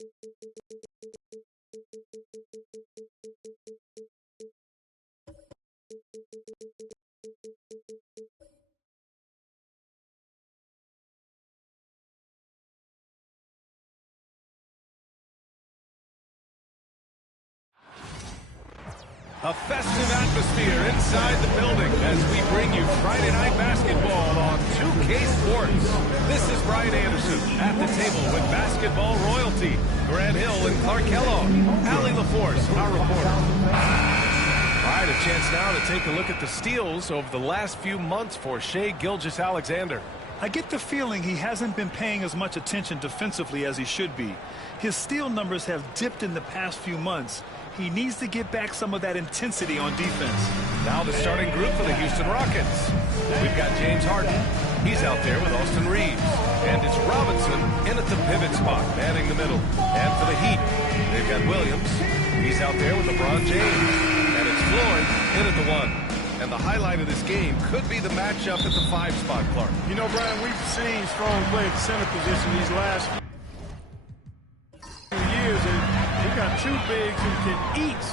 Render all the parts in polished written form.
A festive atmosphere inside the building as we bring you Friday Night Basketball on 2K Sports. This is Brian Anderson at the table with basketball royalty. Grant Hill and Clark Kellogg. Allie LaForce, our reporter. All right, a chance now to take a look at the steals over the last few months for Shai Gilgeous-Alexander. I get the feeling he hasn't been paying as much attention defensively as he should be. His steal numbers have dipped in the past few months. He needs to get back some of that intensity on defense. Now the starting group for the Houston Rockets. We've got James Harden. He's out there with Austin Reeves. And it's Robinson in at the pivot spot, manning the middle. And for the Heat, they've got Williams. He's out there with LeBron James. And it's Floyd in at the 1. And the highlight of this game could be the matchup at the 5 spot, Clark. You know, Brian, we've seen strong play at the center position these last few years, and we've got two bigs who can each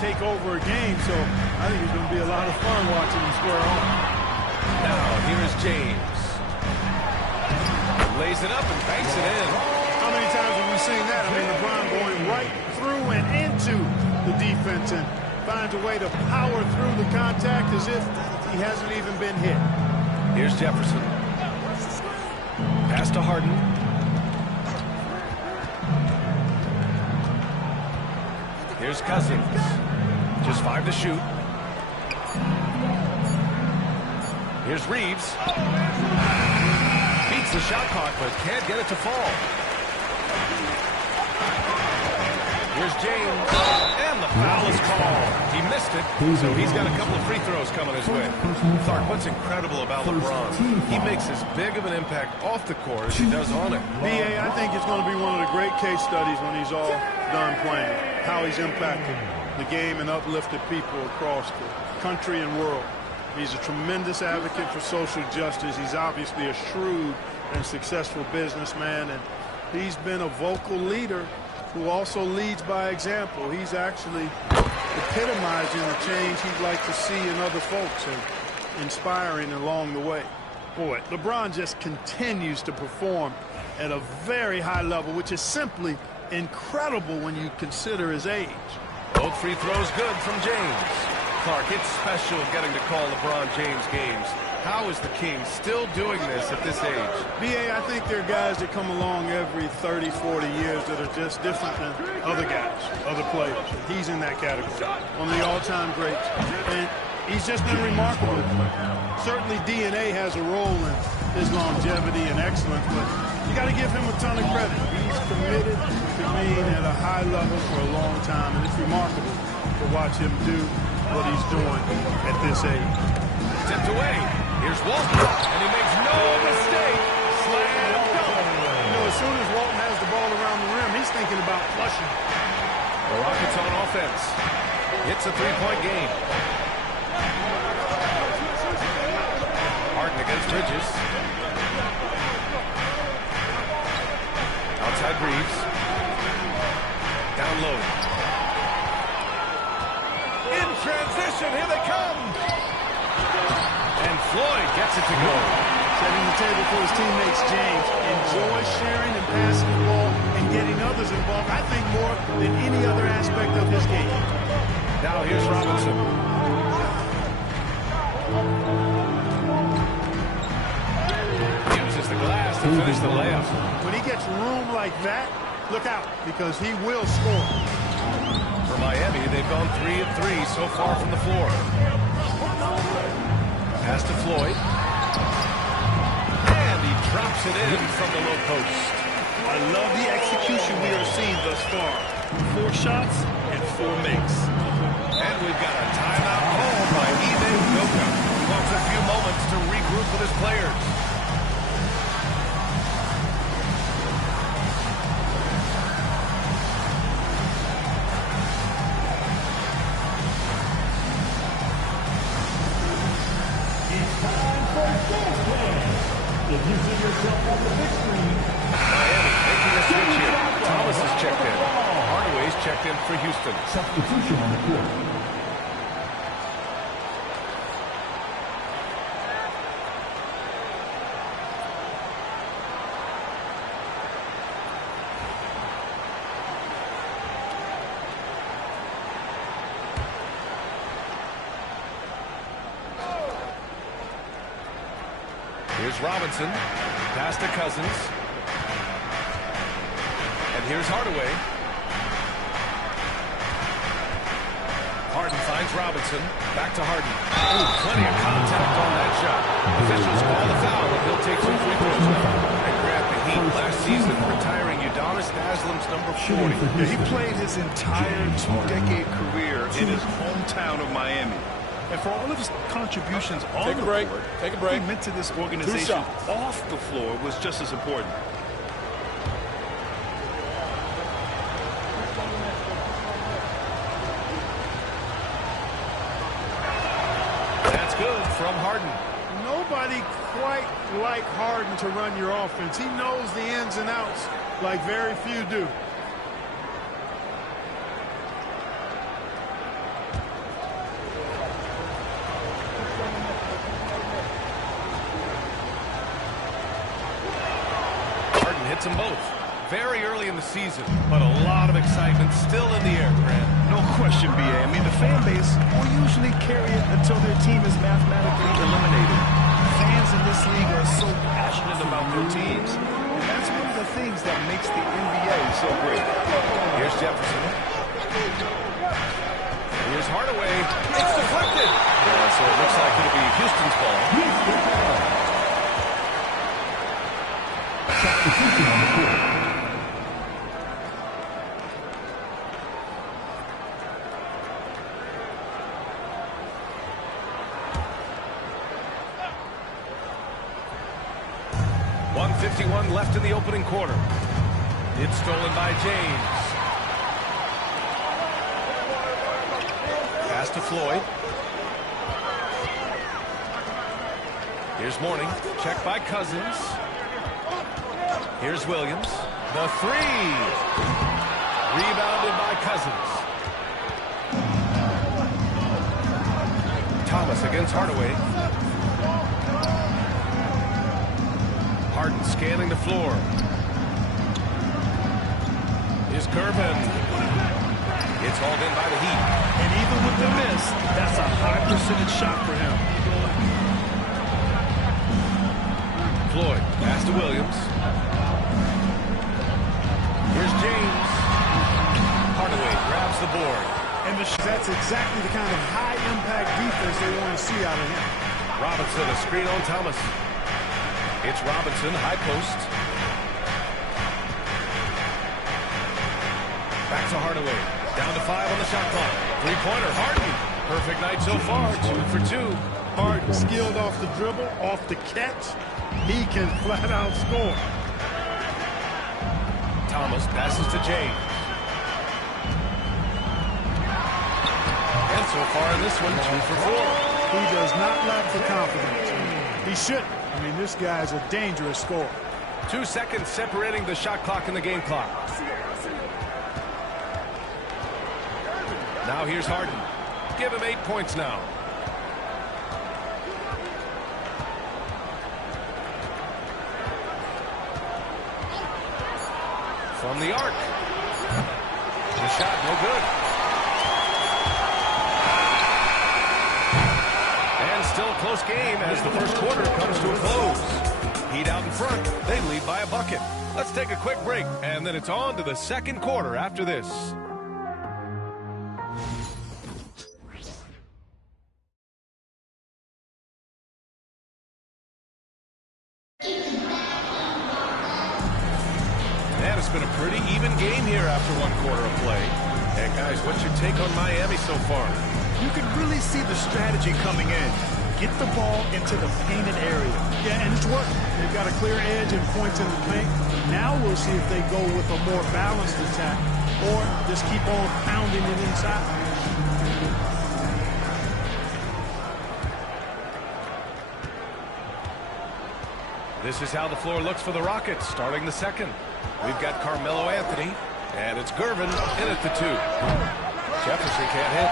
take over a game, so I think it's going to be a lot of fun watching them square off. Now, here is James. Lays it up and banks it in. How many times have we seen that? I mean, LeBron going right through and into the defense and finds a way to power through the contact as if he hasn't even been hit. Here's Jefferson. Pass to Harden. Here's Cousins. Just 5 to shoot. Here's Reeves. Beats the shot clock, but can't get it to fall. Here's James. And the foul is called. He missed it, so he's got a couple of free throws coming his way. Clark, what's incredible about LeBron? He makes as big of an impact off the court as he does on it. B.A., I think it's going to be one of the great case studies when he's all done playing, how he's impacted the game and uplifted people across the country and world. He's a tremendous advocate for social justice. He's obviously a shrewd and successful businessman, and he's been a vocal leader who also leads by example. He's actually epitomizing the change he'd like to see in other folks and inspiring along the way. Boy, LeBron just continues to perform at a very high level, which is simply incredible when you consider his age. Both free throws good from James. Clark, it's special getting to call LeBron James games. How is the King still doing this at this age? B.A., I think there are guys that come along every 30, 40 years that are just different than other guys, other players. He's in that category, one of the all-time greats. And he's just been remarkable. Certainly DNA has a role in his longevity and excellence, but you got to give him a ton of credit. He's committed to being at a high level for a long time, and it's remarkable to watch him do what he's doing at this age. Tipped away. Here's Walton, and he makes no mistake. Slam dunk. You know, as soon as Walton has the ball around the rim, he's thinking about flushing. The Rockets on offense. It's a three-point game. Harden against Bridges. Outside Reeves. Down low. In transition, here they come. And Floyd gets it to go. Setting the table for his teammates, James. Enjoys sharing and passing the ball and getting others involved, I think, more than any other aspect of his game. Now here's Robinson. Uses the glass to finish the layup. When he gets room like that, look out, because he will score. For Miami, they've gone 3 of 3 so far from the floor. Pass to Floyd. And he drops it in from the low post. I love the execution we are seeing thus far. 4 shots and 4 makes. And we've got a timeout called by Ime Udoka. He wants a few moments to regroup with his players. Miami making a switch here. Thomas has checked checked in for Houston. Substitution on the court. Here's Robinson. Pass to Cousins. And here's Hardaway. Harden finds Robinson. Back to Harden. Ooh, plenty of contact on that shot. Officials call the foul, and he'll take some free throws now. And grab the Heat last season, retiring Udonis Haslem's number 40. Yeah, he played his entire two-decade career in his hometown of Miami. And for all of his contributions on the court, he meant to this organization off the floor was just as important. That's good from Harden. Nobody quite like Harden to run your offense. He knows the ins and outs like very few do. Hits them both very early in the season, but a lot of excitement still in the air, Grant. No question, B.A. I mean, the fan base will usually carry it until their team is mathematically eliminated. Fans in this league are so passionate about their teams, and that's one of the things that makes the NBA so great. Here's Jefferson. Here's Hardaway. It's deflected. So it looks like it'll be Houston's ball. Substitution on the court. .151 left in the opening quarter. It's stolen by James. Pass to Floyd. Here's Mourning. Check by Cousins. Here's Williams. The three. Rebounded by Cousins. Thomas against Hardaway. Harden scanning the floor. Here's Gervin. It's hauled in by the Heat. And even with the miss, that's a high percentage shot for him. Floyd. Pass to Williams. Here's James. Hardaway grabs the board. And that's exactly the kind of high-impact defense they want to see out of him. Robinson, a screen on Thomas. It's Robinson, high post. Back to Hardaway. Down to 5 on the shot clock. Three-pointer, Harden. Perfect night so far, 2 for 2. Harden skilled off the dribble, off the catch. He can flat out score. Thomas passes to James. And so far in this one, 2 for 4. He does not lack the confidence. He shouldn't. I mean, this guy's a dangerous scorer. 2 seconds separating the shot clock and the game clock. Now here's Harden. Give him 8 points now. From the arc. The shot, no good. And still a close game as the first quarter comes to a close. Heat out in front. They lead by a bucket. Let's take a quick break, and then it's on to the second quarter after this. Man, it's been a pretty even game here after one quarter of play. Hey, guys, what's your take on Miami so far? You can really see the strategy coming in. Get the ball into the painted area. Yeah, and it's working. They've got a clear edge and points in the paint. Now we'll see if they go with a more balanced attack or just keep on pounding it inside. This is how the floor looks for the Rockets starting the second. We've got Carmelo Anthony. And it's Gervin in at the 2. Jefferson can't hit.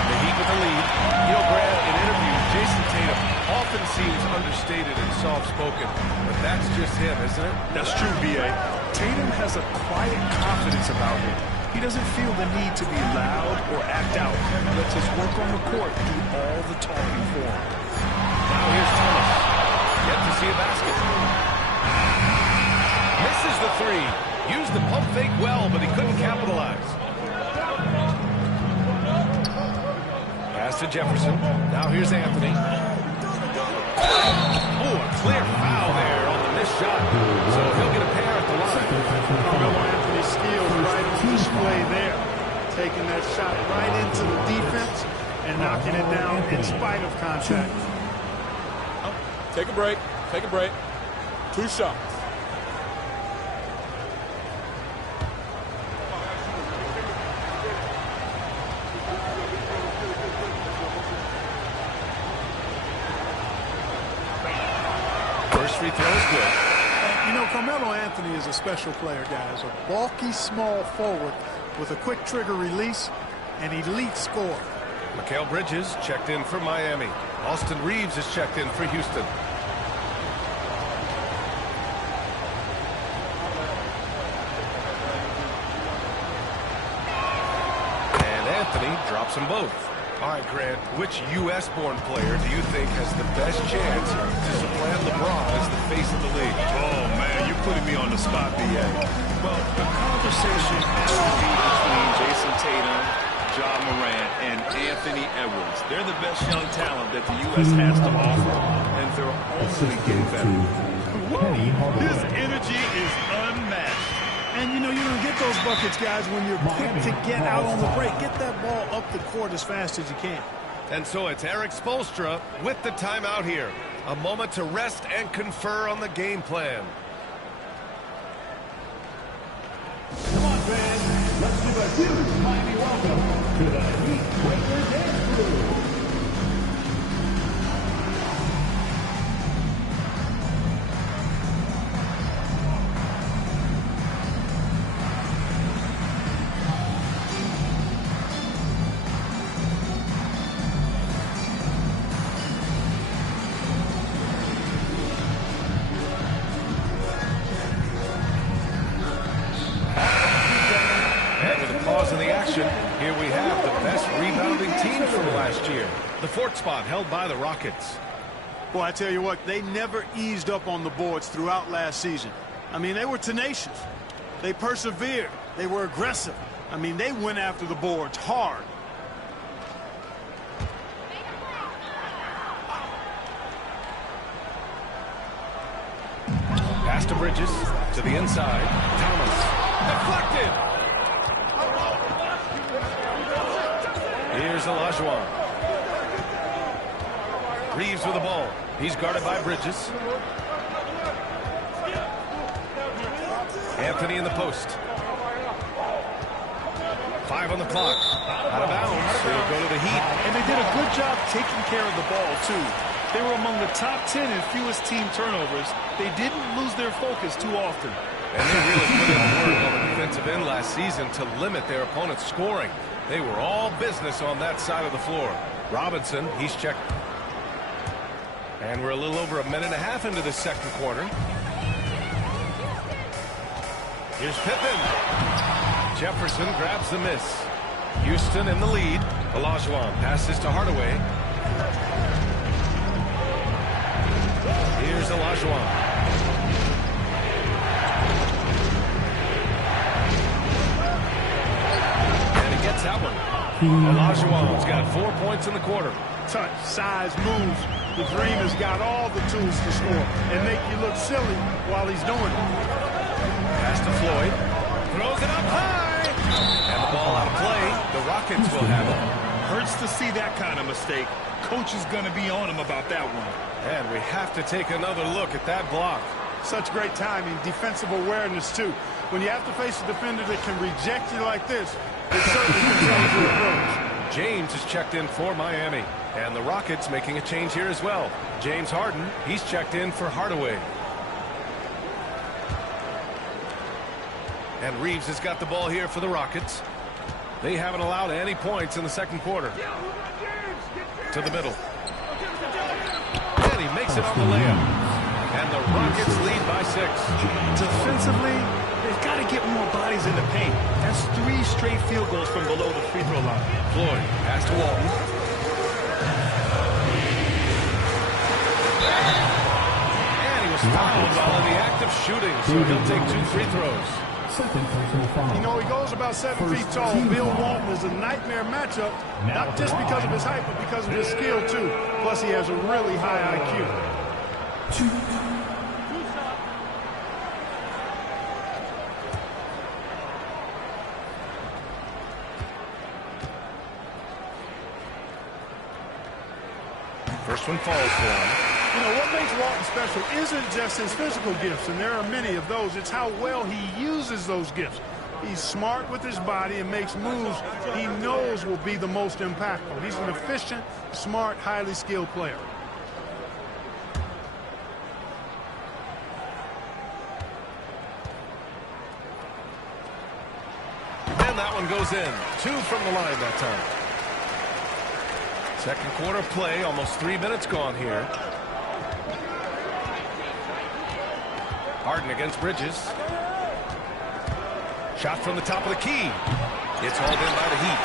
The Heat with the lead. You know, Brad, in interviews, Jason Tatum often seems understated and soft-spoken, but that's just him, isn't it? That's true, B.A. Tatum has a quiet confidence about him. He doesn't feel the need to be loud or act out. He lets his work on the court do all the talking for him. Now here's Thomas. Yet to see a basket. Misses the 3. Used the pump fake well, but he couldn't capitalize. Pass to Jefferson. Now here's Anthony. Oh, a clear foul there on the missed shot. So he'll get a pair at the line. Carmelo Anthony's skills right on display there. Taking that shot right into the defense and knocking it down in spite of contact. Take a break. Take a break. 2 shots. First free throw is good. You know, Carmelo Anthony is a special player, guys. A bulky, small forward with a quick trigger release, an elite scorer. Mikal Bridges checked in for Miami. Austin Reeves is checked in for Houston. And Anthony drops them both. All right, Grant, which U.S.-born player do you think has the best chance to supplant LeBron as the face of the league? Oh, man, you're putting me on the spot, B.A. Well, the conversation has to be between Jason Tatum, Ja Morant, and Anthony Edwards. They're the best young talent that the U.S. has to offer, and they're only getting better. His energy is unmatched. And, you know, you don't get those buckets, guys, when you're quick to get out on the break. Get that ball up the court as fast as you can. And so it's Eric Spoelstra with the timeout here. A moment to rest and confer on the game plan. Come on, fans. Let's give a huge Miami welcome to the Heat Breaker Dance Crew. Here we have the best rebounding team from last year. The 4th spot held by the Rockets. Well, I tell you what, they never eased up on the boards throughout last season. I mean, they were tenacious. They persevered. They were aggressive. I mean, they went after the boards hard. Pass to Bridges, to the inside. Thomas, deflected. Here's Olajuwon. Reeves with the ball. He's guarded by Bridges. Anthony in the post. 5 on the clock. Out of bounds. It'll go to the Heat. And they did a good job taking care of the ball, too. They were among the top 10 in fewest team turnovers. They didn't lose their focus too often. And they really put in work on the defensive end last season to limit their opponent's scoring. They were all business on that side of the floor. Robinson, he's checked. And we're a little over a minute and a half into the second quarter. Here's Pippen. Jefferson grabs the miss. Houston in the lead. Olajuwon passes to Hardaway. Here's Olajuwon. Gets that one. Olajuwon's got 4 points in the quarter. Touch, size, moves. The Dream has got all the tools to score and make you look silly while he's doing it. Pass to Floyd. Throws it up high. And the ball out of play. The Rockets will have it. Hurts to see that kind of mistake. Coach is going to be on him about that one. And we have to take another look at that block. Such great timing, defensive awareness, too. When you have to face a defender that can reject you like this, it certainly can change your approach. James is checked in for Miami. And the Rockets making a change here as well. James Harden, he's checked in for Hardaway. And Reeves has got the ball here for the Rockets. They haven't allowed any points in the second quarter. To the middle. And he makes it on the layup. And the Rockets lead by 6. Defensively, they've got to get more bodies in the paint. That's 3 straight field goals from below the free throw line. Floyd pass to Walton. And he was fouled while in the act of shooting, so he'll take 2 free throws. You know, he goes about 7 feet tall. Bill Walton is a nightmare matchup, not just because of his height, but because of his skill, too. Plus, he has a really high IQ. First one falls for him. You know, what makes Walton special isn't just his physical gifts, and there are many of those. It's how well he uses those gifts. He's smart with his body and makes moves he knows will be the most impactful. He's an efficient, smart, highly skilled player. And that one goes in. 2 from the line that time. Second quarter play, almost 3 minutes gone here. Harden against Bridges. Shot from the top of the key. It's hauled in by the Heat.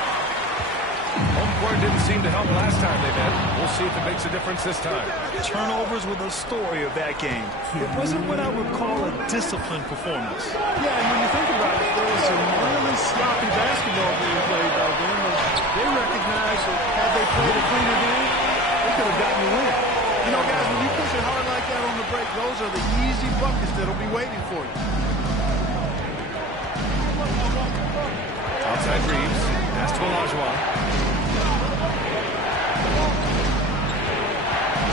Home court didn't seem to help last time they met. We'll see if it makes a difference this time. Turnovers were the story of that game. It wasn't what I would call a disciplined performance. Yeah, and when you think about it, there was some really sloppy basketball being played by them. They recognized that had they played a cleaner game, they could have gotten the win. You know, guys, when you push it hard like that on the break, those are the easy buckets that'll be waiting for you. Outside Reeves. Pass to Olajuwon.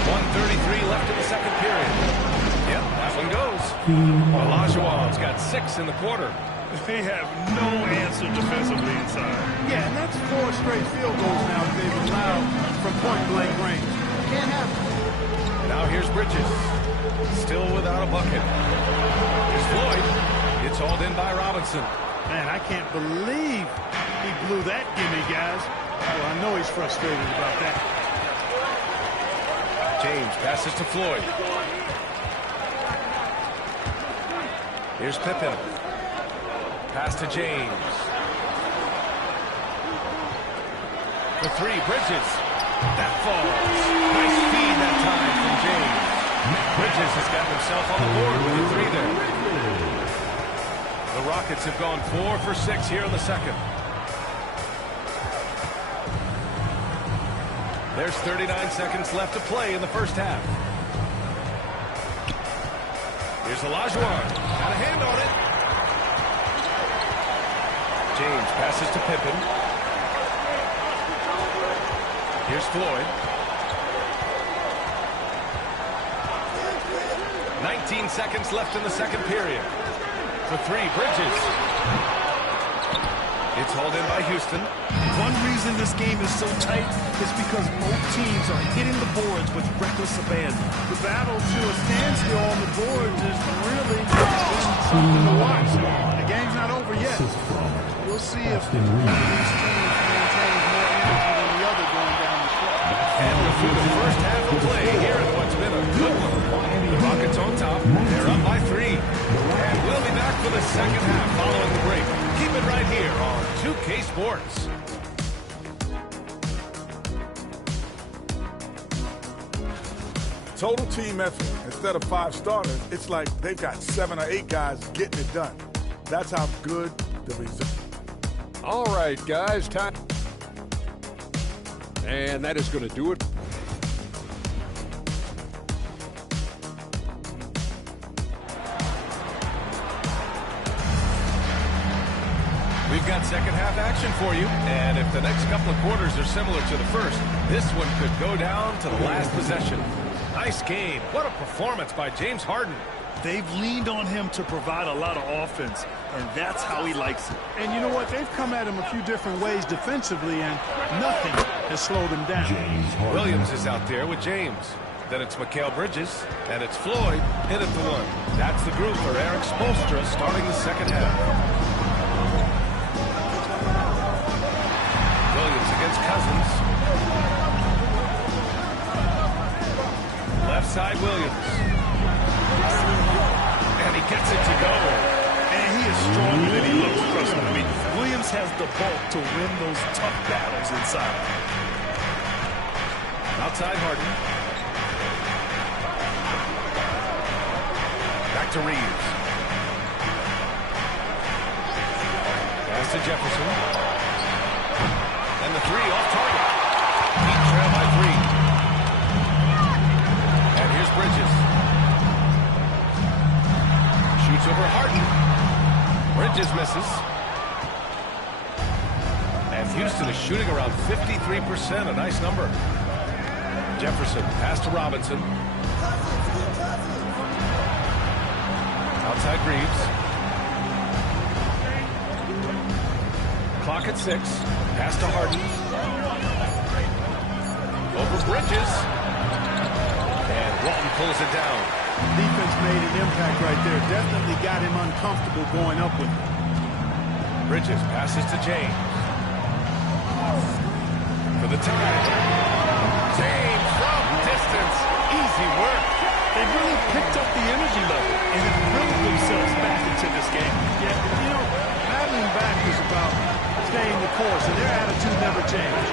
1:33 left in the second period. Yep, that one goes. Olajuwon's got 6 in the quarter. They have no answer defensively inside. Yeah, and that's 4 straight field goals now they've allowed from point-blank range. Can't happen. Now here's Bridges. Still without a bucket. Here's Floyd. It's hauled in by Robinson. Man, I can't believe he blew that gimme, guys. Well, I know he's frustrated about that. James passes to Floyd. Here's Pippen. Pass to James. The 3, Bridges. That falls. Nice feed that time from James. Bridges has got himself on the board with a 3 there. The Rockets have gone 4 for 6 here in the second. There's 39 seconds left to play in the first half. Here's Olajuwon. Got a hand on it. James passes to Pippen. Here's Floyd. 19 seconds left in the second period. For 3, Bridges. It's hauled in by Houston. One reason this game is so tight is because both teams are hitting the boards with reckless abandon. The battle to a standstill on the boards is really something to watch. The game's not over yet. We'll see if one of these teams maintains more energy than the other going down the stretch. And we're through the first half of play here in what's been a good one. The Rockets on top. They're up by 3. And we'll be back for the second half following the break. Keep it right here on 2K Sports. Total team effort. Instead of 5 starters, it's like they've got 7 or 8 guys getting it done. That's how good the result. All right, guys, time. And that is going to do it. We've got second half action for you, and if the next couple of quarters are similar to the first, this one could go down to the last possession. Nice game. What a performance by James Harden. They've leaned on him to provide a lot of offense, and that's how he likes it. And you know what? They've come at him a few different ways defensively, and nothing has slowed him down. Williams is out there with James. Then it's Mikal Bridges, and it's Floyd hit at the 1. That's the group for Eric Spoelstra starting the second half. Left side, Williams. And he gets it to go. And he is stronger than he looks, trust me. Williams has the bulk to win those tough battles inside. Outside Harden. Back to Reeves. Pass to Jefferson. And the three off target. Heat trail by 3. And here's Bridges. Shoots over Harden. Bridges misses. And Houston is shooting around 53%, a nice number. Jefferson, pass to Robinson. Outside Reeves. Clock at 6. Pass to Harden. Over Bridges. And Walton pulls it down. Defense made an impact right there. Definitely got him uncomfortable going up with it. Bridges passes to James. For the tie. James from distance. Easy work. They really picked up the energy level and have drilled themselves back into this game. Yeah, you know, battling back is about staying the course, and their attitude never changed.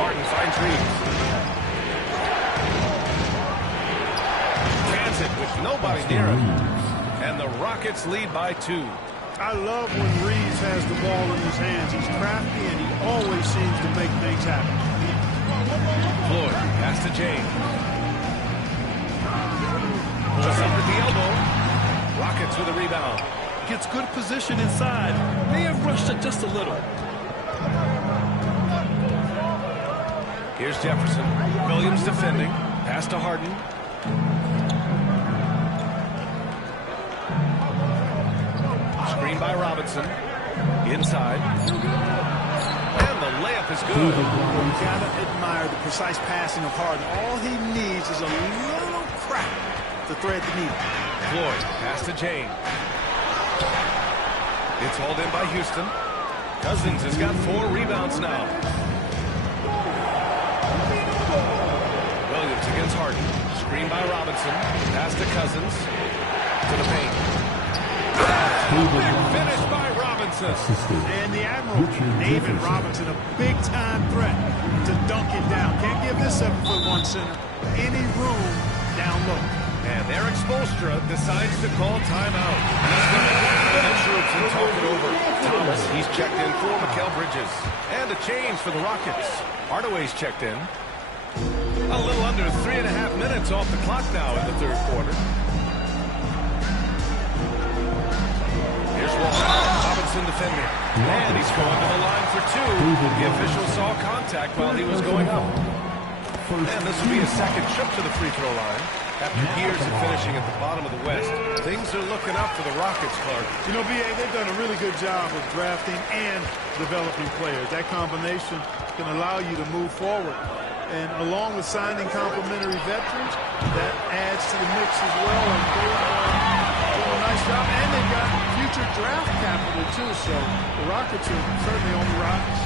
Martin finds Reeves. Cans it with nobody near him. And the Rockets lead by 2. I love when Reeves has the ball in his hands. He's crafty, and he always seems to make things happen. Floyd, pass to James. Pulls up at the elbow. Rockets with a rebound. Gets good position inside. May have rushed it just a little. Here's Jefferson. Williams defending. Pass to Harden. Screen by Robinson. Inside. And the layup is good. You gotta admire the precise passing of Harden. All he needs is a little crack to thread the needle. Floyd, pass to James. It's hauled in by Houston. Cousins has got 4 rebounds now. Williams against Harden. Screen by Robinson. Pass to Cousins. To the paint. Big finish by Robinson. And the Admiral David Robinson, a big-time threat to dunk it down. Can't give this 7'1" center any room down low. And Eric Spoelstra decides to call timeout. He's going to gather the troops and talk it over. Thomas, he's checked in for Mikal Bridges. And a change for the Rockets. Hardaway's checked in. A little under 3.5 minutes off the clock now in the third quarter. Here's Robinson defending. And he's going to the line for 2. The official saw contact while he was going up. And this will be a second trip to the free throw line. After years of finishing at the bottom of the West, things are looking up for the Rockets, Clark. You know, B.A., they've done a really good job of drafting and developing players. That combination can allow you to move forward. And along with signing complementary veterans, that adds to the mix as well. And they've done a nice job. And they've got future draft capital, too. So the Rockets are certainly on the rise.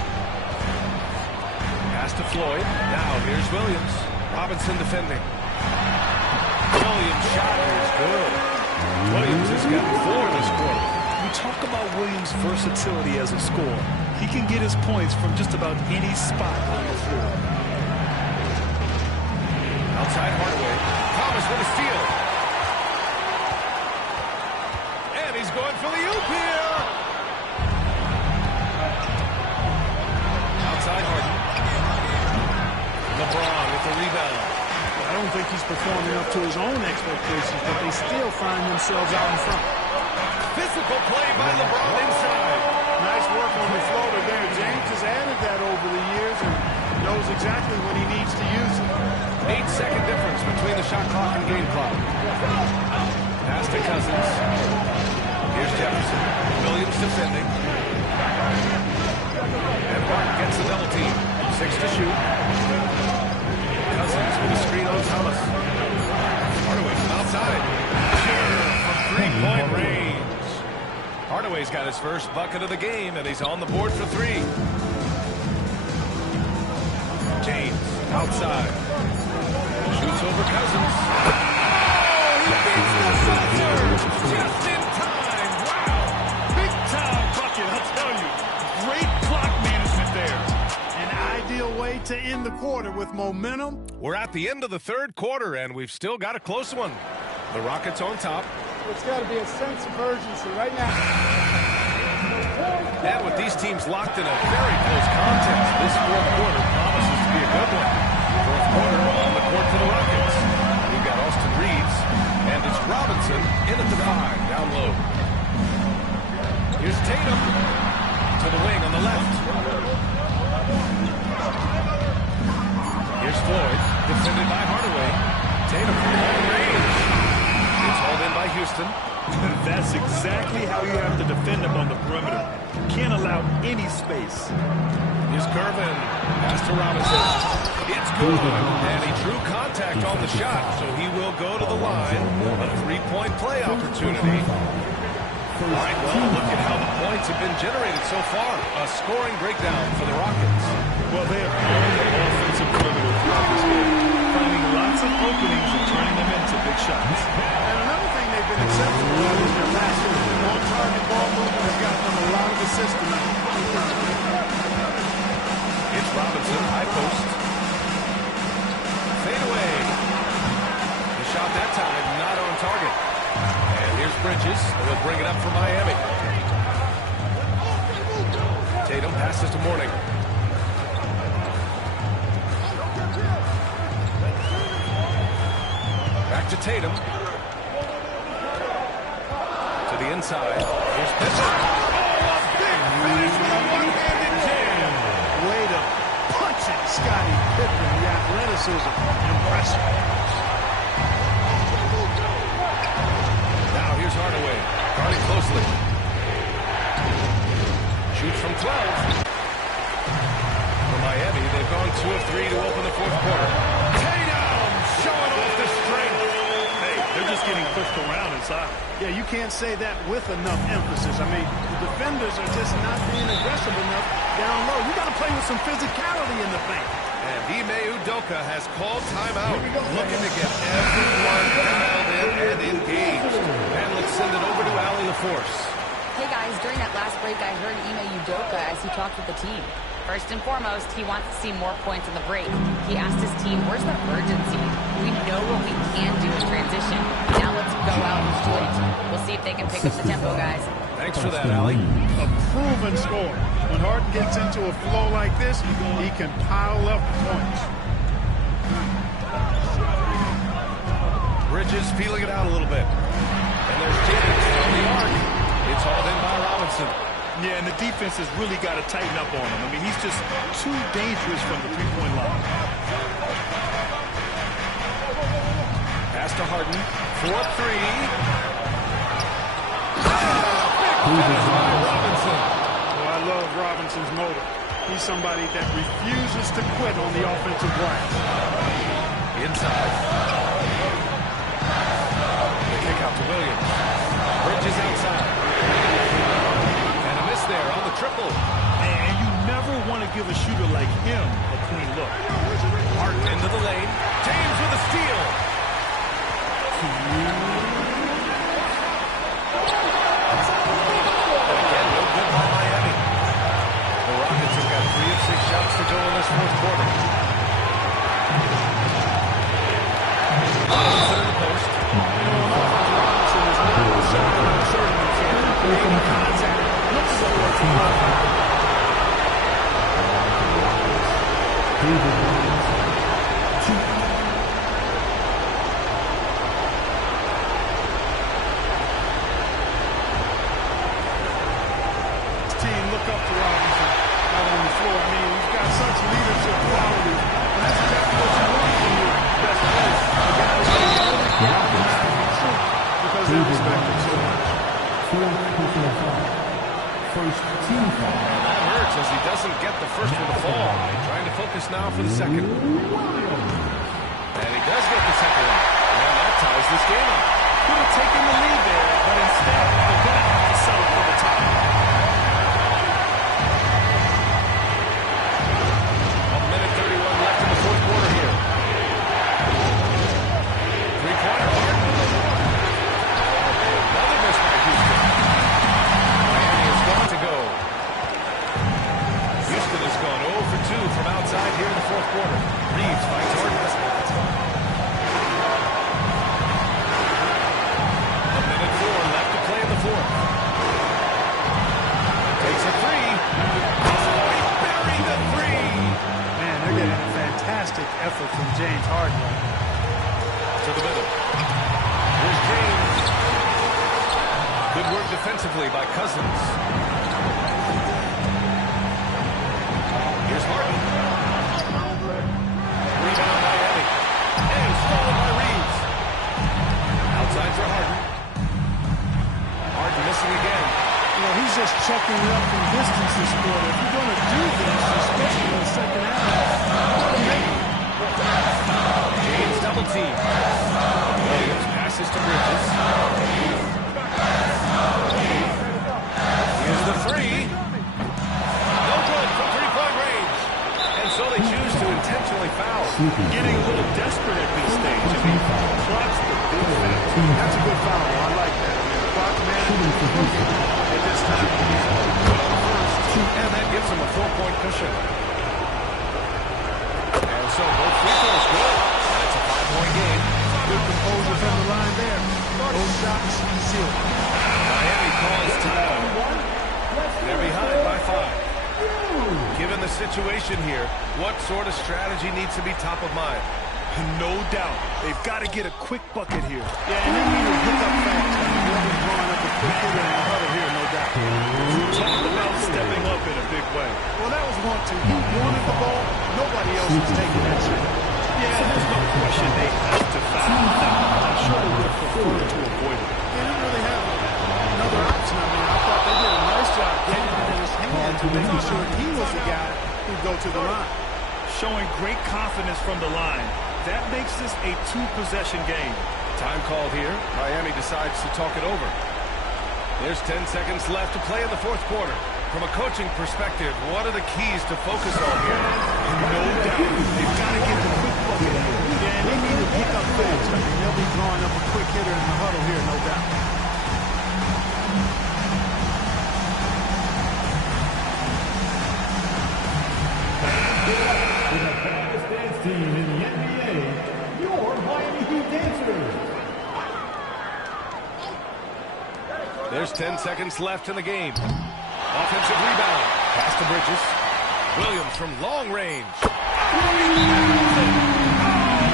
Pass to Floyd. Now here's Williams. Robinson defending. Williams' shot is good. Williams has got 4 this quarter. We talk about Williams' versatility as a scorer. He can get his points from just about any spot on the floor. Outside Hardaway. Thomas with a steal. And he's going for the oop here. Outside Harden. LeBron with the rebound. I don't think he's performing up to his own expectations, but they still find themselves out in front. Physical play by LeBron inside. Nice work on the floater there. James has added that over the years and knows exactly when he needs to use it. 8-second difference between the shot clock and game clock. Pass to Cousins. Here's Jefferson. Williams defending. And Martin gets the double team. 6 to shoot. Cousins with a screen on Thomas. Hardaway from outside. From 3-point range. Hardaway's got his first bucket of the game, and he's on the board for 3. James, outside. Shoots over Cousins. Oh, he beats the buzzer just in time. Wow. Big time bucket, I'll tell you. Great clock management there. An ideal way to end the quarter with momentum. We're at the end of the third quarter, and we've still got a close one. The Rockets on top. It's got to be a sense of urgency right now. And with these teams locked in a very close contest, this fourth quarter promises to be a good one. Fourth quarter on the court for the Rockets. We've got Austin Reeves, and it's Robinson in at the 5, down low. Here's Tatum to the wing on the left. Here's Floyd, defended by Hardaway. Tatum from long range. It's hauled in by Houston. That's exactly how you have to defend him on the perimeter. Can't allow any space. Here's Gervin. Pass to Robinson. It's good. And he drew contact on the shot, so he will go to the line. A 3-point play opportunity. All right, well, look at how the points have been generated so far. A scoring breakdown for the Rockets. Well, they have owned the offensive perimeter throughout this game, finding lots of openings and turning them into big shots. And another thing they've been exceptional at is their passing. On-target ball movement has gotten them a lot of assists tonight. It's Robinson, high post. Fade away. The shot that time, not on target. And here's Bridges. He'll bring it up for Miami. Tatum passes to Mourning. Back to Tatum. To the inside. Here's Pippen. Oh, a big finish with a one-handed jam. Way to punch it, Scottie Pippen. The athleticism, impressive. Now here's Hardaway. Guarding closely. Shoots from 12. For Miami, they've gone 2 of 3 to open the fourth quarter. Tatum showing off the strength. Hey, they're just getting pushed around inside. Yeah, you can't say that with enough emphasis. I mean, the defenders are just not being aggressive enough down low. You got to play with some physicality in the paint. And Ime Udoka has called timeout, looking to get everyone dialed in and engaged. And let's send it over to Allie LaForce. Hey guys, during that last break, I heard Ime Udoka as he talked with the team. First and foremost, he wants to see more points in the break. He asked his team, where's the urgency? We know what we can do in transition. Now let's go out and do it. We'll see if they can pick up the tempo, guys. Thanks for that, Allie. A proven scorer. When Harden gets into a flow like this, he can pile up points. Bridges feeling it out a little bit. And there's James on the arc. It's hauled in by Robinson. Yeah, and the defense has really got to tighten up on him. I mean, he's just too dangerous from the three-point line. Pass to Harden. 4-3. Robinson. Oh, I love Robinson's motor. He's somebody that refuses to quit on the offensive glass. Inside. The kick out to Williams. Bridges outside. And a miss there on the triple. And you never want to give a shooter like him a clean look. Harden into the lane. James with a steal. Again, no good by Miami. The Rockets have got 3 of 6 shots to go in this fourth quarter. Robinson in the post. Robinson is not showing asserting himself. Making contact. Looks so team look up to Robinson out on the floor. I mean, he's got such leadership qualities. And that's exactly what you want from your best player. A guy who's going to really galvanize the truth because they respect him so much. First team foul. That hurts as he doesn't get the first one to fall. Trying to focus now for the second. And he does get the second one. And that ties this game up. Could have taken the lead there, but instead, the Bucks settled for the tie. fantastic effort from James Harden. To the middle. Here's James. Good work defensively by Cousins. Here's Harden. Rebound by Eddie. And stolen by Reeves. Outside for Harden. Harden missing again. You know, he's just checking it up from distance this quarter. If you're going to do this, especially in the second half, James double team. Williams passes to Bridges. Here's the three. No good from three-point range. And so they choose to intentionally foul. Getting a little desperate at this stage. I mean, clock's the big factor. That's a good foul. I like that. I mean, the clock's management is perfect at this time. And that gives them a 4-point cushion. And so both free throws good. And it's a 5-point game. good composure from the line there. Those shots sealed. Miami calls timeout. They're behind by 5. Given the situation here, what sort of strategy needs to be top of mind? No doubt. They've got to get a quick bucket here. Yeah, and they need to pick up fast. They'll be drawing up a quick hitter in the huddle here, no doubt. Talk about stepping up in a big way. Well, that was one, too. He wanted the ball. Nobody else was taking that shot. Yeah, there's no question they have to foul. I'm sure they would have preferred to avoid it. They didn't really have another option. I mean, I thought they did a nice job getting it in his hand to making sure he was the guy who'd go to the line. Showing great confidence from the line. That makes this a two-possession game. Time called here. Miami decides to talk it over. There's 10 seconds left to play in the fourth quarter. From a coaching perspective, what are the keys to focus on here? No doubt. They've got to get the quick bucket. Yeah, and they need to pick up fast. I mean, they'll be drawing up a quick hitter in the huddle here, no doubt. Team in the NBA, your Miami Heat dancers. There's 10 seconds left in the game. Offensive rebound. Pass to Bridges. Williams from long range. Oh,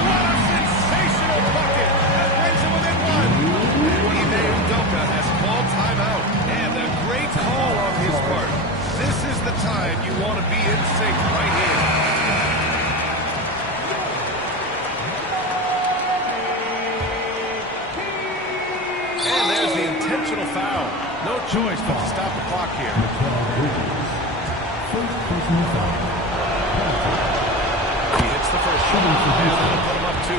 what a sensational bucket. That brings him within one. And Ime Udoka has called timeout. And a great call on his part. This is the time you want to be in sync right here. And there's the intentional foul. No choice but to stop the clock here. He hits the first shot, and that'll put him up 2.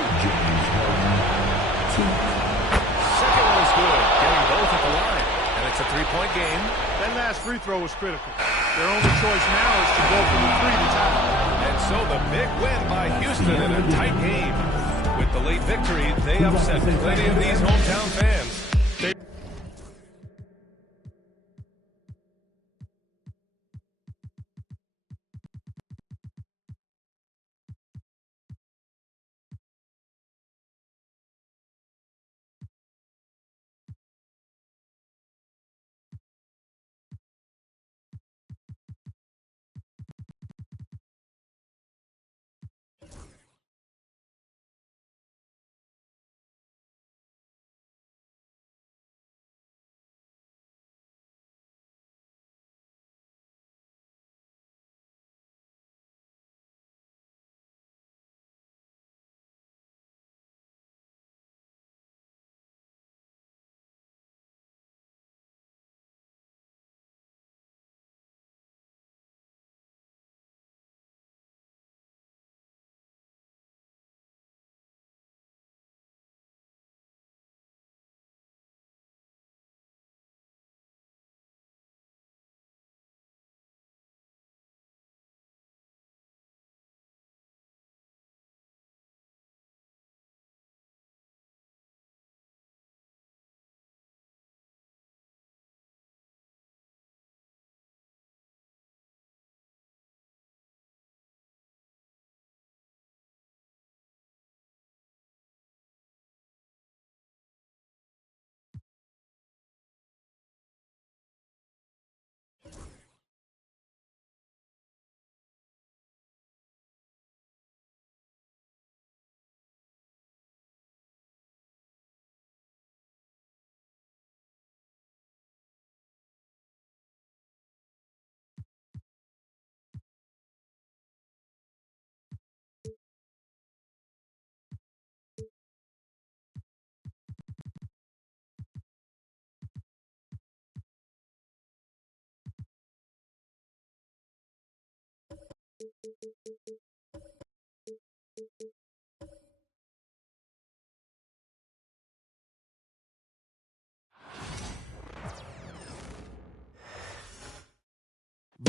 Second one is good, getting both at the line. And it's a 3-point game. That last free throw was critical. Their only choice now is to go for the 3 to tie. And so the big win by Houston in a tight game. With the late victory, they upset plenty of these hometown fans.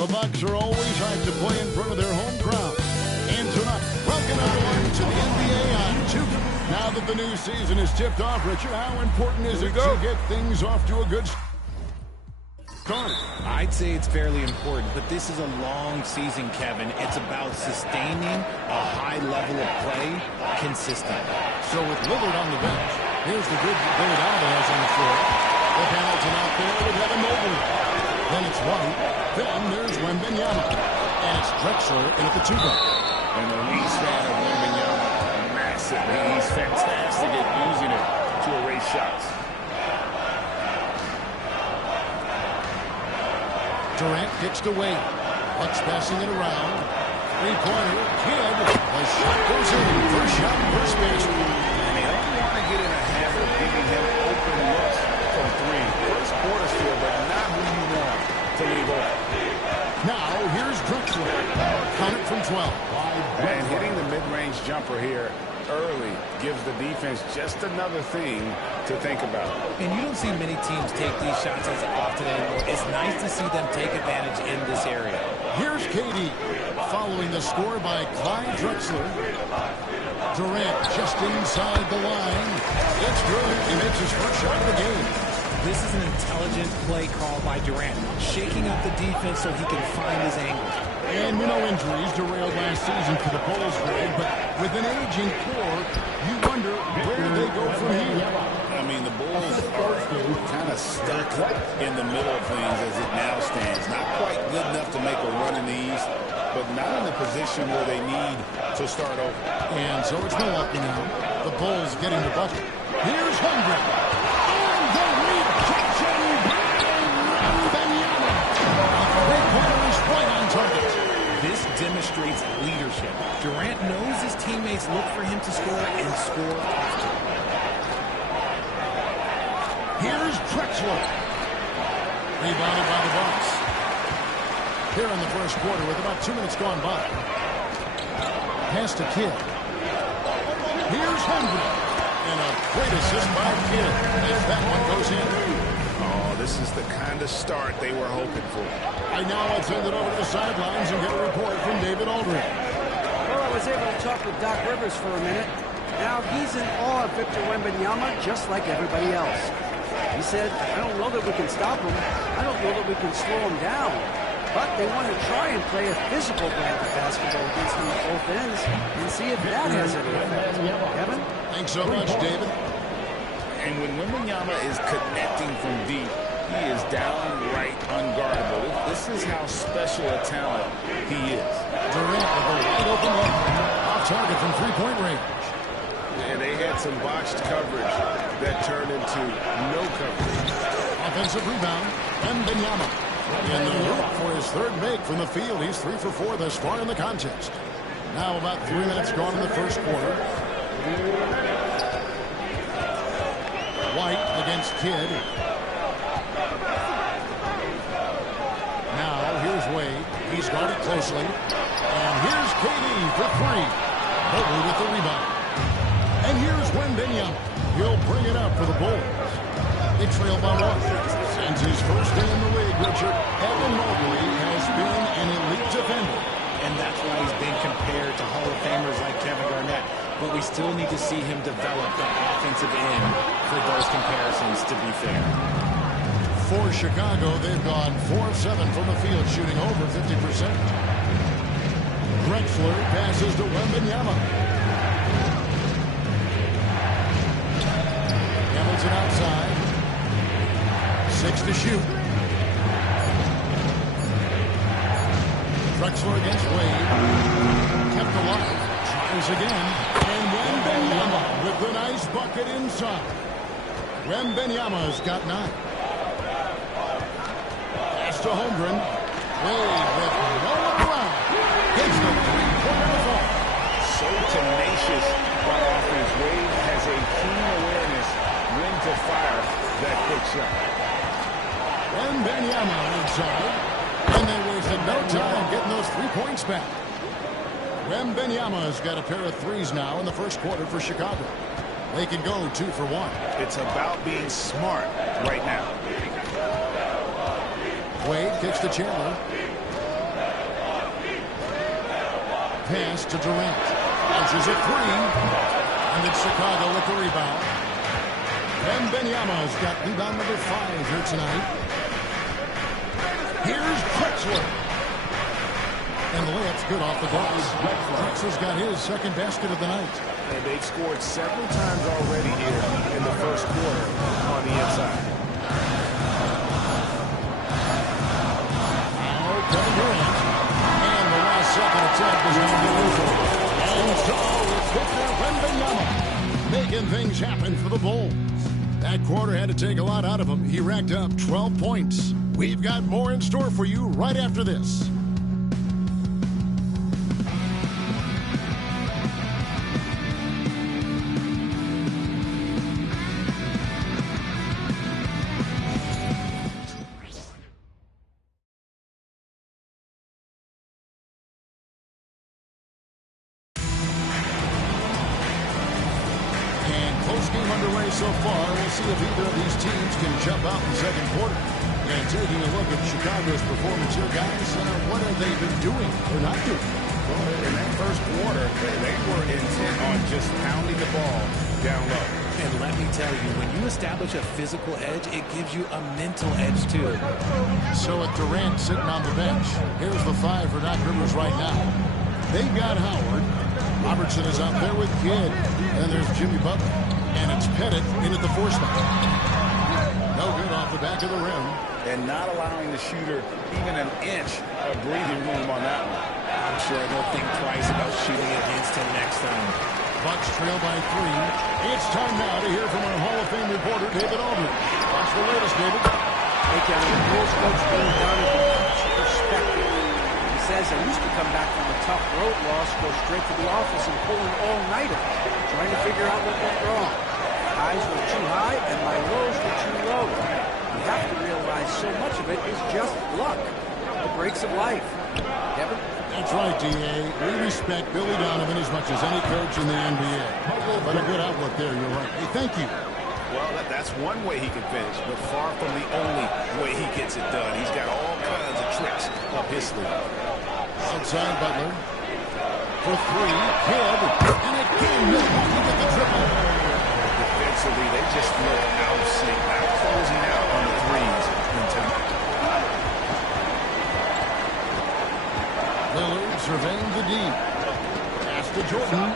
The Bucks are always hyped to play in front of their home crowd. And tonight, welcome everyone to the NBA on 2. Now that the new season is tipped off, Richard, how important is it to get things off to a good start? I'd say it's fairly important, but this is a long season, Kevin. It's about sustaining a high level of play consistently. So with Lillard on the bench, here's the good Billy Alvarez on the floor. The Hamilton out there with Evan Mobley. Then it's White. Then there's Wembanyama. And it's Drexler in at the 2 guard. And the lead fan of Wembanyama, massively. He's fantastic at using it to erase shots. Durant kicks to Wade. Bucks passing it around. Three-pointer. Kidd. The shot goes in. First shot, first base. And they don't want to get in a habit of giving him open looks from 3. First quarter still, but not who you want to leave off. Now, here's Drexler. Count it from 12. And hitting the mid-range jumper here early gives the defense just another thing to think about. And you don't see many teams take these shots as often anymore. It's nice to see them take advantage in this area. Here's KD following the score by Clyde Drexler. Durant just inside the line. It's good. He makes his first shot of the game. This is an intelligent play call by Durant, shaking up the defense so he can find his angles. And we know injuries derailed last season for the Bulls, Greg, but with an aging core, you wonder where they go from here. I mean, the Bulls are kind of stuck in the middle of things as it now stands. Not quite good enough to make a run in the East, but not in the position where they need to start over. And so it's Milwaukee now. The Bulls getting the bucket. Here's Hendrick. And the rejection by Wembanyama. A three-pointer is right on target. This demonstrates leadership. Durant knows his teammates look for him to score and score often. Here's Drexler. Rebounded by the Bucks. Here in the first quarter with about 2 minutes gone by. Pass to Kidd. Here's Hendrick. And a great assist by Kidd as that one goes in. Oh, this is the kind of start they were hoping for. Right now, let's send it over to the sidelines and get a report from David Aldridge. Well, I was able to talk with Doc Rivers for a minute. Now, he's in awe of Victor Wembanyama just like everybody else. He said, I don't know that we can stop him. I don't know that we can slow him down. But they want to try and play a physical brand of basketball against him at both ends and see if that has any effect. Kevin? Thanks so much, David. And when Wembanyama is connecting from deep, he is downright unguardable. This is how special a talent he is. Durant with a wide open look. Off target from three-point range. And they had some botched coverage that turned into no coverage. Offensive rebound. Wembanyama. In the loop for his third make from the field. He's 3 for 4 thus far in the contest. Now about 3 minutes gone in the first quarter. White against Kidd. Now here's Wade. He's guarded closely. And here's KD for 3. Mobley with the rebound. And here's Wembanyama. He'll bring it up for the Bulls. They trail by 1. Since his first day in the league, Richard, Evan Mobley has been an elite defender. And that's why he's been compared to Hall of Famers like Kevin Garnett. But we still need to see him develop the offensive end for those comparisons, to be fair. For Chicago, they've gone 4 of 7 from the field, shooting over 50%. Drexler passes to Wembanyama. Hamilton outside. 6 to shoot. Drexler against Wade. Kept alive. Tries again. And Wembanyama with the nice bucket inside. Wembanyama's got 9. Pass to Holmgren. Wade with no one around. Gets the three-pointer fall. So tenacious by offense. Wade has a keen awareness when to fire that quick shot. Wembanyama inside. And they wasted no time getting those 3 points back. Wembanyama's got a pair of threes now in the first quarter for Chicago. They can go 2 for 1. It's about being smart right now. Wade kicks to Chandler. pass to Durant. Launches a three. And it's Chicago with the rebound. Wembanyama's got rebound number 5 here tonight. Here's Drexler. And the layup's good off the glass. Drexler's got his second basket of the night. And they've scored several times already here in the first quarter on the inside. Now Kevin Durant. And the last second attempt is going to be lethal. And so it's Victor Wembanyama making things happen for the Bulls. That quarter had to take a lot out of him. He racked up 12 points. We've got more in store for you right after this. So far, we'll see if either of these teams can jump out in the second quarter. And taking a look at Chicago's performance here, guys, what have they been doing or not doing? Well, in that first quarter, they were intent on just pounding the ball down low. And let me tell you, when you establish a physical edge, it gives you a mental edge, too. So with Durant sitting on the bench, here's the 5 for Doc Rivers right now. They've got Howard. Robertson is out there with Kidd. And there's Jimmy Butler. And it's Pettit in at the 4 spot. No good off the back of the rim. And not allowing the shooter even an inch of breathing room on that one. I'm sure they'll think twice about shooting against him next time. Bucks trail by 3. It's time now to hear from our Hall of Fame reporter, David Aldridge. Watch the latest, David. Hey, Kevin, the Bulls coach being down in perspective. He says I used to come back from a tough road loss, go straight to the office and pull an all-nighter, trying to figure out what went wrong. Highs were too high and my lows were too low. You have to realize so much of it is just luck. The breaks of life. Kevin? That's right, D.A. We respect Billy Donovan as much as any coach in the NBA. But a good outlook there, you're right. Hey, thank you. Well, that's one way he can finish, but far from the only way he gets it done. He's got all kinds of tricks up his sleeve. Outside Butler. For 3, Kidd. And again, Milwaukee with the triple. Defensively, they just look out of sync. Now closing out on the threes in time. Lillard surveying the deep. Pass to Jordan.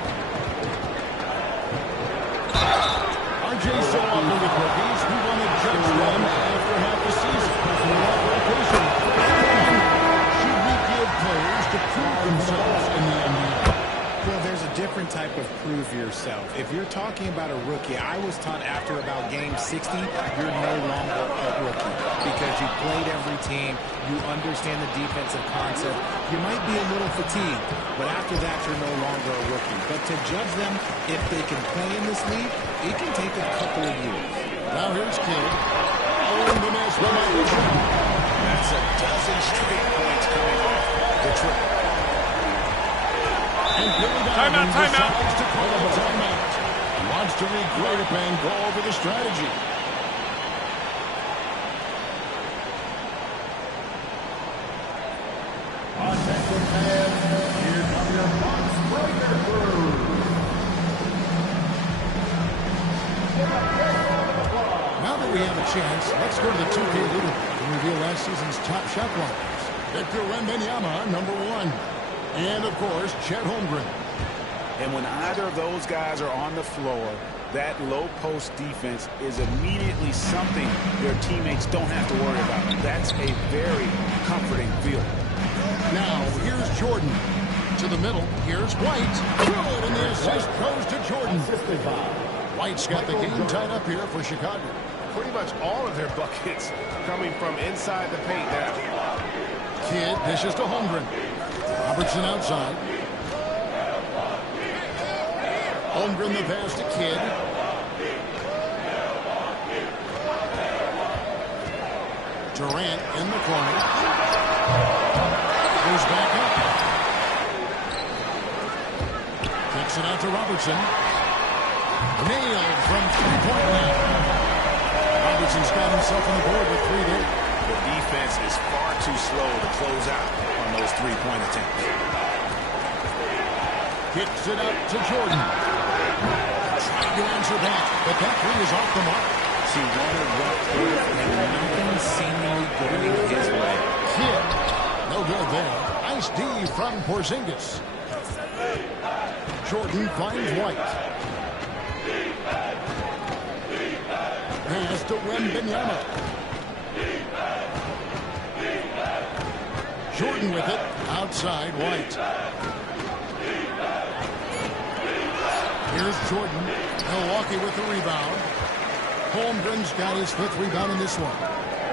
RJ so often with rookies, we want to judge them after half the season. Should we give players to prove themselves in the NBA? Well, there's a different type of prove yourself. If you're talking about a rookie, I was taught after about game 60, you're no longer a rookie because you played every team, you understand the defensive concept. You might be a little fatigued, but after that, you're no longer a rookie. But to judge them, if they can play in this league, it can take a couple of years. Now here's Kidd. Oh, the miss from Michael. That's a dozen straight points coming off the triple. Timeout. Decides to call a timeout. He wants to regroup and go over the strategy. Attention fans, here come your Bucks breaker crew. Now that we have a chance, let's go to the 2K leaderboard and reveal last season's top shot blockers. Victor Wembanyama, number 1. And, of course, Chet Holmgren. And when either of those guys are on the floor, that low post defense is immediately something their teammates don't have to worry about. That's a very comforting feeling. Now, here's Jordan. To the middle, here's White. Good, and the assist goes to Jordan. White's got the game tied up here for Chicago. Pretty much all of their buckets coming from inside the paint now. Kidd dishes to Holmgren. Robertson outside. Holmgren the pass to Kidd. Durant in the corner. Goes back up. Kicks it out to Robertson. Nailed from three-point line. Robertson's got himself on the board with 3 there. The defense is far too slow to close out on those three-point attempts. Kicks it up to Jordan. Trying to answer back, but that three is off the mark. She wanted what and nothing seemingly going his way. Kidd. No good there. Nice D from Porzingis. Jordan finds White. Pass to Wembanyama. Jordan with it. Outside White. Here's Jordan. Milwaukee with the rebound. Holmgren's got his 5th rebound in this one.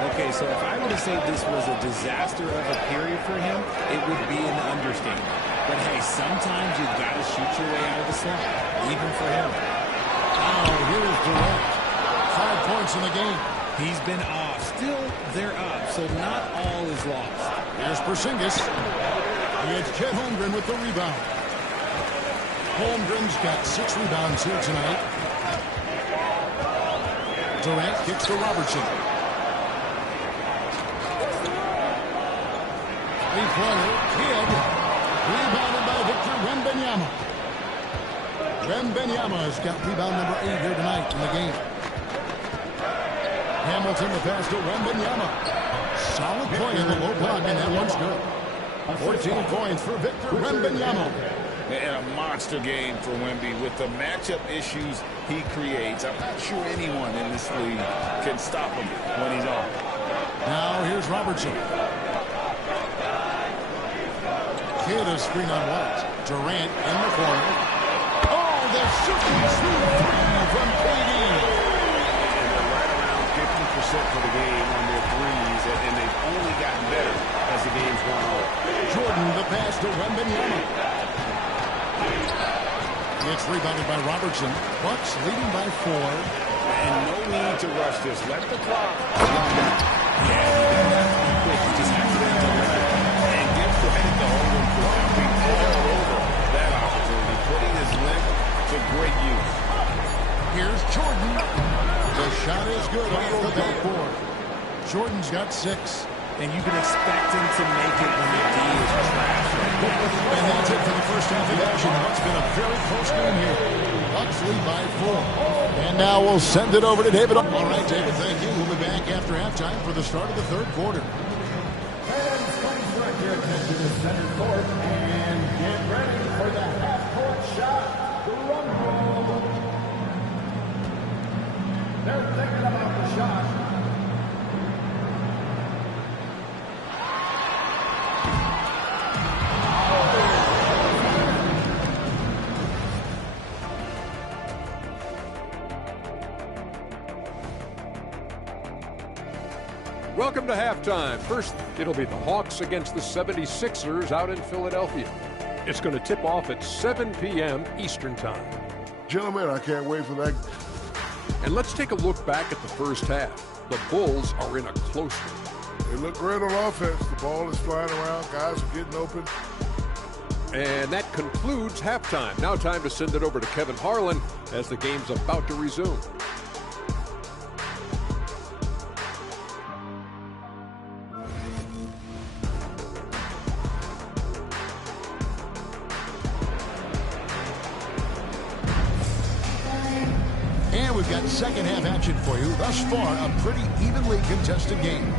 Okay, so if I were to say this was a disaster of a period for him, it would be an understatement. But hey, sometimes you got to shoot your way out of the slump, even for him. Now here's Durant. 5 points in the game. He's been off. Still, they're up, so not all is lost. Here's Porzingis. It's Chet Holmgren with the rebound. Holmgren's got 6 rebounds here tonight. Durant kicks to Robertson. Three-pointer, Kidd. Rebounded by Victor Wembanyama. Wembanyama's got rebound number 8 here tonight in the game. Hamilton the pass to Wembanyama. Solid play in the low block, and that one's good. 14 points for Victor Wembanyama. And a monster game for Wemby with the matchup issues he creates. I'm not sure anyone in this league can stop him when he's on. Now here's Robertson. Kidd a screen on White. Durant in the corner. Oh, they're shooting 2-3 from KD. And they're right around 50% for the game on their threes, and they've only gotten better as the game's gone on. Jordan the pass to Wembanyama. It's rebounded by Robertson. Bucks leading by 4. And no need to rush this. Let the clock. Yeah, you just have to be deliberate. And give credit to Holmgren for jumping all over that opportunity, putting his length to great use. Here's Jordan. The shot is good off the backboard. Jordan's got 6. And you can expect him to make it when the D is trash. And that's it for the first half of action. It's been a very close game here. Bucks lead by 4. And now we'll send it over to David. All right, David, thank you. We'll be back after halftime for the start of the 3rd quarter. Fans, please direct your attention to center court and get ready for the half-court shot rumble. They're thinking about the shot. Welcome to halftime. First, it'll be the Hawks against the 76ers out in Philadelphia. It's going to tip off at 7 p.m. Eastern Time. Gentlemen, I can't wait for that. And let's take a look back at the first half. The Bulls are in a close one. They look great on offense. The ball is flying around. Guys are getting open. And that concludes halftime. Now time to send it over to Kevin Harlan as the game's about to resume. And we've got second half action for you. Thus far, a pretty evenly contested game.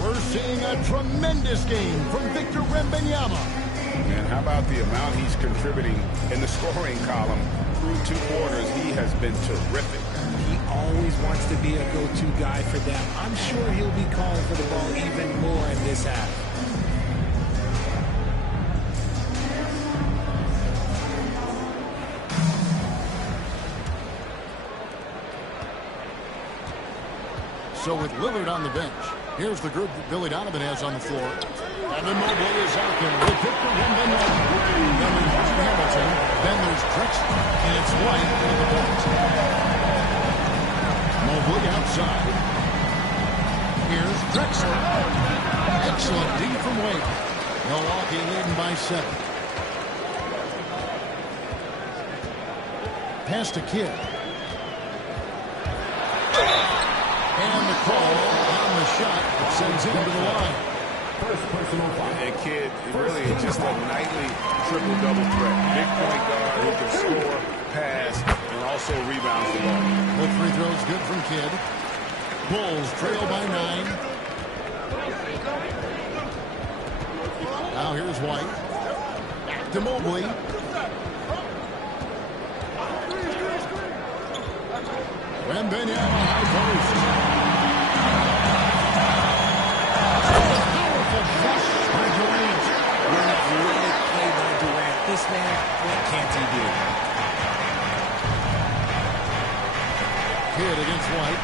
We're seeing a tremendous game from Victor Wembanyama. And how about the amount he's contributing in the scoring column through 2 quarters? He has been terrific. He always wants to be a go-to guy for them. I'm sure he'll be calling for the ball even more in this half. So with Lillard on the bench, here's the group that Billy Donovan has on the floor. And then Mobley is out there with Victor Wembanyama. Then there's Hamilton. Then there's Drexler. And it's White on the bench. Mobley outside. Here's Drexler. Excellent D from Wade. Milwaukee leading by 7. Pass to Kidd. And the call on the shot that sends him to the line. And Kidd, really just a nightly triple-double threat. Big point guard who can score, pass, and also rebounds the ball. Both free throws good from Kidd. Bulls trail by 9. Now here's White. Back to Mobley. Wembanyama high post. Powerful flush by Durant. Really played by Durant. This man, what can't he do? Kidd against White.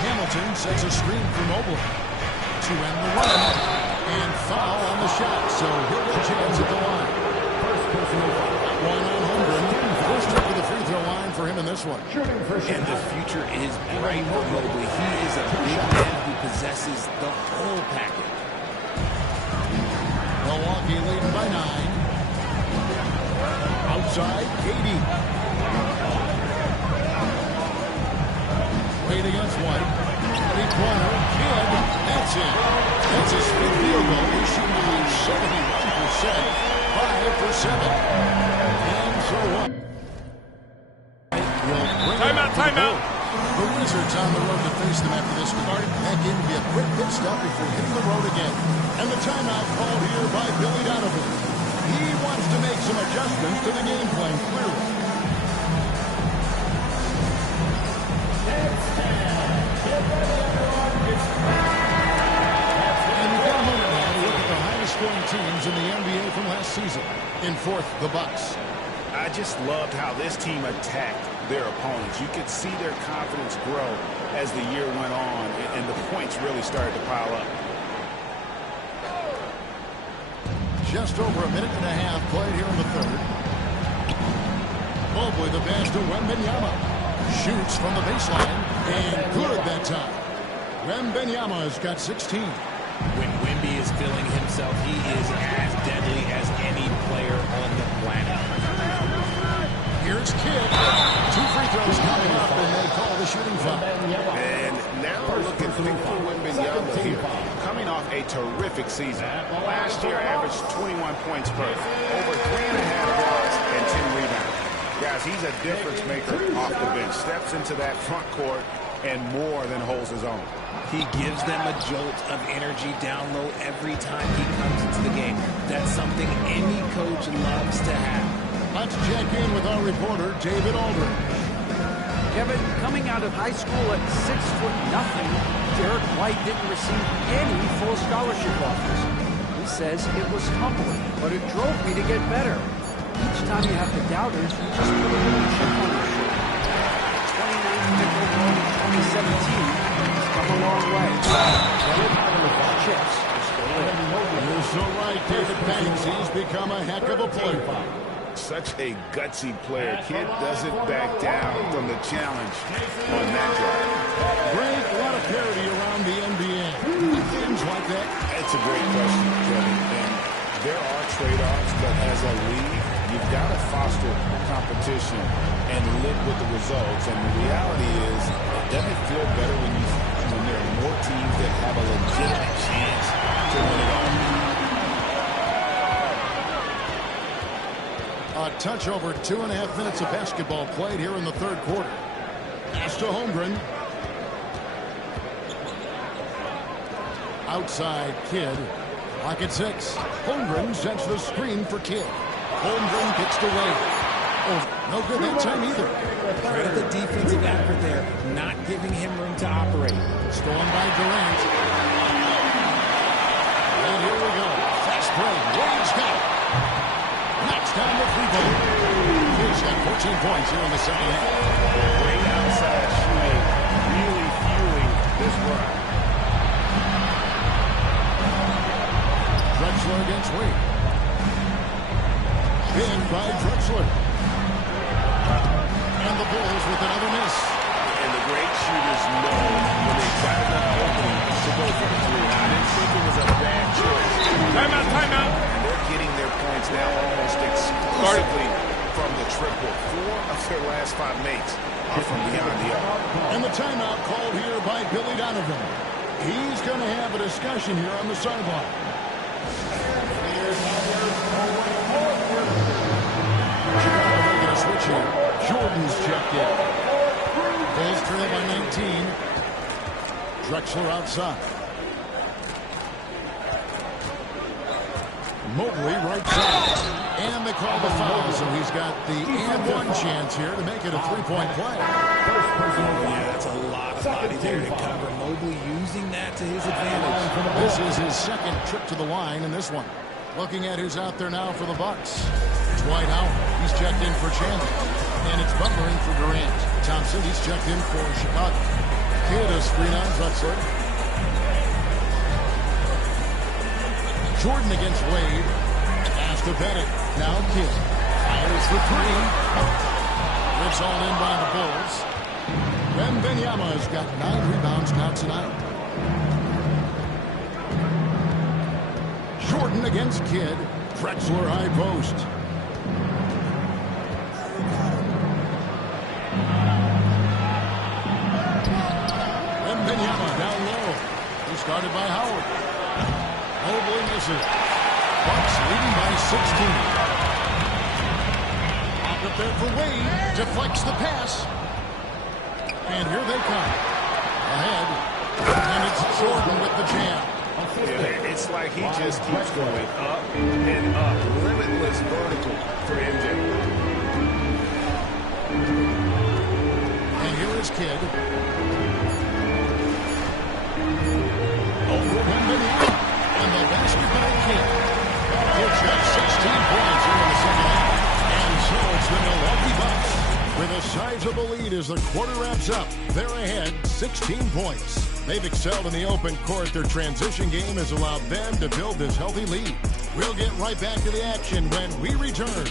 Hamilton sets a screen for Mobley to end the run. And foul on the shot, so he'll get a chance at the line. One on Holmgren. First trip to the free throw line for him in this one. And the future is bright for Mobley. He is a big man who possesses the whole package. Milwaukee leading by 9. Outside, KD. Wade against White. 3-pointer, Kidd. That's it. That's his fifth field goal. He's shooting about 71%. 5 for 7. And so what? Timeout. The Wizards on the road to face them after this start. That game will be a quick pit stop before hitting the road again. And the timeout called here by Billy Donovan. He wants to make some adjustments to the game plan, clearly. And we've got a moment now to look at the highest scoring teams in the NBA from last season. In fourth, the Bucks. I just loved how this team attacked their opponents. You could see their confidence grow as the year went on, and the points really started to pile up. Just over a minute and a half played here in the third. Mobley the pass to Wembanyama. Shoots from the baseline, and good that time. Wembanyama has got 16. When Wemby is feeling himself, he is as deadly as any player on the planet. Here's Kidd. 2 free throws coming up, and they call the shooting foul. And now look at Victor Wembanyama here, coming off a terrific season. Last year averaged 21 points per, over 3.5 blocks and 10 rebounds. Guys, he's a difference maker off the bench. Steps into that front court and more than holds his own. He gives them a jolt of energy down low every time he comes into the game. That's something any coach loves to have. Let's check in with our reporter, David Aldridge. Kevin, coming out of high school at 6'0", Derek White didn't receive any full scholarship offers. He says it was humbling, but it drove me to get better. Each time you have the doubters, you just put a little chip on your shoulder. 29th pick overall in 2017 has come a long way. Chips are still in. You're so right, David Banks. He's become a heck of a player. Such a gutsy player. Kidd doesn't back down from the challenge on that drive. Great, a lot of parity around the NBA. Things like that. That's a great question, Kevin. And there are trade-offs, but as a league, you've got to foster competition and live with the results. And the reality is, doesn't it feel better when there are more teams that have a legitimate chance to win it all? A touch over 2.5 minutes of basketball played here in the third quarter. Pass to Holmgren. Outside Kidd. Lock at 6. Holmgren sets the screen for Kidd. Holmgren gets to Wade. Oh, no good that time either. Credit the defensive effort there, not giving him room to operate. Stolen by Durant. And here we go. Fast break. Wade's got it. Knocks down the free throw. Kidd's got 14 points here in the second half. Great outside shooting, really fueling this run. Drexler against Wade. Big by Drexler. And the Bulls with another miss. And the great shooters know when they've got enough opening to go for the three. I didn't think it was a bad choice. Timeout. And they're getting their points now almost exclusively from the triple. 4 of their last 5 makes are from beyond the arc. And the timeout called here by Billy Donovan. He's going to have a discussion here on the sideline. Chicago making a switch here. Jordan's checked in. Bulls trail by 19. Drexler outside. Mobley right side. And they call the foul, so he's got the and one chance here to make it a three-point play. Yeah, that's a lot of body there to cover. Mobley using that to his advantage. This is his second trip to the line in this one. Looking at who's out there now for the Bucks. It's Dwight Howard. He's checked in for Chandler. And it's Butler in for Durant. Thompson, he's checked in for Chicago. Kidd a screen on Drexler. Jordan against Wade. Pass to Bennett. Now Kidd. Fires the three. It's all in by the Bulls. Wembanyama has got 9 rebounds now tonight. Jordan against Kidd. Drexler high post. Wembanyama down low. He started by Howard. Mobley misses. Bucks leading by 16. Out up there for Wade. Deflects the pass. And here they come. Ahead. And it's Jordan with the jam. Yeah, it's like he just keeps going up and up. Limitless vertical for MJ. And here is Kidd. Over Wembanyama. And the basketball Kidd. Kidd's got 16 points here in the second half. And so it's the Milwaukee Bucks with a sizable lead as the quarter wraps up. They're ahead 16 points. They've excelled in the open court. Their transition game has allowed them to build this healthy lead. We'll get right back to the action when we return.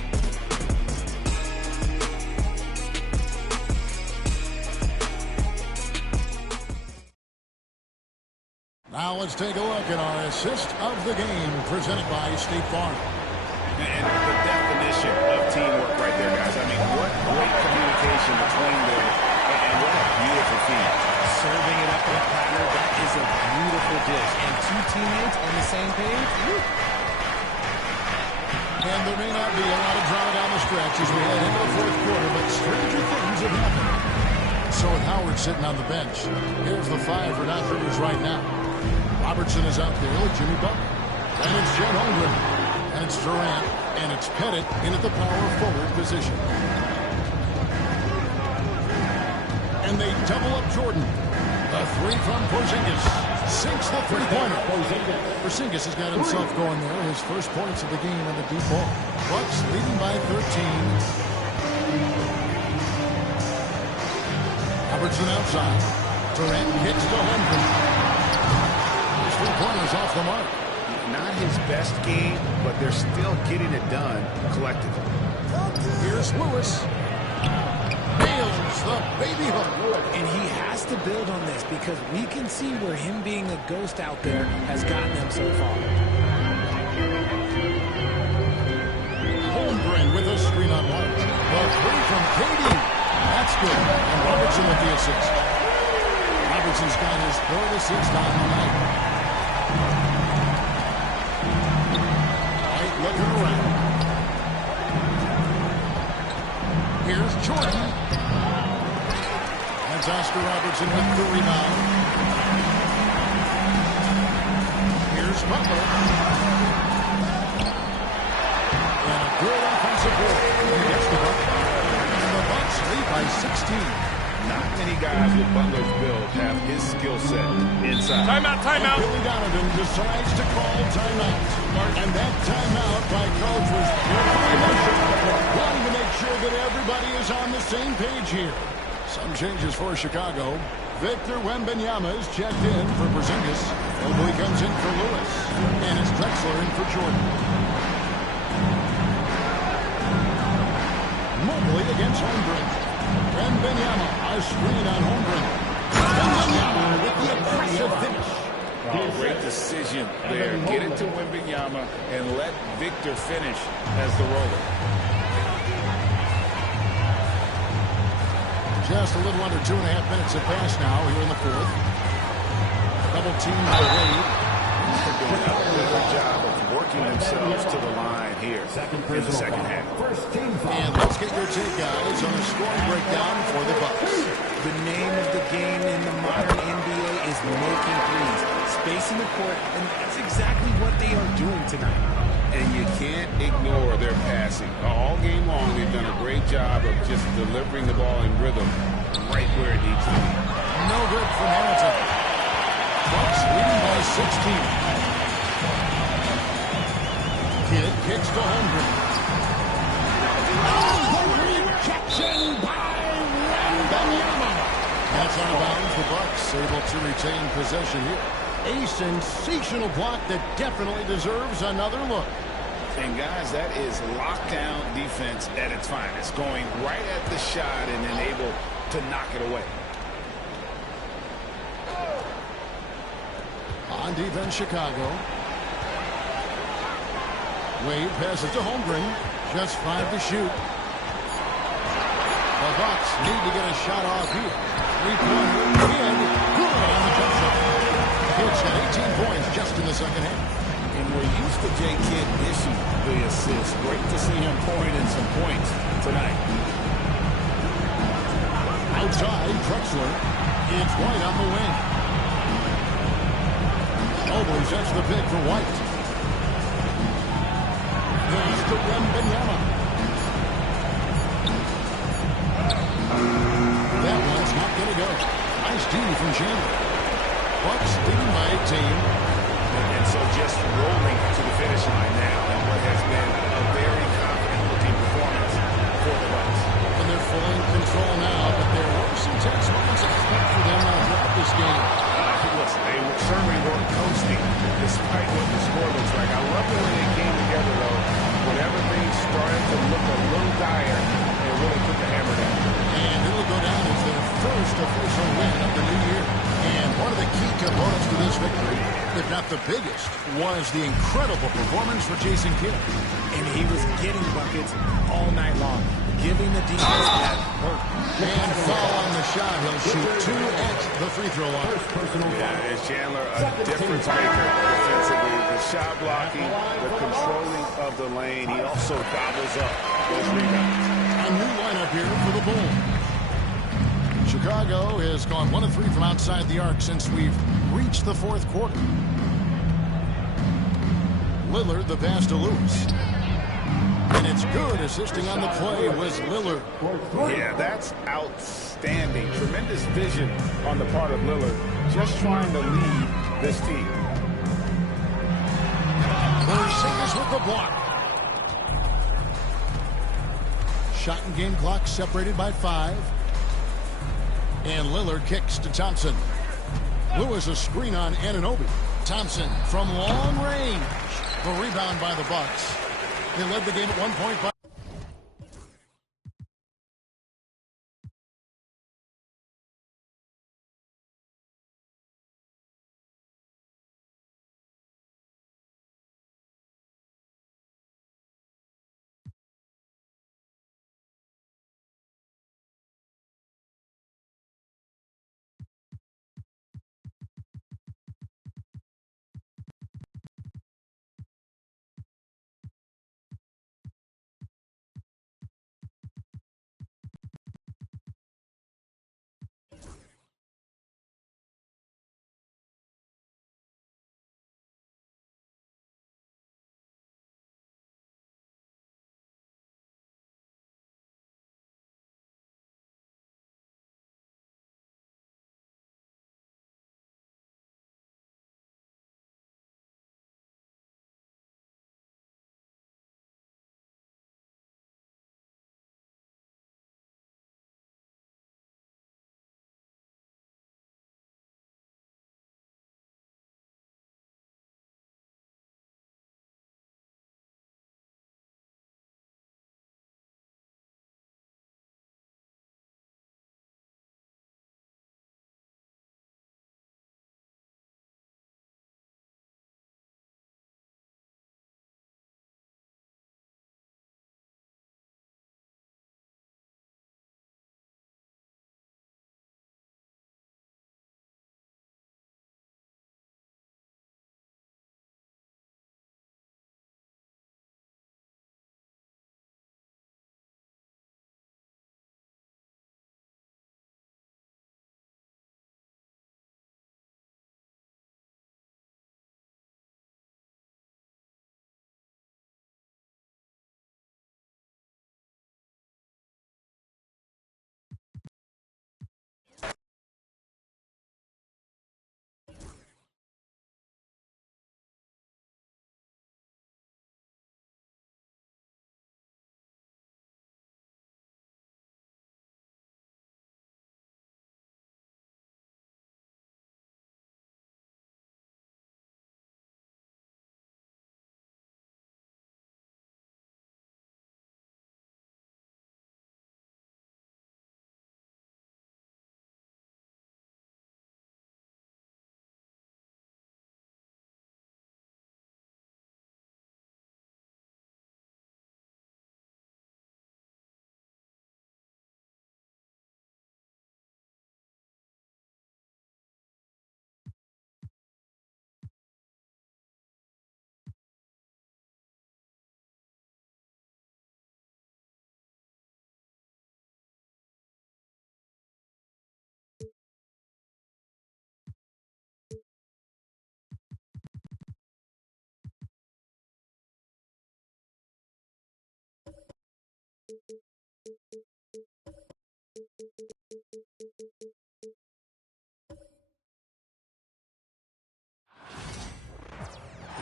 Now let's take a look at our assist of the game presented by State Farm. And the definition of teamwork right there, guys. I mean, what great communication between them, and what a beautiful feed. Serving it up in a platter, that is a beautiful dish. And 2 teammates on the same page. Woo. And there may not be a lot of drama down the stretch as we head into the fourth quarter, but stranger things have happened. So with Howard sitting on the bench, here's the 5 for Doc Rivers right now. Robertson is out there with Jimmy Butler. And it's Chet Holmgren. And it's Durant. And it's Pettit in at the power forward position. And they double up Jordan. The 3 from Porzingis. Sinks the three-pointer. Porzingis has got himself going there. His first points of the game in the deep ball. Bucks leading by 13. Robertson outside. Durant kicks to Holmgren. His three-pointers off the mark. Not his best game, but they're still getting it done collectively. Here's Lewis. Nails the baby hook. And he has to build on this because we can see where him being a ghost out there has gotten them so far. Holmgren with a screen on White. The 3 from KD. That's good. And Robertson with the assist. Robertson's got his 3rd assist on the night. White looking around. Here's Jordan. That's Oscar Robertson with the rebound. Here's Butler. And a good offensive goal. He gets the bucket. And the Bucks lead by 16. Not many guys with Butler's build have his skill set inside. Timeout, timeout. And Billy Donovan decides to call timeout. And that timeout by coach was purely emotional, wanting to make sure that everybody is on the same page here. Some changes for Chicago. Victor Wembanyama is checked in for Porzingis. Mobley comes in for Lewis. And it's Drexler in for Jordan. Mobley against Holmgren. Wembanyama, a screen on Holmgren. Wembanyama with the aggressive finish. Oh, great decision there. Get it to Wembanyama and let Victor finish as the roller. Just a little under 2.5 minutes have passed now here in the fourth. Double team by Wade. They're doing a better job of working themselves to the line here in the second half. And let's get your take, guys, on the scoring breakdown for the Bucks. The name of the game in the modern NBA is making threes, spacing the court, and that's exactly what they are doing tonight. And you can't ignore their passing. All game long, they've done a great job of just delivering the ball in rhythm right where it needs to be. No good from Hamilton. Bucks leading by 16. Kidd kicks to Holmgren. Oh, the rejection by Wembanyama. That's out of bounds. The Bucks able to retain possession here. A sensational block that definitely deserves another look. And guys, that is lockdown defense at its finest, going right at the shot and then able to knock it away. On defense, Chicago. Wade passes to Holmgren. Just 5 to shoot. The Bucks need to get a shot off here. Three-pointer in. Good on the jump shot. Kidd's got 18 points just in the second half. And we're used to J. Kidd dishing the assist. Great to see him pouring in some points tonight. Outside, Drexler. It's White on the wing. Mobley sets the pick for White. Pass to Wembanyama. That one's not going to go. Nice D from Chandler. Bucks leading by 18. And so just rolling to the finish line now in what has been a very confident-looking performance for the Bucks. And they're fully in control now, but there were some tense moments for them throughout this game. Listen, they certainly weren't coasting despite what the score looks like. I love the way they came together, though. Whenever things started to look a little dire, they really put the hammer down. And it'll go down as their first official win of the new year. And one of the key components to this victory, if not the biggest, was the incredible performance for Jason Kidd. And he was getting buckets all night long, giving the defense that work. And foul on the shot. He'll shoot 2 at the free throw line. Yeah, is Chandler a difference maker defensively? The shot blocking, the controlling of the lane. He also gobbles up those rebounds. A new lineup here for the Bulls. Chicago has gone 1 of 3 from outside the arc since we've reached the fourth quarter. Lillard, the pass to Lewis. And it's good. Assisting on the play was Lillard. Yeah, that's outstanding. Tremendous vision on the part of Lillard. Just trying to lead this team. Porzingis with the block. Shot and game clock separated by 5. And Lillard kicks to Thompson. Lewis a screen on Anunoby. Thompson from long range. The rebound by the Bucks. They led the game at 1 point by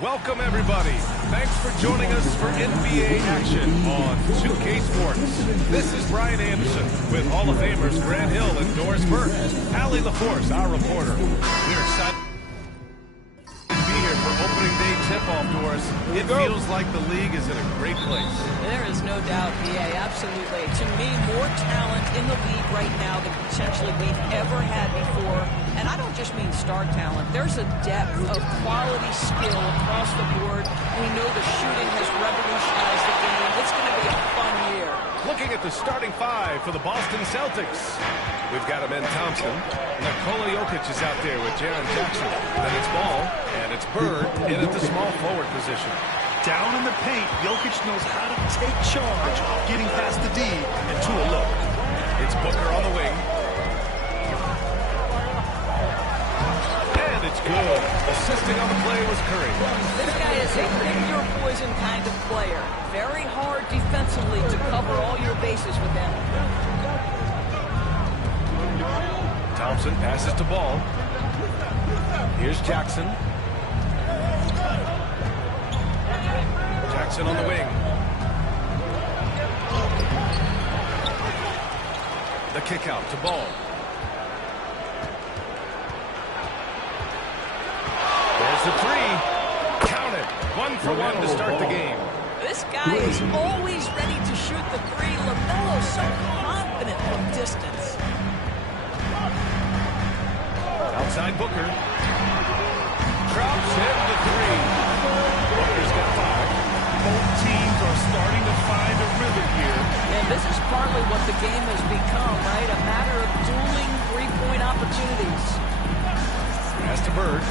Welcome, everybody. Thanks for joining us for NBA action on 2K Sports. This is Brian Anderson with Hall of Famers Grant Hill and Doris Burke. Allie LaForce, our reporter. We're excited to be here for opening day tip-off, Doris. It feels like the league is in a great place. There is no doubt, BA, absolutely. To me, more talent in the league right now than potentially we've ever had before. And I don't just mean star talent. There's a depth of quality skill across the board. We know the shooting has revolutionized the game. It's going to be a fun year. Looking at the starting five for the Boston Celtics. We've got Amen Thompson. Nikola Jokic is out there with Jaren Jackson. Then it's Ball, and it's Bird in at the small forward position. Down in the paint, Jokic knows how to take charge, getting past the D and to a look. It's Booker on the wing. And it's good. Assisting on the play was Curry. This guy is a pick-your-poison kind of player. Very hard defensively to cover all your bases with him. Thompson passes to Ball. Here's Jackson. Jackson on the wing. The kick out to Ball. There's the three. Count it. 1 for 1 to start the game. This guy is always ready to shoot the three. LaMelo's so confident from distance. Outside Booker. Drops in the three. Booker's got 5. Both teams are starting to find a rhythm here. And this is partly what the game has become, right? A matter of dueling three-point opportunities. Pass to Bird.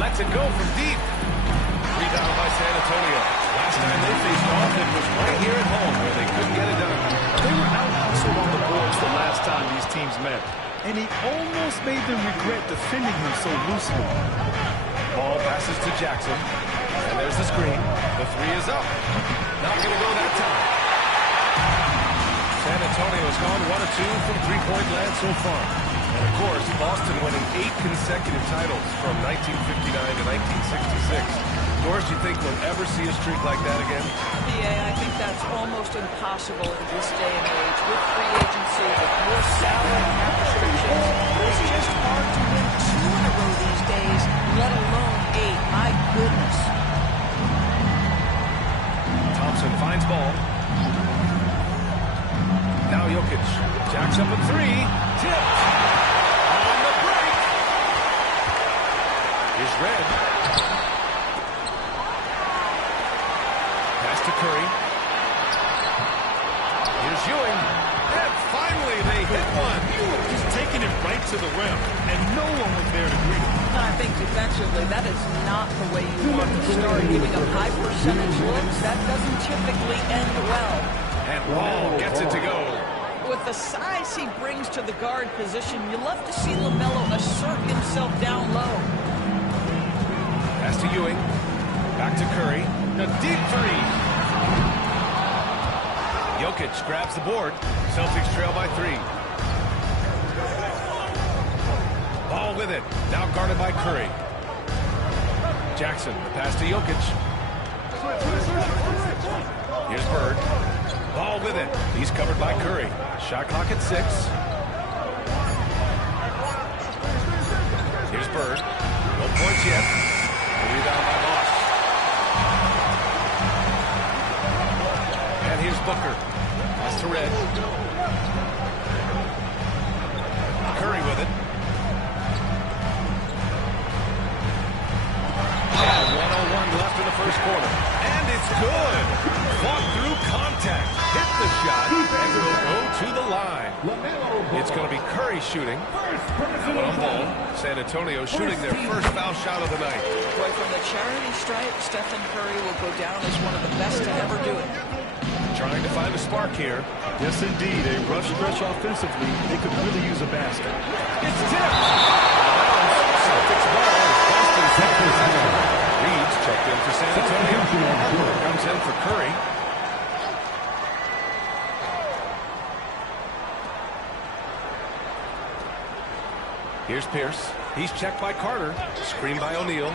Lets it go from deep. Rebound by San Antonio. Last time they faced off, it was right here at home where they couldn't get it done. They were out-hustled on the boards the last time these teams met. And he almost made them regret defending him so loosely. Ball passes to Jackson. And there's the screen. The three is up. Not going to go that time. San Antonio has gone 1 of 2 from three-point land so far. And, of course, Boston winning 8 consecutive titles from 1959 to 1966. Doris, you think we'll ever see a streak like that again? Yeah, I think that's almost impossible in this day and age. With free agency, with more salary and cap restrictions, it's just hard to win 2 in a row these days, let alone 8. My goodness. Thompson finds Ball. Now Jokic. Jacks up a 3. Tipped. On the break. Here's Red. Pass to Curry. Here's Ewing. And finally they hit one. Just taking it right to the rim, and no one was there to greet him. I think defensively, that is not the way you want to start giving up high percentage looks. That doesn't typically end well. And Ball gets it to go. With the size he brings to the guard position, you love to see LaMelo assert himself down low. Pass to Ewing. Back to Curry. A deep 3. Jokic grabs the board. Celtics trail by 3. Ball with it. Now guarded by Curry. Jackson. Pass to Jokic. Here's Bird. Ball with it. He's covered by Curry. Shot clock at 6. Here's Bird. No points yet. Rebound by Moss. And here's Booker. Pass to Red. Curry with it. And 1:01 left in the first quarter. And it's good. Fought through contact. Hit the shot. And will go to the line. It's going to be Curry shooting. That one on Ball. San Antonio shooting their first foul shot of the night. Boy, from the charity stripe, Stephen Curry will go down as one of the best to ever do it. Trying to find a spark here. Yes, indeed. A rough stretch offensively. They could really use a basket. It's tipped. Celtics ball is Boston Celtics. Reeves checked in for San Antonio. Harper comes in for Curry. Here's Pierce. He's checked by Carter. Screen by O'Neal.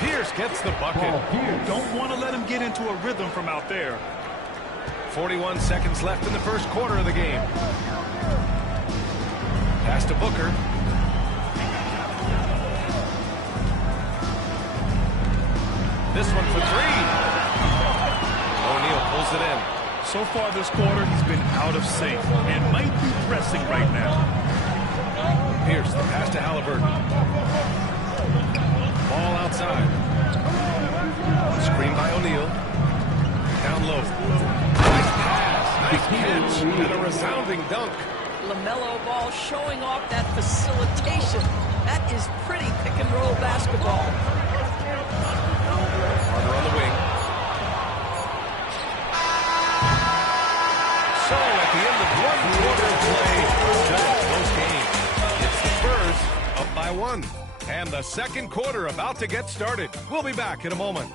Pierce gets the bucket. Don't want to let him get into a rhythm from out there. 41 seconds left in the first quarter of the game. Pass to Booker. This one for three. O'Neal pulls it in. So far this quarter, he's been out of sync and might be pressing right now. Pierce, the pass to Halliburton. Ball outside. Screen by O'Neal. Down low. Nice pass. Nice catch. And a resounding dunk. LaMelo Ball showing off that facilitation. That is pretty pick-and-roll basketball. Carter on the wing. So at the end of one quarter of play, still a close game. It's the Spurs up by one. And the second quarter about to get started. We'll be back in a moment.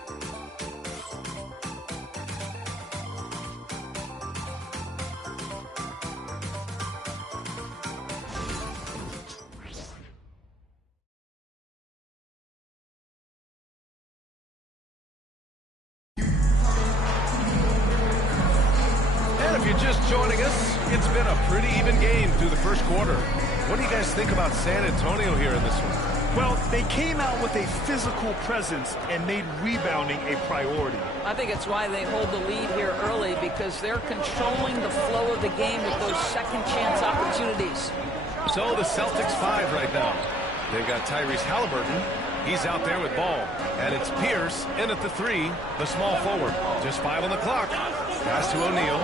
If you're just joining us, it's been a pretty even game through the first quarter. What do you guys think about San Antonio here in this one? Well, they came out with a physical presence and made rebounding a priority. I think it's why they hold the lead here early, because they're controlling the flow of the game with those second chance opportunities. So the Celtics 5 right now. They've got Tyrese Halliburton. He's out there with ball. And it's Pierce in at the three, the small forward. Just 5 on the clock. Pass to O'Neal.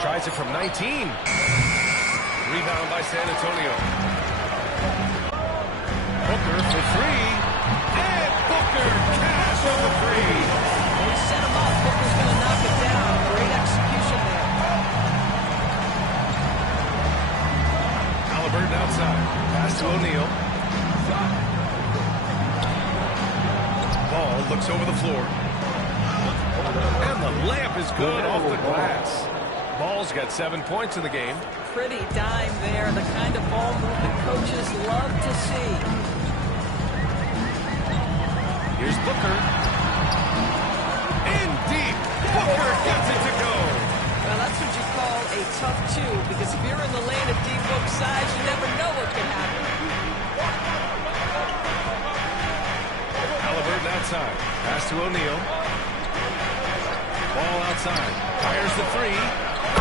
Tries it from 19. Rebound by San Antonio. Booker for three. And Booker cash on the three. Well, he set him up. Booker's going to knock it down. Great execution there. Halliburton outside. Pass to O'Neal. Ball looks over the floor. And the layup is good off the glass. Ball's got 7 points in the game. Pretty dime there. The kind of ball movement coaches love to see. Here's Booker. In deep. Booker gets it to go. Well, that's what you call a tough two, because if you're in the lane of deep book size, you never know what can happen. Halliburton outside. Pass to O'Neal. Ball outside. Fires the three.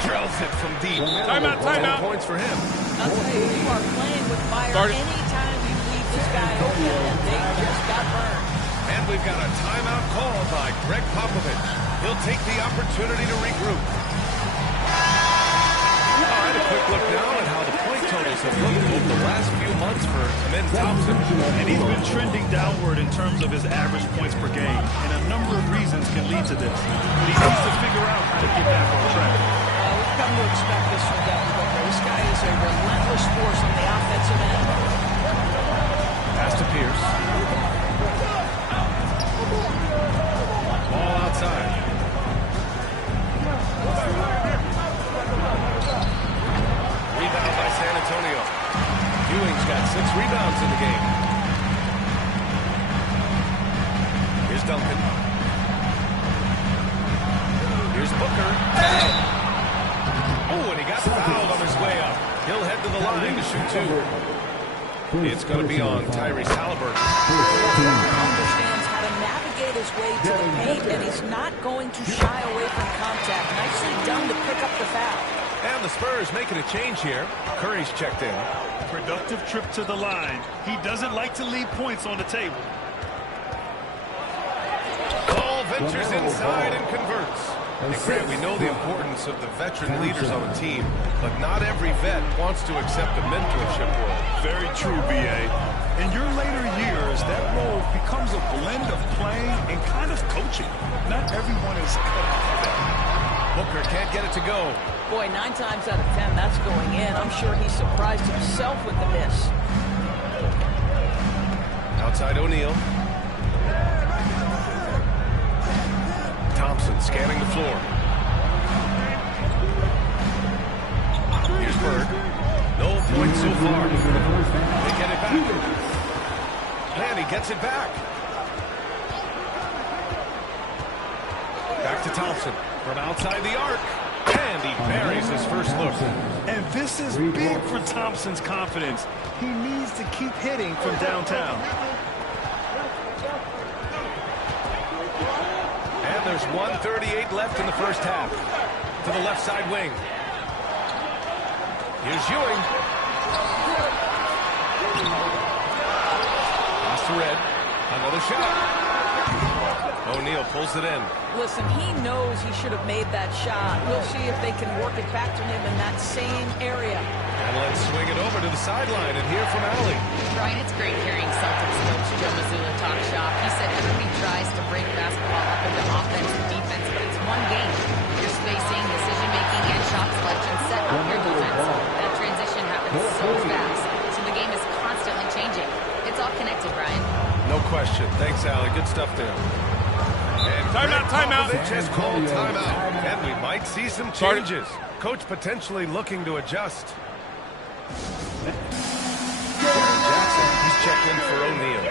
Drills it from deep. Timeout, timeout. 10 points for him. I'll tell you, you are playing with fire anytime you leave this guy open, and they just got burned. And we've got a timeout called by Greg Popovich. He'll take the opportunity to regroup. All right, a quick look now at how the point totals have looked over the last few months for Amen Thompson. And he's been trending downward in terms of his average points per game. And a number of reasons can lead to this. But he needs to figure out how to get back on track. We've come to expect this from Devin Booker. This guy is a relentless force on the offensive end. Pass to Pierce. Ball outside. Rebound by San Antonio. Ewing's got 6 rebounds in the game. Here's Duncan. Here's Booker. Oh, and he got fouled on his way up. He'll head to the line to shoot 2. It's going to be on Tyrese Halliburton. He understands how to navigate his way to the paint, and he's not going to shy away from contact. Nicely done to pick up the foul. And the Spurs making a change here. Curry's checked in. Productive trip to the line. He doesn't like to leave points on the table. Ball ventures inside and converts. And Grant, we know the importance of the veteran leaders on the team, but not every vet wants to accept a mentorship role. Very true, B.A. In your later years, that role becomes a blend of playing and kind of coaching. Not everyone is cut out for that. Booker can't get it to go. Boy, 9 times out of 10, that's going in. I'm sure he surprised himself with the miss. Outside O'Neal. Thompson scanning the floor. Here's Bird. No points so far. They get it back. And he gets it back. Back to Thompson from outside the arc. And he buries his first look. And this is big for Thompson's confidence. He needs to keep hitting from downtown. And there's 1:38 left in the first half. To the left side wing. Here's Ewing. Pass to Red. Another shot. O'Neal pulls it in. Listen, he knows he should have made that shot. We'll see if they can work it back to him in that same area. And let's swing it over to the sideline and hear from Allie. Brian, it's great hearing Celtics coach Joe Mazzulla talk shop. He said everybody tries to break basketball up into offense and defense, but it's one game. Your spacing, decision-making, and shot selection set up your defense. That transition happens so fast, so the game is constantly changing. It's all connected, Brian. No question. Thanks, Allie. Good stuff there. And Timeout. Just called timeout. And we might see some changes. Coach potentially looking to adjust. Jackson, he's checked in for O'Neal.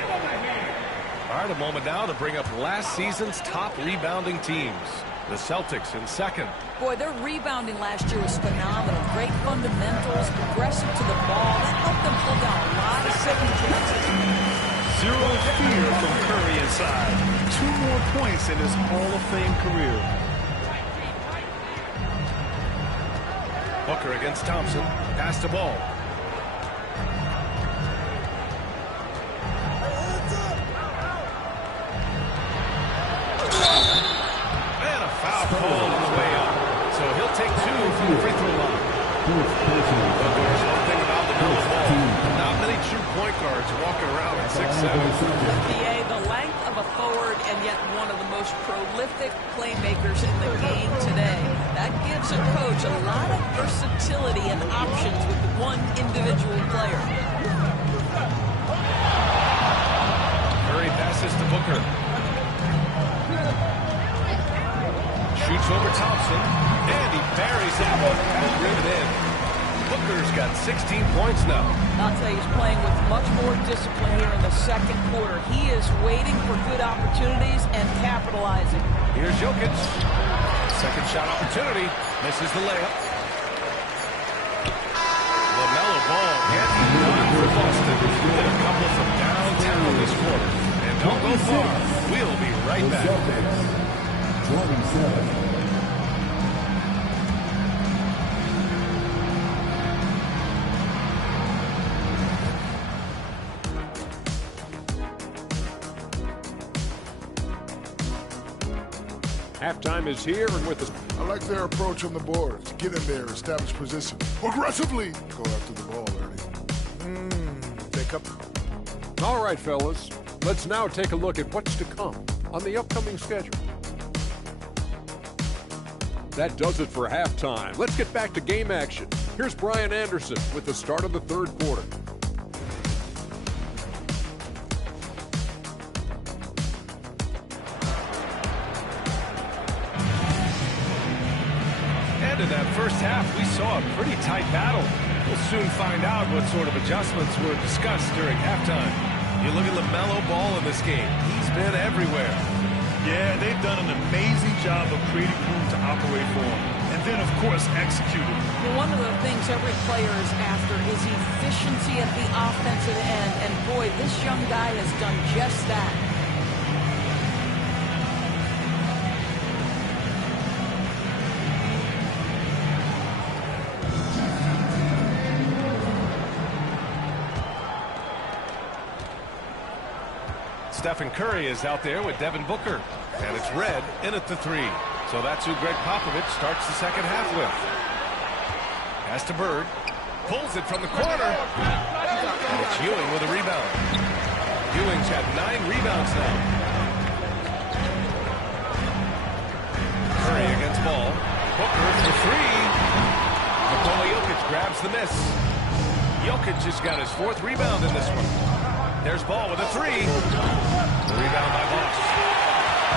All right, a moment now to bring up last season's top rebounding teams. The Celtics in second. Boy, their rebounding last year was phenomenal. Great fundamentals, aggressive to the ball. That helped them pull down a lot of second chances. Zero fear from Curry inside. 2 more points in his Hall of Fame career. Booker against Thompson. Pass the ball. And a foul call on the way up. So he'll take 2 from the free throw line. But there's one thing about the middle ball. Not many true point guards walking around at 6'7". PA, the length of a forward and yet one of the most prolific playmakers in the game today. That gives a coach a lot of versatility and options with one individual player. Curry passes to Booker. Shoots over Thompson, and he buries that one. Driven in. Booker's got 16 points now. I'll tell you, he's playing with much more discipline here in the second quarter. He is waiting for good opportunities and capitalizing. Here's Jokic. Second shot opportunity. Misses the layup. LaMelo Ball getting done for Boston. Hit a couple from downtown this quarter. And don't go far. We'll be right back. 27. Halftime is here, and with the... I like their approach on the boards. Get in there, establish position. Aggressively! Go after the ball, Ernie. Take up. All right, fellas. Let's now take a look at what's to come on the upcoming schedule. That does it for halftime. Let's get back to game action. Here's Brian Anderson with the start of the third quarter. And in that first half, we saw a pretty tight battle. We'll soon find out what sort of adjustments were discussed during halftime. You look at LaMelo Ball in this game. He's been everywhere. Yeah, they've done an amazing job of creating room to operate for him. And then, of course, executing. Well, one of the things every player is after is efficiency at the offensive end. And boy, this young guy has done just that. Stephen Curry is out there with Devin Booker. And it's Red in at the 3. So that's who Greg Popovich starts the second half with. Pass to Bird. Pulls it from the corner. And it's Ewing with a rebound. Ewing's got 9 rebounds now. Curry against Ball. Booker for 3. Nikola Jokic grabs the miss. Jokic has got his 4th rebound in this one. There's Ball with a 3. The rebound by Bosch.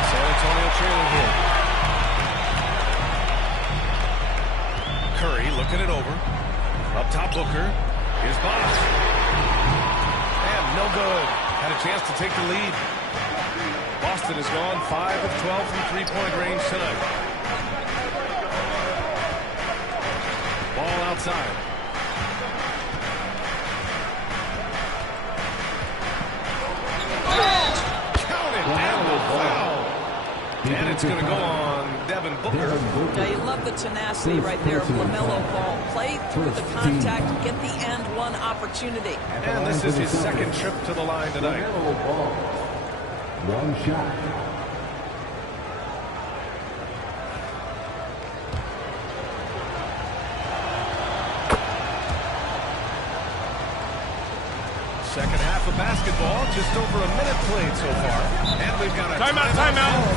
San Antonio trailing here. Curry looking it over. Up top Booker. Here's Bosch. And no good. had a chance to take the lead. Boston has gone 5 of 12 from three-point range tonight. Ball outside. Counted down the foul. And it's going to go on Devin Booker. Yeah, you love the tenacity right there of LaMelo Ball. Play through the contact, get the and one opportunity. And this is his second trip to the line tonight. One shot. Second half of basketball, just over a minute played so far. And we've got a timeout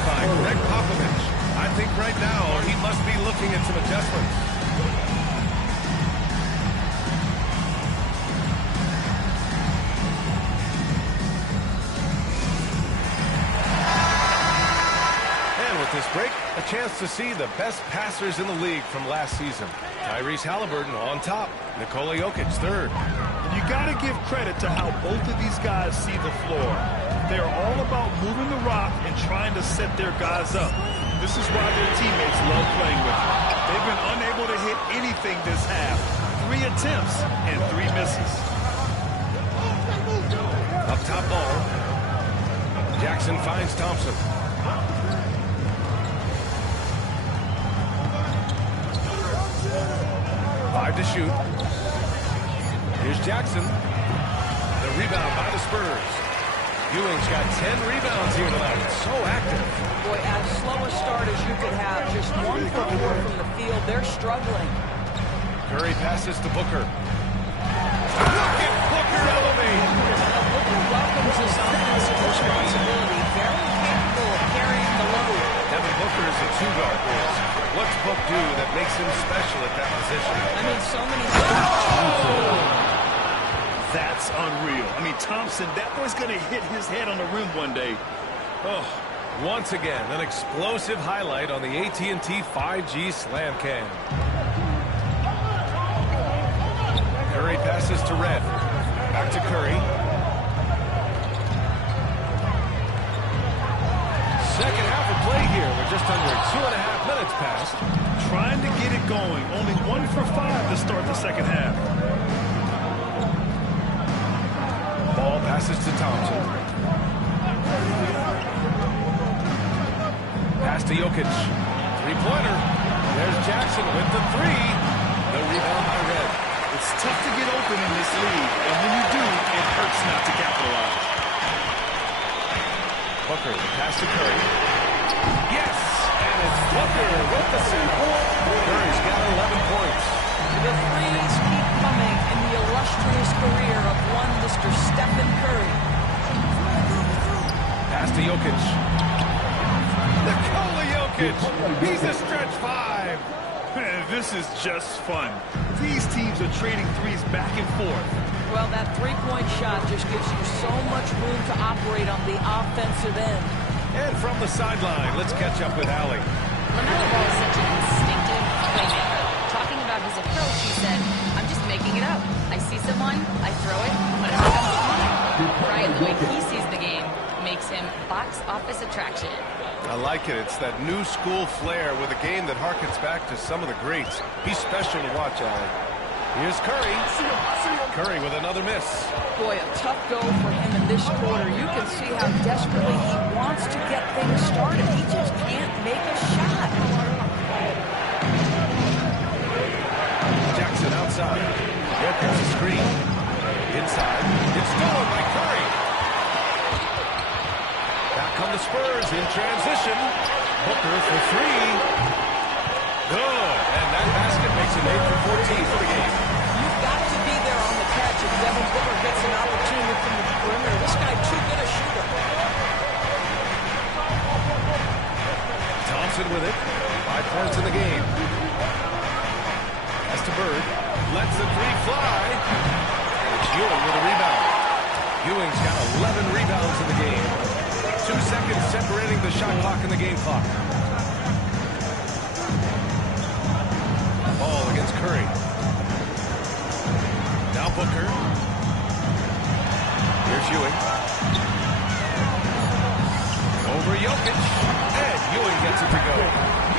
by Greg Popovich. I think right now he must be looking at some adjustments. And with this break, a chance to see the best passers in the league from last season. Tyrese Halliburton on top. Nikola Jokic third. You got to give credit to how both of these guys see the floor. They're all about moving the rock and trying to set their guys up. This is why their teammates love playing with them. They've been unable to hit anything this half. 3 attempts and 3 misses. Up top ball. Jackson finds Thompson. Five to shoot. Here's Jackson. The rebound by the Spurs. Ewing's got 10 rebounds here tonight. So active. Boy, as slow a start as you could have, just 1 for 4 from the field. They're struggling. Curry passes to Booker. Look at Booker elevate. Booker welcomes his offensive responsibility. Very capable of carrying the load. Devin Booker is a two-guard boys. What's Book do that makes him special at that position? I mean, so many things. That's unreal. I mean, Thompson, that boy's going to hit his head on the rim one day. Oh, once again, an explosive highlight on the AT&T 5G Slam Cam. Curry passes to Red. Back to Curry. Second half of play here. We're just under 2.5 minutes past. Trying to get it going. Only 1 for 5 to start the second half. Ball passes to Thompson. Pass to Jokic. Three-pointer. There's Jackson with the 3. The rebound by Red. It's tough to get open in this league, and when you do, it hurts not to capitalize. Booker, the pass to Curry. Yes! And it's Booker with the single. Curry's got 11 points. The threes keep coming in the illustrious career of one Mr. Stephen Curry. Pass to Jokic. Nikola Jokic. He's a stretch 5. This is just fun. These teams are trading threes back and forth. Well, that three-point shot just gives you so much room to operate on the offensive end. And from the sideline, let's catch up with Allie. LaMelo Ball is such an instinctive playmaker. Talking about his approach, he said, I'm just making it up. I see someone, I throw it, whatever comes to mind. Brian, the way he sees the game makes him box office attraction. I like it. It's that new school flair with a game that harkens back to some of the greats. He's special to watch, Allie. Here's Curry. Curry with another miss. Boy, a tough go for him in this quarter. You can see how desperately he wants to get things started. He just can't make a shot. Jackson outside. Jokic a screen. Inside. It's stolen by Curry. Back come the Spurs in transition. Booker for 3. Good. And that basket makes it 8 for 14 for the game. You've got to be there on the catch if Devin Booker gets an opportunity from the perimeter. This guy too good a shooter. Thompson with it. 5 points in the game. Pass to Bird. Lets the 3 fly. And it's Ewing with a rebound. Ewing's got 11 rebounds in the game. 2 seconds separating the shot clock and the game clock. Ball against Curry. Now Booker. Here's Ewing.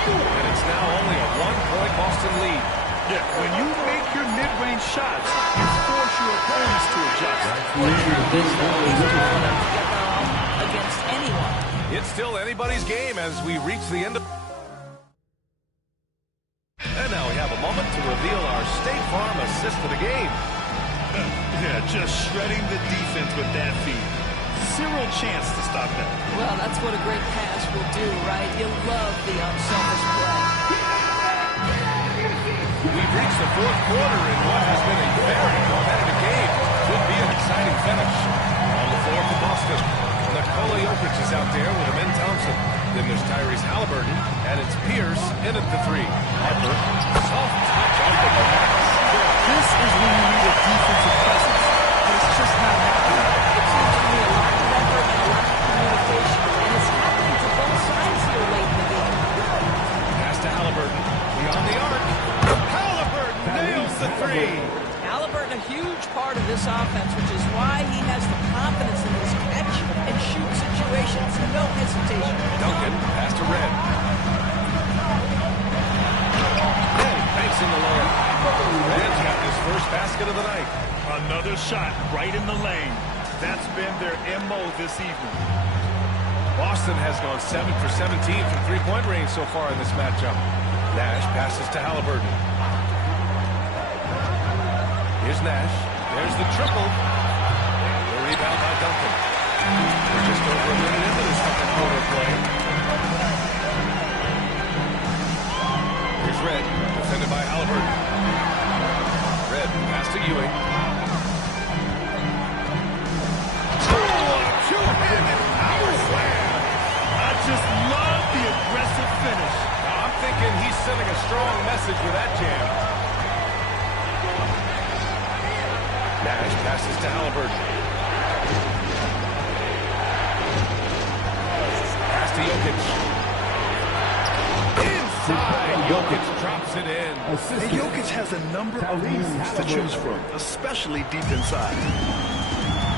And it's now only a 1-point Boston lead. Yeah, when you make your mid-range shots, you force your opponents to adjust. Against anyone. It's still anybody's game as we reach the end of... And now we have a moment to reveal our State Farm assist of the game. Yeah, just shredding the defense with that feed. Zero chance to stop that. Well, that's what a great pass will do, right? You'll love the unselfish play. We've reached the fourth quarter in what has been a very competitive game. Could be an exciting finish. On the floor for Boston, Nikola Jokic is out there with Amin Thompson. Then there's Tyrese Halliburton, and it's Pierce in at the 3. Harper, soft touch on the glass. This is when you need a defensive presence, but it's just not happening. It seems to me a lack of effort and a lack of communication, and it's happening to both sides here late in the game. Pass to Halliburton, beyond the arc. Halliburton nails the 3. Halliburton, a huge part of this offense, which is why he has the confidence in his catch-and-shoot situations. No hesitation. Duncan, pass to Red. Banks in the lane. Red's got his first basket of the night. Another shot right in the lane. That's been their MO this evening. Boston has gone 7 for 17 from three-point range so far in this matchup. Nash passes to Halliburton. Here's Nash. There's the triple. The rebound by Duncan. We're just over a minute into this second quarter of play. Here's Red, defended by Halliburton. Red, pass to Ewing. Two-handed power slam. I just love the aggressive finish. Now, I'm thinking he's sending a strong message with that jam. Nash passes to Halliburton. Pass to Jokic. Inside, Jokic drops it in. And Jokic has a number of moves to choose from, especially deep inside.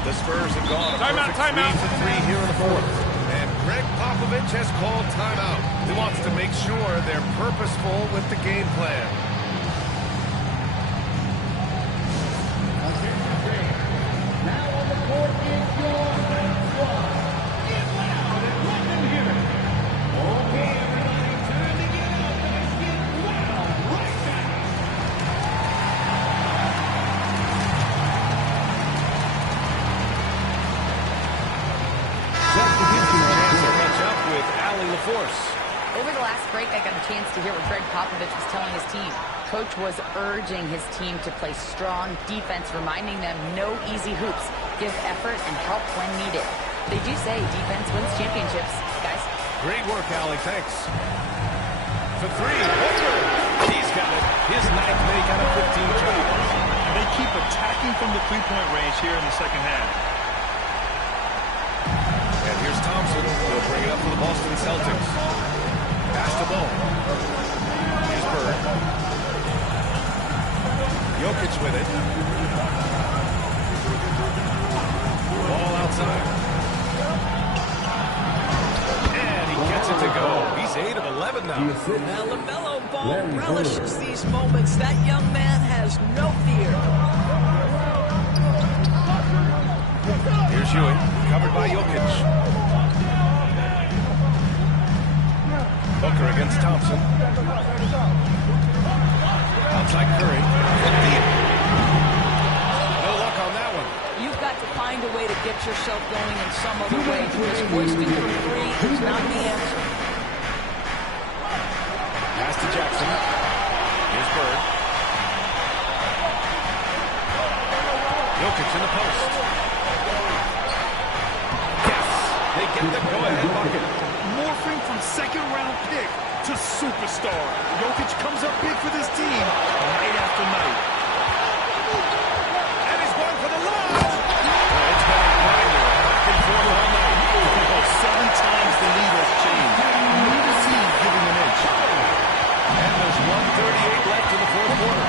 The Spurs have gone a perfect 3 for 3 here in the fourth. And Greg Popovich has called timeout. He wants to make sure they're purposeful with the game plan. Now on the court is your next squad. Get loud and let them hear it. Okay, everybody, time to get up. Let's get loud right now. With Allie LaForce. Over the last break, I got a chance to hear what Greg Popovich was telling his team. Coach was urging his team to play strong defense, reminding them no easy hoops, give effort, and help when needed. They do say defense wins championships, guys. Great work, Allie. Thanks. For 3, Booker. He's got it. His 9th make out of 15 tries. They keep attacking from the three-point range here in the second half. And here's Thompson. He'll bring it up for the Boston Celtics. Pass to Ball. Here's Bird. Jokic with it. Ball outside. And he gets it to go. He's 8 of 11 now. Now LaMelo Ball relishes these moments. That young man has no fear. Here's Ewing, covered by Jokic. Booker against Thompson. Outside Curry. Deep. No luck on that one. You've got to find a way to get yourself going in some other way, because hoisting from 3 is not the answer. Pass to Jackson. Here's Bird. Jokic in the post. Yes! They get the go-ahead bucket. Morphing from second-round pick to superstar. Jokic comes up big for this team night after night. And he's going for the line. It's been a grinder, back and forth all night. 7 times the lead has changed. Neither team giving an inch. And there's 1:38 left in the fourth quarter.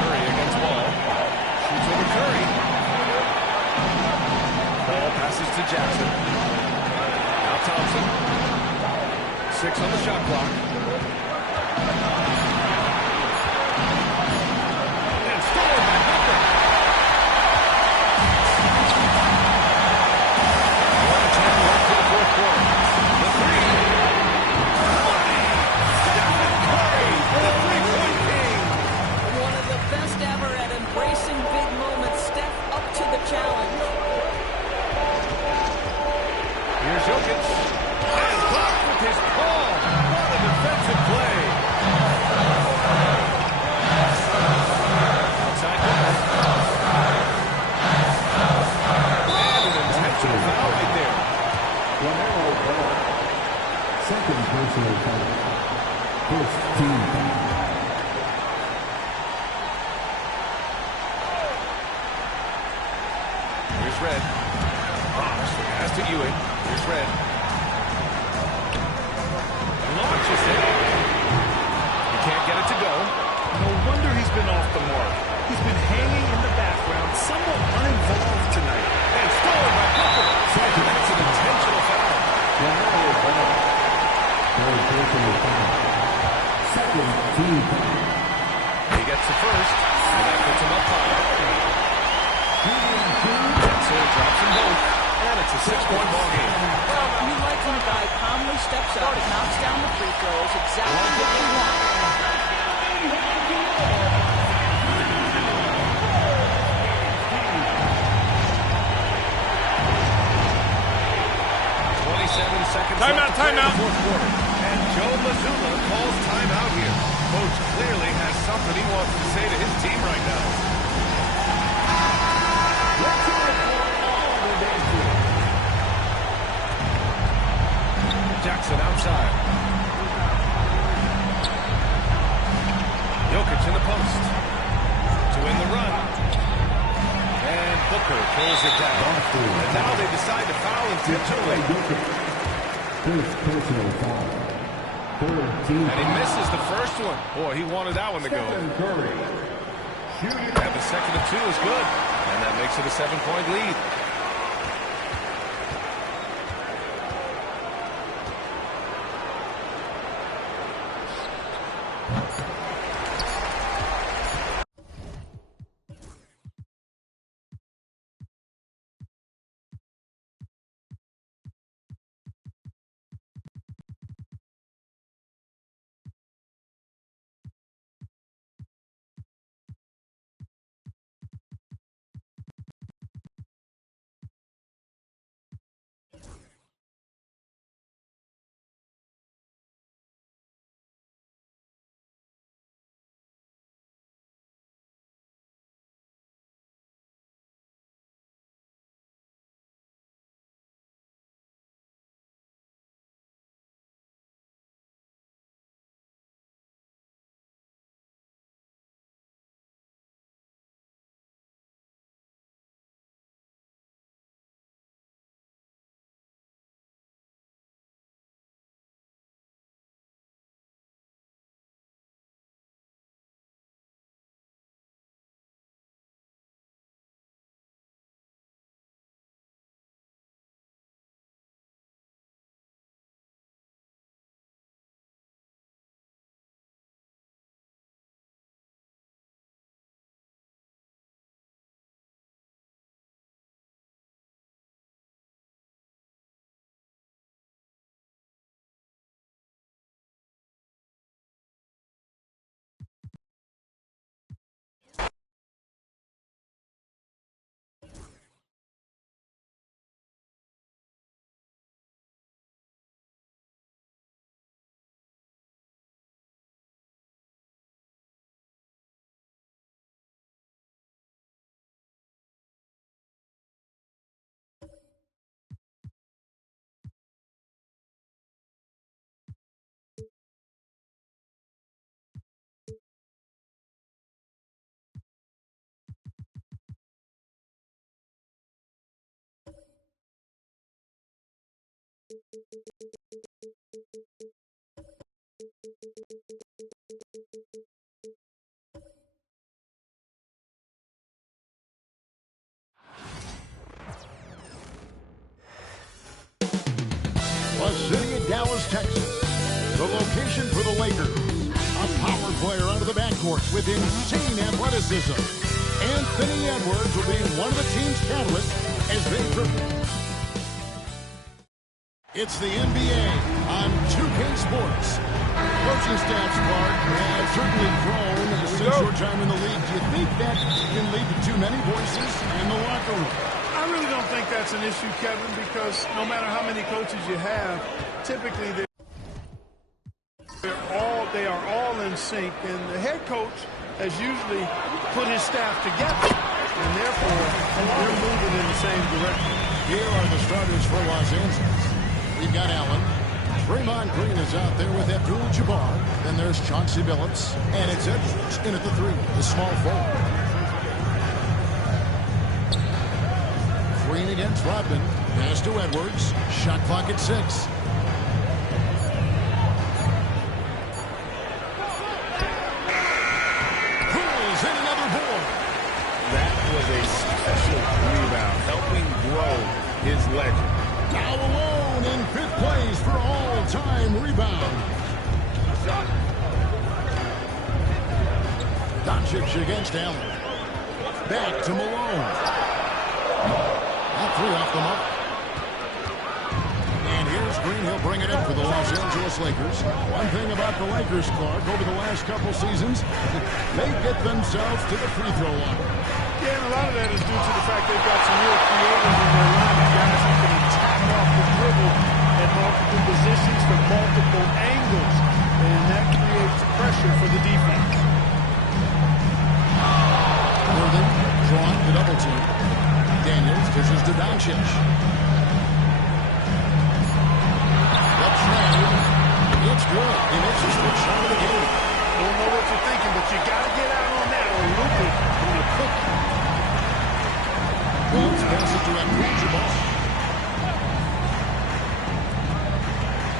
Curry against Wall. Shoots over Curry. Ball passes to Jackson. Thompson. 6 on the shot clock. And stolen by Booker. 1:10 left in the fourth quarter. The three. Money! Stephen Curry, the three-point king. One of the best ever at embracing big moments. Steph up to the challenge. Here's Jokic. And blocked with his palm. What a defensive play. Outside Booker. And an intentional foul right there. Second personal foul. First team foul. Here's Red. Pass to Ewing. Here's Red. Launches it. He can't get it to go. No wonder he's been off the mark. He's been hanging in the background, somewhat uninvolved tonight. And stolen by Booker. That's an intentional foul. Second team foul. He gets the first, and that puts him up 5. So he drops them both, and it's a 6-point ball game. You like when a guy calmly steps up, knocks down the free throws, exactly what you want. 27 seconds Timeout, left to play in timeout. the fourth quarter. And Joe Mazzulla calls timeout here. Coach clearly has something he wants to say to his team right now. Jackson outside. Jokic in the post. To win the run. And Booker pulls it down. And now they decide to foul intentionally. First personal foul. Third team And he misses the first one. Boy, he wanted that one to go. Curry. And the second and 2 is good. And that makes it a 7-point lead. Dallas, Texas. The location for the Lakers. A power player out of the backcourt with insane athleticism. Anthony Edwards will be one of the team's catalysts as they prepare. It's the NBA on 2K Sports. Coaching staffs, Clark, have certainly grown since your time in the league. Do you think that can lead to too many voices in the locker room? I really don't think that's an issue, Kevin, because no matter how many coaches you have, typically they are all in sync, and the head coach has usually put his staff together, and therefore they're moving in the same direction. Here are the starters for Los Angeles. We've got Allen. Draymond Green is out there with Abdul-Jabbar. Then there's Chauncey Billups, and it's Edwards in at the 3, the small forward. Green against Rodman. Pass to Edwards. Shot clock at 6. Pulls in another board. That was a special rebound, helping grow his legend. Now alone in 5th place for all-time rebound. Doncic against Allen. Back to Malone. That 3 off the mark. And here's Green. He'll bring it in for the Los Angeles Lakers. One thing about the Lakers, Clark, over the last couple seasons, they get themselves to the free throw line. Yeah, and a lot of that is due to the fact they've got some real creators in their line. Guys who can attack off the dribble at multiple positions from multiple angles, and that creates pressure for the defense. Worthen drawn the double team. Daniels dishes to Doncic. The trade. It's good. He makes his first shot of the game. Don't know what you're thinking, but you got to get out on that or Luka will cook you. Williams passes to Abdul-Jabbar.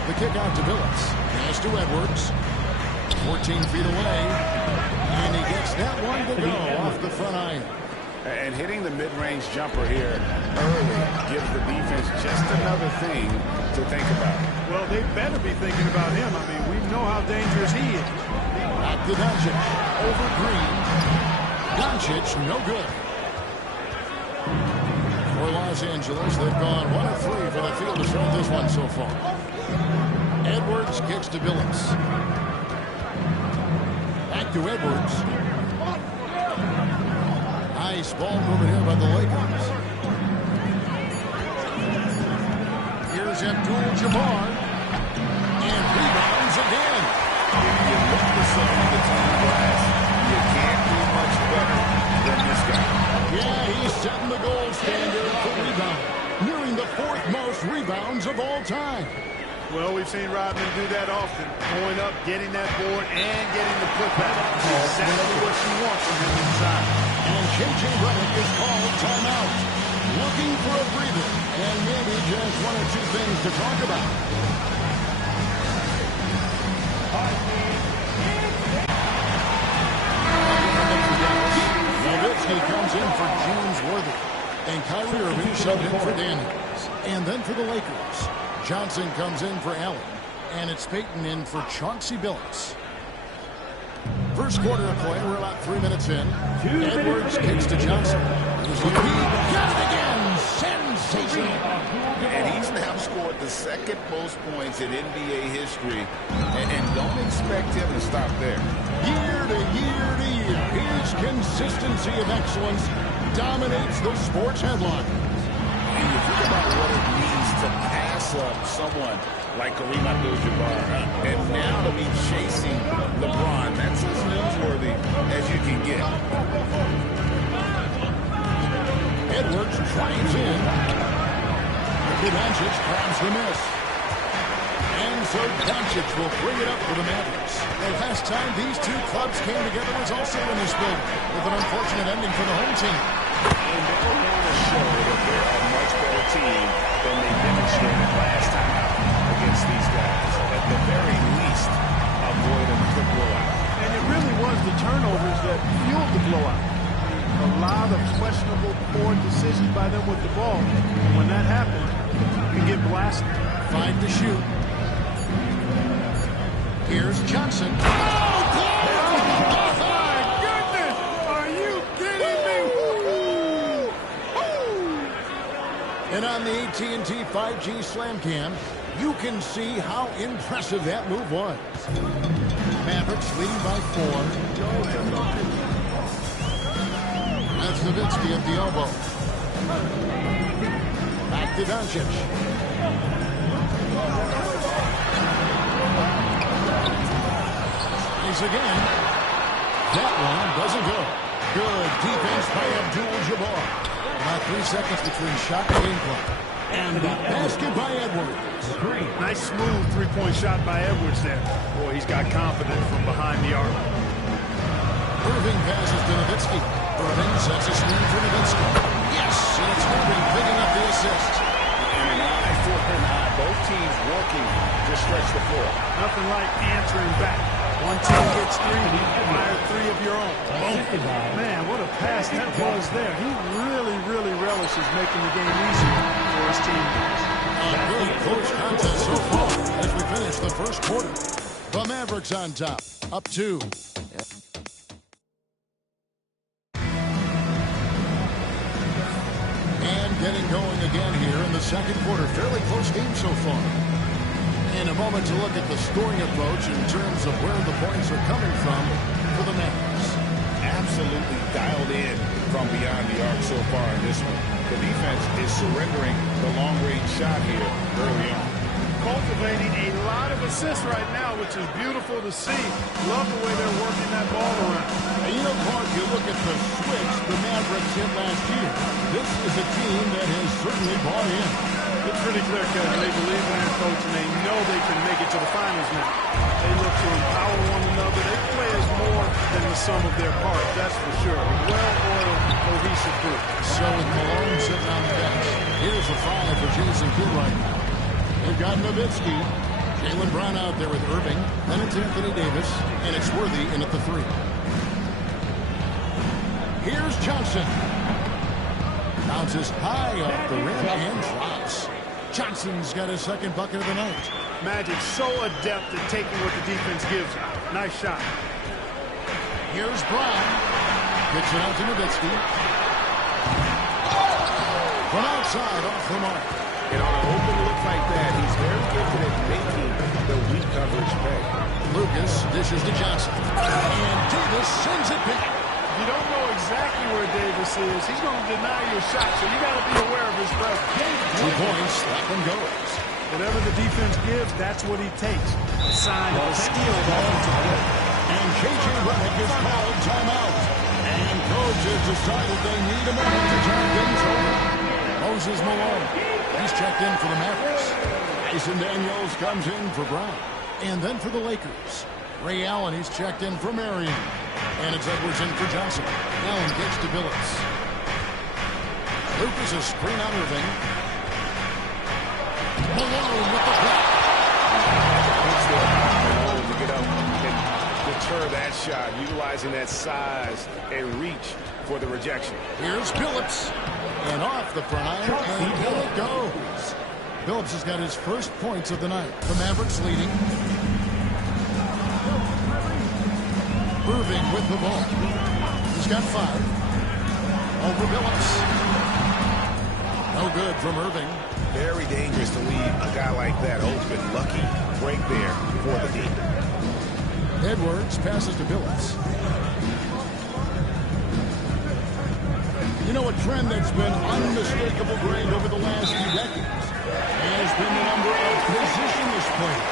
The kick out to Billups. Pass to Edwards. 14 feet away. And he gets that one to go off the front iron. And hitting the mid-range jumper here early gives the defense just another thing to think about. Well, they better be thinking about him. I mean, we know how dangerous he is. Back to Doncic. Over Green. Doncic, no good. For Los Angeles, they've gone 1 of 3 for the field to start this one so far. Edwards kicks to Billups. Back to Edwards. Nice ball over here by the Lakers. Here's Abdul-Jabbar. And rebounds again. If you look this up on the team glass, you can't do much better than this guy. Yeah, he's setting the gold standard for rebound. Nearing the 4th most rebounds of all time. Well, we've seen Rodman do that often. Going up, getting that board, and getting the putback. Exactly what you want from him inside. And J.J. Redick is called timeout. Looking for a breather. And maybe just 1 or 2 things to talk about. Nowitzki comes in for James Worthy. And Kyrie Irving subbed in for Daniels. And then for the Lakers, Johnson comes in for Allen. And it's Payton in for Chauncey Billups. First quarter of play, we're about 3 minutes in. Edwards kicks to Johnson. He got it again. Sensational. And he's now scored the 2nd most points in NBA history. And don't expect him to stop there. Year to year to year, his consistency of excellence dominates the sports headline. And you think about what it means to pass up someone like Kareem Abdul-Jabbar, and now to be chasing LeBron. That's as newsworthy as you can get. Edwards drives in. Doncic grabs the miss. And so Doncic will bring it up for the Mavericks. The last time these 2 clubs came together was also in this building, with an unfortunate ending for the home team. And they don't want to show that they're a much better team than they demonstrated last time out against these guys. At the very least, avoid a quick blowout. And it really was the turnovers that fueled the blowout. A lot of questionable, poor decisions by them with the ball. And when that happens, you can get blasted. 5 to shoot. Here's Johnson. Oh, my goodness! Are you kidding me? And on the AT&T 5G Slam Cam, you can see how impressive that move was. Mavericks leading by 4. That's Nowitzki at the elbow. Back to Doncic. Nice again. That one doesn't go. Good defense by Abdul-Jabbar. About 3 seconds between shot and game clock. And the basket by Edwards. Nice smooth three-point shot by Edwards there. Boy, he's got confidence from behind the arc. Irving passes to Nowitzki. Irving sets a screen for Nowitzki. Yes, and it's Irving picking up the assist. And an eye for an eye. Both teams working to stretch the floor. Nothing like answering back. One team gets 3, fire 3 of your own. Man, what a pass that was there. He really relishes making the game easier for his teammates. A good close contest so far as we finish the first quarter. The Mavericks on top, up 2. And getting going again here in the second quarter. Fairly close game so far. In a moment to look at the scoring approach in terms of where the points are coming from for the Mavericks. Absolutely dialed in from beyond the arc so far in this one. The defense is surrendering the long-range shot here early on. Cultivating a lot of assists right now, which is beautiful to see. Love the way they're working that ball around. And you know, Clark, you look at the switch the Mavericks hit last year. This is a team that has certainly bought in. It's pretty clear-cut. They believe in their coach, and they know they can make it to the finals now. They look to empower one another. They play as more than the sum of their parts, that's for sure. A well-oiled, cohesive group. So with Malone sitting on the bench, here's a 5 for Jason Kidd right now. They've got Nowitzki, Jaylen Brown out there with Irving, then it's Anthony Davis, and it's Worthy in at the 3. Here's Johnson. Bounces high off the rim and drops. Johnson's got his second bucket of the night. Magic so adept at taking what the defense gives him. Nice shot. Here's Brown. Kicks it out to Nowitzki. From outside, off the mark. And on an open look like that, he's very gifted at making the weak coverage pay. Lucas dishes to Johnson. And Davis sends it back. You don't know exactly where Davis is. He's going to deny you a shot, so you got to be aware of his presence. 2 points, that one goes. Whatever the defense gives, that's what he takes. A sign of a skilled offensive play. And J.J. Redick is called timeout. And coach has decided they need a moment to turn things over. Moses Malone, he's checked in for the Mavericks. Jason Daniels comes in for Brown. And then for the Lakers, Ray Allen, he's checked in for Marion. And it's Edwards in for Johnson. Allen gets to Billups. Lucas is screen on Irving. Malone with the block. Malone to get up and deter that shot, utilizing that size and reach for the rejection. Here's Billups. And off the front iron, and here it goes. Billups has got his first points of the night. The Mavericks leading. Irving with the ball. He's got 5. Over Billups. No good from Irving. Very dangerous to leave a guy like that open. Lucky break there for the team. Edwards passes to Billups. You know, a trend that's been unmistakable great over the last few decades has been the number of positionless players.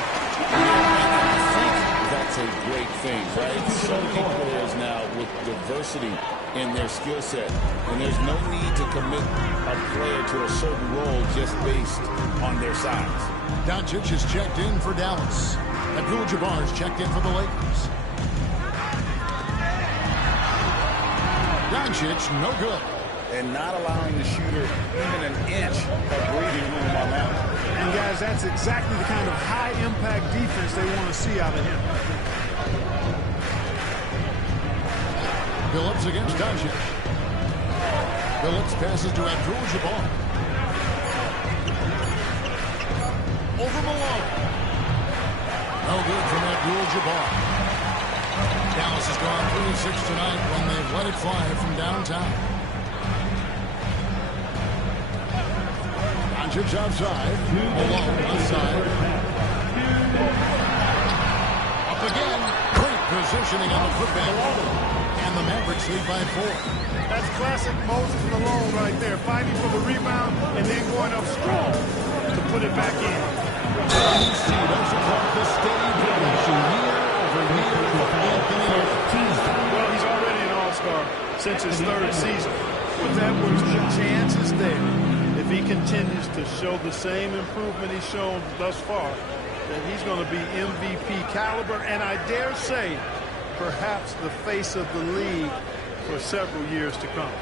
That's a great thing, right? So many players now with diversity in their skill set. And there's no need to commit a player to a certain role just based on their size. Doncic is checked in for Dallas. Abdul-Jabbar is checked in for the Lakers. Doncic, no good. And not allowing the shooter even an inch of breathing room on that one. And guys, that's exactly the kind of high-impact defense they want to see out of him. Billups against Doncic. Billups passes to Abdul-Jabbar. Over Malone. No good from Abdul-Jabbar. Dallas has gone 3 of 6 tonight when they've let it fly from downtown. Doncic's outside. Malone outside. Up again. Great positioning on the putback. And the Mavericks lead by 4. That's classic Moses Malone right there, fighting for the rebound and then going up strong to put it back in. You see those across the steady progression year over year of Anthony Edwards. Well, he's already an all-star since his 3rd season. With Edwards, the chance is there. If he continues to show the same improvement he's shown thus far, then he's going to be MVP caliber, and I dare say, perhaps the face of the league for several years to come.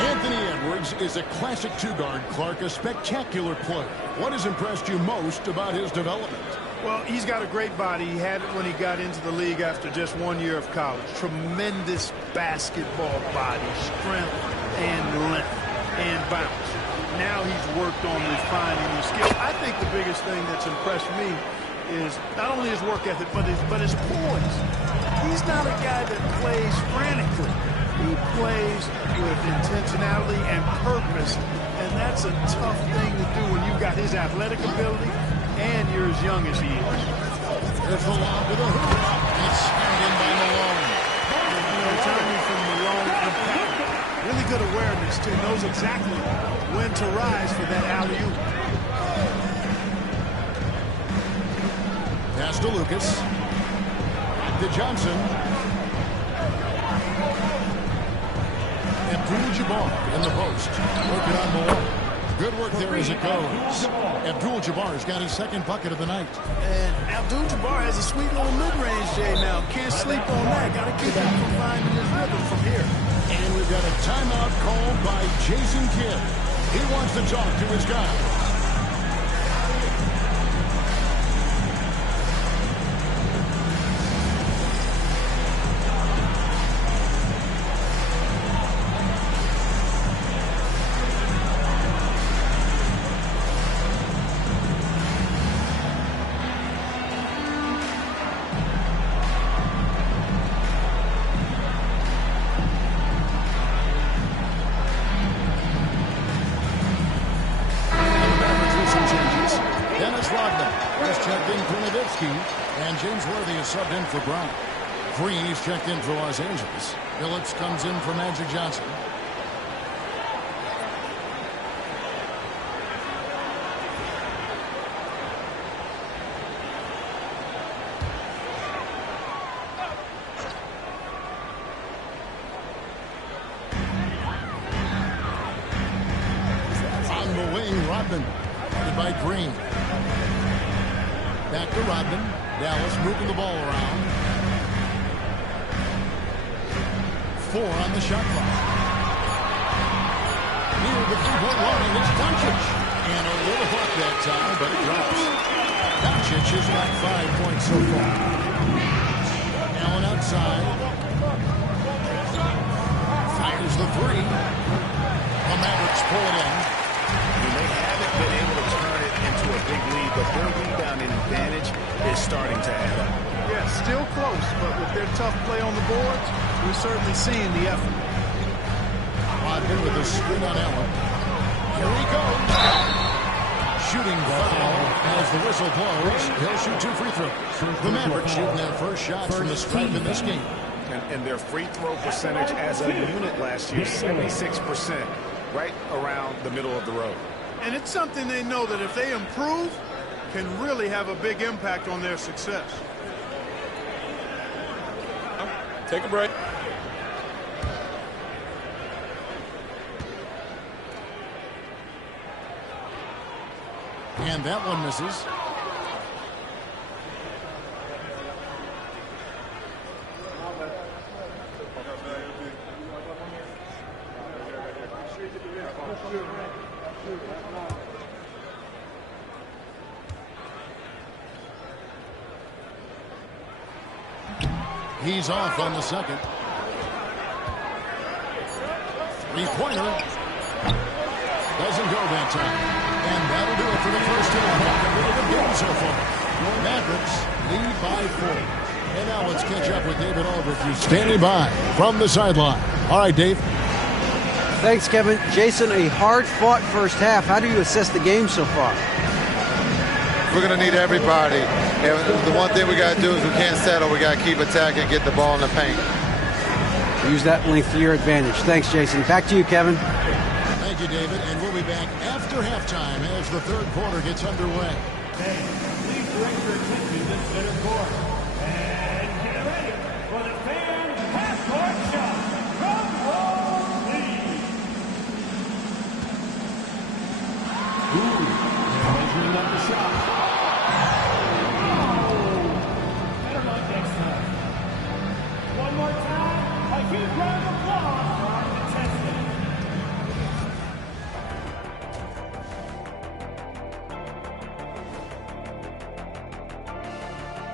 Anthony Edwards is a classic 2-guard, Clark, a spectacular player. What has impressed you most about his development? Well, he's got a great body. He had it when he got into the league after just 1 year of college. Tremendous basketball body, strength and length and bounce. Now he's worked on refining his skill. I think the biggest thing that's impressed me is not only his work ethic, but his poise. He's not a guy that plays frantically. He plays with intentionality and purpose, and that's a tough thing to do when you've got his athletic ability and you're as young as he is. There's the lob to the hoop. It's slammed in by Malone. Timing from Malone, impeccable. Really good awareness, too. Knows exactly when to rise for that alley-oop. Pass to Lucas. Back to Johnson. Abdul-Jabbar in the post. Working on Malone. Good work there as it goes. Abdul-Jabbar's got his 2nd bucket of the night. And Abdul-Jabbar has a sweet little mid-range, Jay, now. Can't sleep on that. Got to keep him from finding his rhythm from here. And we've got a timeout called by Jason Kidd. He wants to talk to his guy. And James Worthy is subbed in for Brown. Freeze checked in for Los Angeles. Phillips comes in for Magic Johnson. On the wing, Rodman. Guarded by Green. Back to Rodman. Dallas moving the ball around. 4 on the shot clock. Near the 3-point line is Doncic. And a little hook that time, but it drops. Doncic has got 5 points so far. Allen outside. Fires the 3. The Mavericks pull it in. They haven't been able to turn it into a big lead, but their rebounding advantage is starting to add up. Yeah, still close, but with their tough play on the boards, we're certainly seeing the effort. Rodman with a screen on Allen. Here he goes. Shooting foul as the whistle blows. He'll shoot 2 free throws. The Mavericks shooting their first shot from the stripe in this game. And their free throw percentage as a unit last year, 76%, right around the middle of the road. And it's something they know that if they improve, can really have a big impact on their success. Take a break. And that one misses. He's off on the second. Three-pointer. Doesn't go that time. And that'll do it for the first half of the game so far. Mavericks lead by 4. And now let's catch up with David Aldridge, who's standing by from the sideline. All right, Dave. Thanks, Kevin. Jason, a hard-fought first half. How do you assess the game so far? We're going to need everybody. And the one thing we got to do is we can't settle. We got to keep attacking and get the ball in the paint. Use that length to your advantage. Thanks, Jason. Back to you, Kevin. Thank you, David. And we'll be back after halftime as the third quarter gets underway. Hey, please direct your attention to center court. And get ready for the fans' half-court shot. Drum roll, please. Measuring up the shot. Better luck next time. One more time. A huge round of applause for our contestants.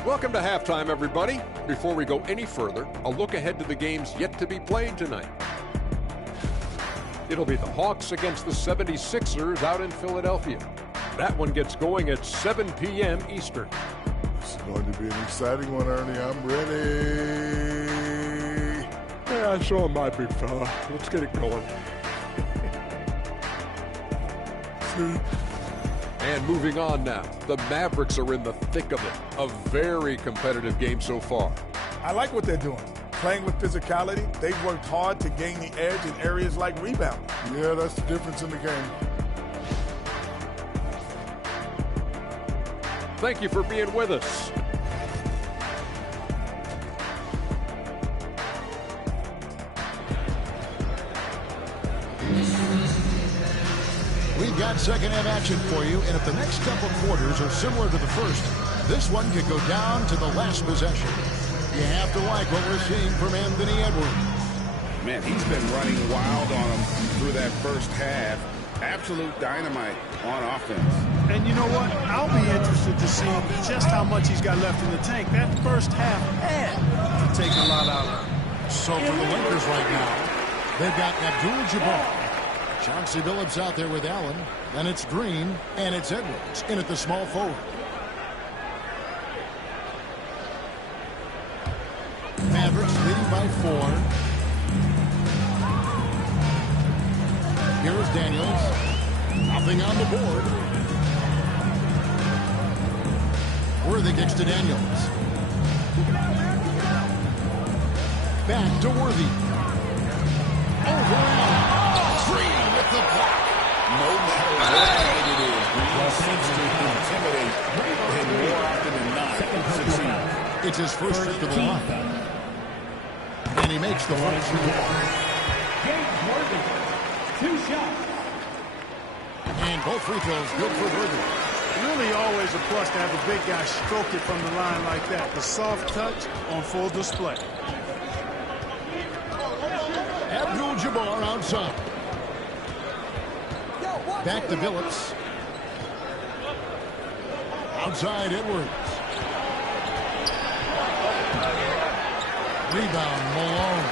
Welcome to halftime, everybody. Before we go any further, a look ahead to the games yet to be played tonight. It'll be the Hawks against the 76ers out in Philadelphia. That one gets going at 7 p.m. Eastern. It's going to be an exciting one, Ernie. I'm ready. Yeah, so am I, big fella. Let's get it going. And moving on now, the Mavericks are in the thick of it. A very competitive game so far. I like what they're doing. Playing with physicality, they've worked hard to gain the edge in areas like rebounding. Yeah, that's the difference in the game. Thank you for being with us. We've got second half action for you, and if the next couple quarters are similar to the first, this one could go down to the last possession. You have to like what we're seeing from Anthony Edwards. Man, he's been running wild on him through that first half. Absolute dynamite on offense. And you know what? I'll be interested to see just how much he's got left in the tank. That first half had to take a lot out of him. So for the Lakers right now, they've got Abdul-Jabbar. Chauncey Billups out there with Allen. Then it's Green, and it's Edwards in at the small forward. Mavericks leading by 4. Here's Daniels. Nothing on the board. Worthy kicks to Daniels. Back to Worthy. Over Allen. Green with the block. No matter what height it is, Green seems to intimidate and more often than not succeed. It's his first trip to the line. And he makes the one. James Worthy, 2 shots. And both free throws good for Worthy. Really always a plus to have a big guy stroke it from the line like that. The soft touch on full display. Abdul-Jabbar outside. Back to Billups. Outside Edwards. Rebound Malone.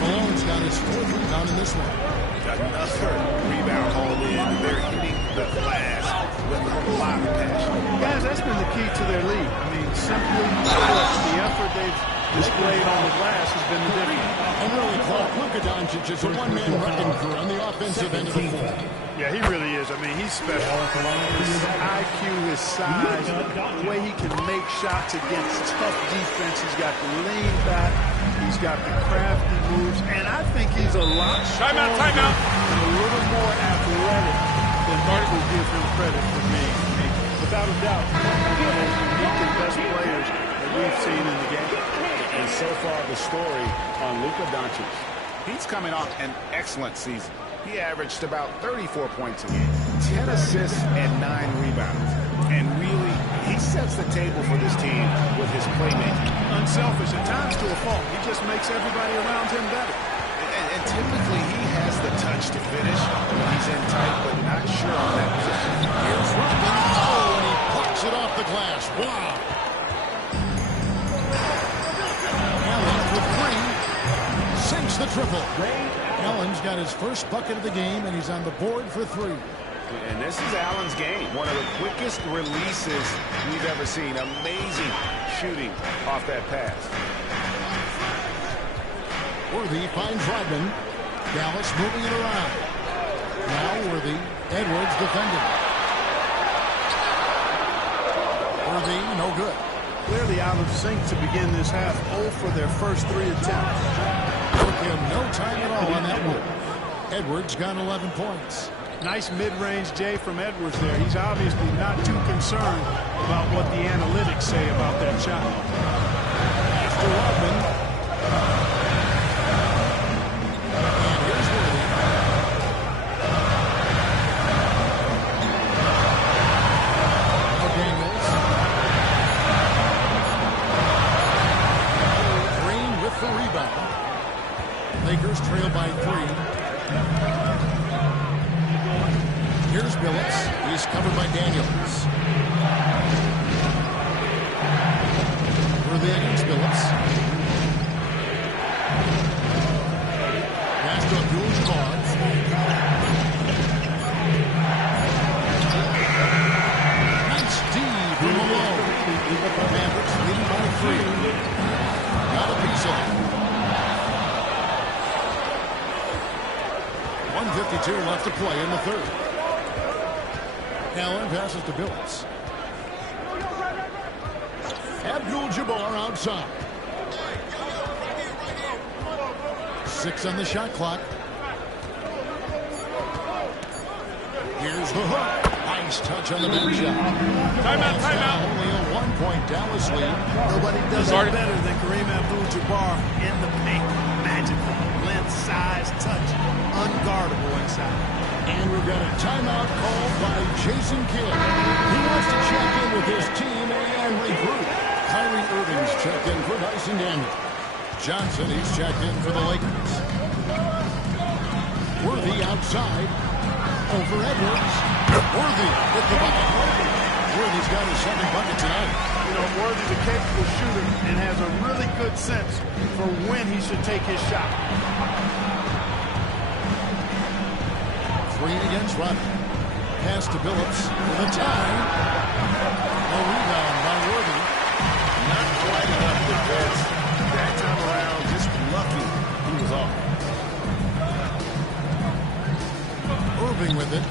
Malone's got his 4th rebound in this one. Another rebound hauled in. They're hitting the glass with a lot of passion. Guys, that's been the key to their lead. I mean, simply the effort they've displayed on the glass has been the difference. And really, Clark, Luka Doncic is a one-man wrecking crew on the offensive end of the floor. Yeah, he really is. I mean, he's special. His IQ, his size, the way he can make shots against tough defense. He's got the lean back. He's got the crafty moves. And I think he's a lot stronger and a little more athletic than Mark will give him credit for being. I mean, without a doubt, one of the most unique and best players that we've seen in the game. And so far, the story on Luka Doncic. He's coming off an excellent season. He averaged about 34 points a game, 10 assists, and 9 rebounds. And really, he sets the table for this team with his playmaking. Unselfish, at times to a fault. He just makes everybody around him better. And typically, he has the touch to finish when he's in tight, but not sure on that position. Here's Rodman. Oh, and he plucks it off the glass. Wow. Allen for 3. Sinks the triple. Allen's got his first bucket of the game, and he's on the board for 3. And this is Allen's game. One of the quickest releases we've ever seen. Amazing shooting off that pass. Worthy finds Rodman. Dallas moving it around. Now Worthy. Edwards defending. Worthy, no good. Clearly out of sync to begin this half. 0 for their first 3 attempts. Took him no time at all on that one. Edwards got 11 points. Nice mid-range Jay from Edwards there. He's obviously not too concerned about what the analytics say about that shot. Pass to Rodman. And here's Worthy. McDaniels. Green with the rebound. Lakers trail by 3. Here's Billups. He's covered by Daniels. Worthy against Billups. Pass to Abdul-Jabbar. Nice D from Malone. Mavericks leading by 3. Got a piece of it. 1:52 left to play in the third. Allen passes to Billups. Abdul-Jabbar outside. 6 on the shot clock. Here's the hook. Nice touch on the bench shot. Timeout. Only a 1-point Dallas lead. Nobody does it better than Kareem Abdul-Jabbar in the paint. Magical. Length, size, touch. Unguardable inside. And we've got a timeout called by Jason Kidd. He wants to check in with his team and regroup. Kyrie Irving's checked in for Dyson Daniel. Johnson, he's checked in for the Lakers. Worthy outside. Over Edwards. Worthy with the bucket. Worthy's got his second bucket tonight. You know, Worthy's a capable shooter and has a really good sense for when he should take his shot. Green against Rodman. Pass to Billups for the tie. A rebound by Worthy. Not quite enough defense. That time around, just lucky he was off. Irving with it.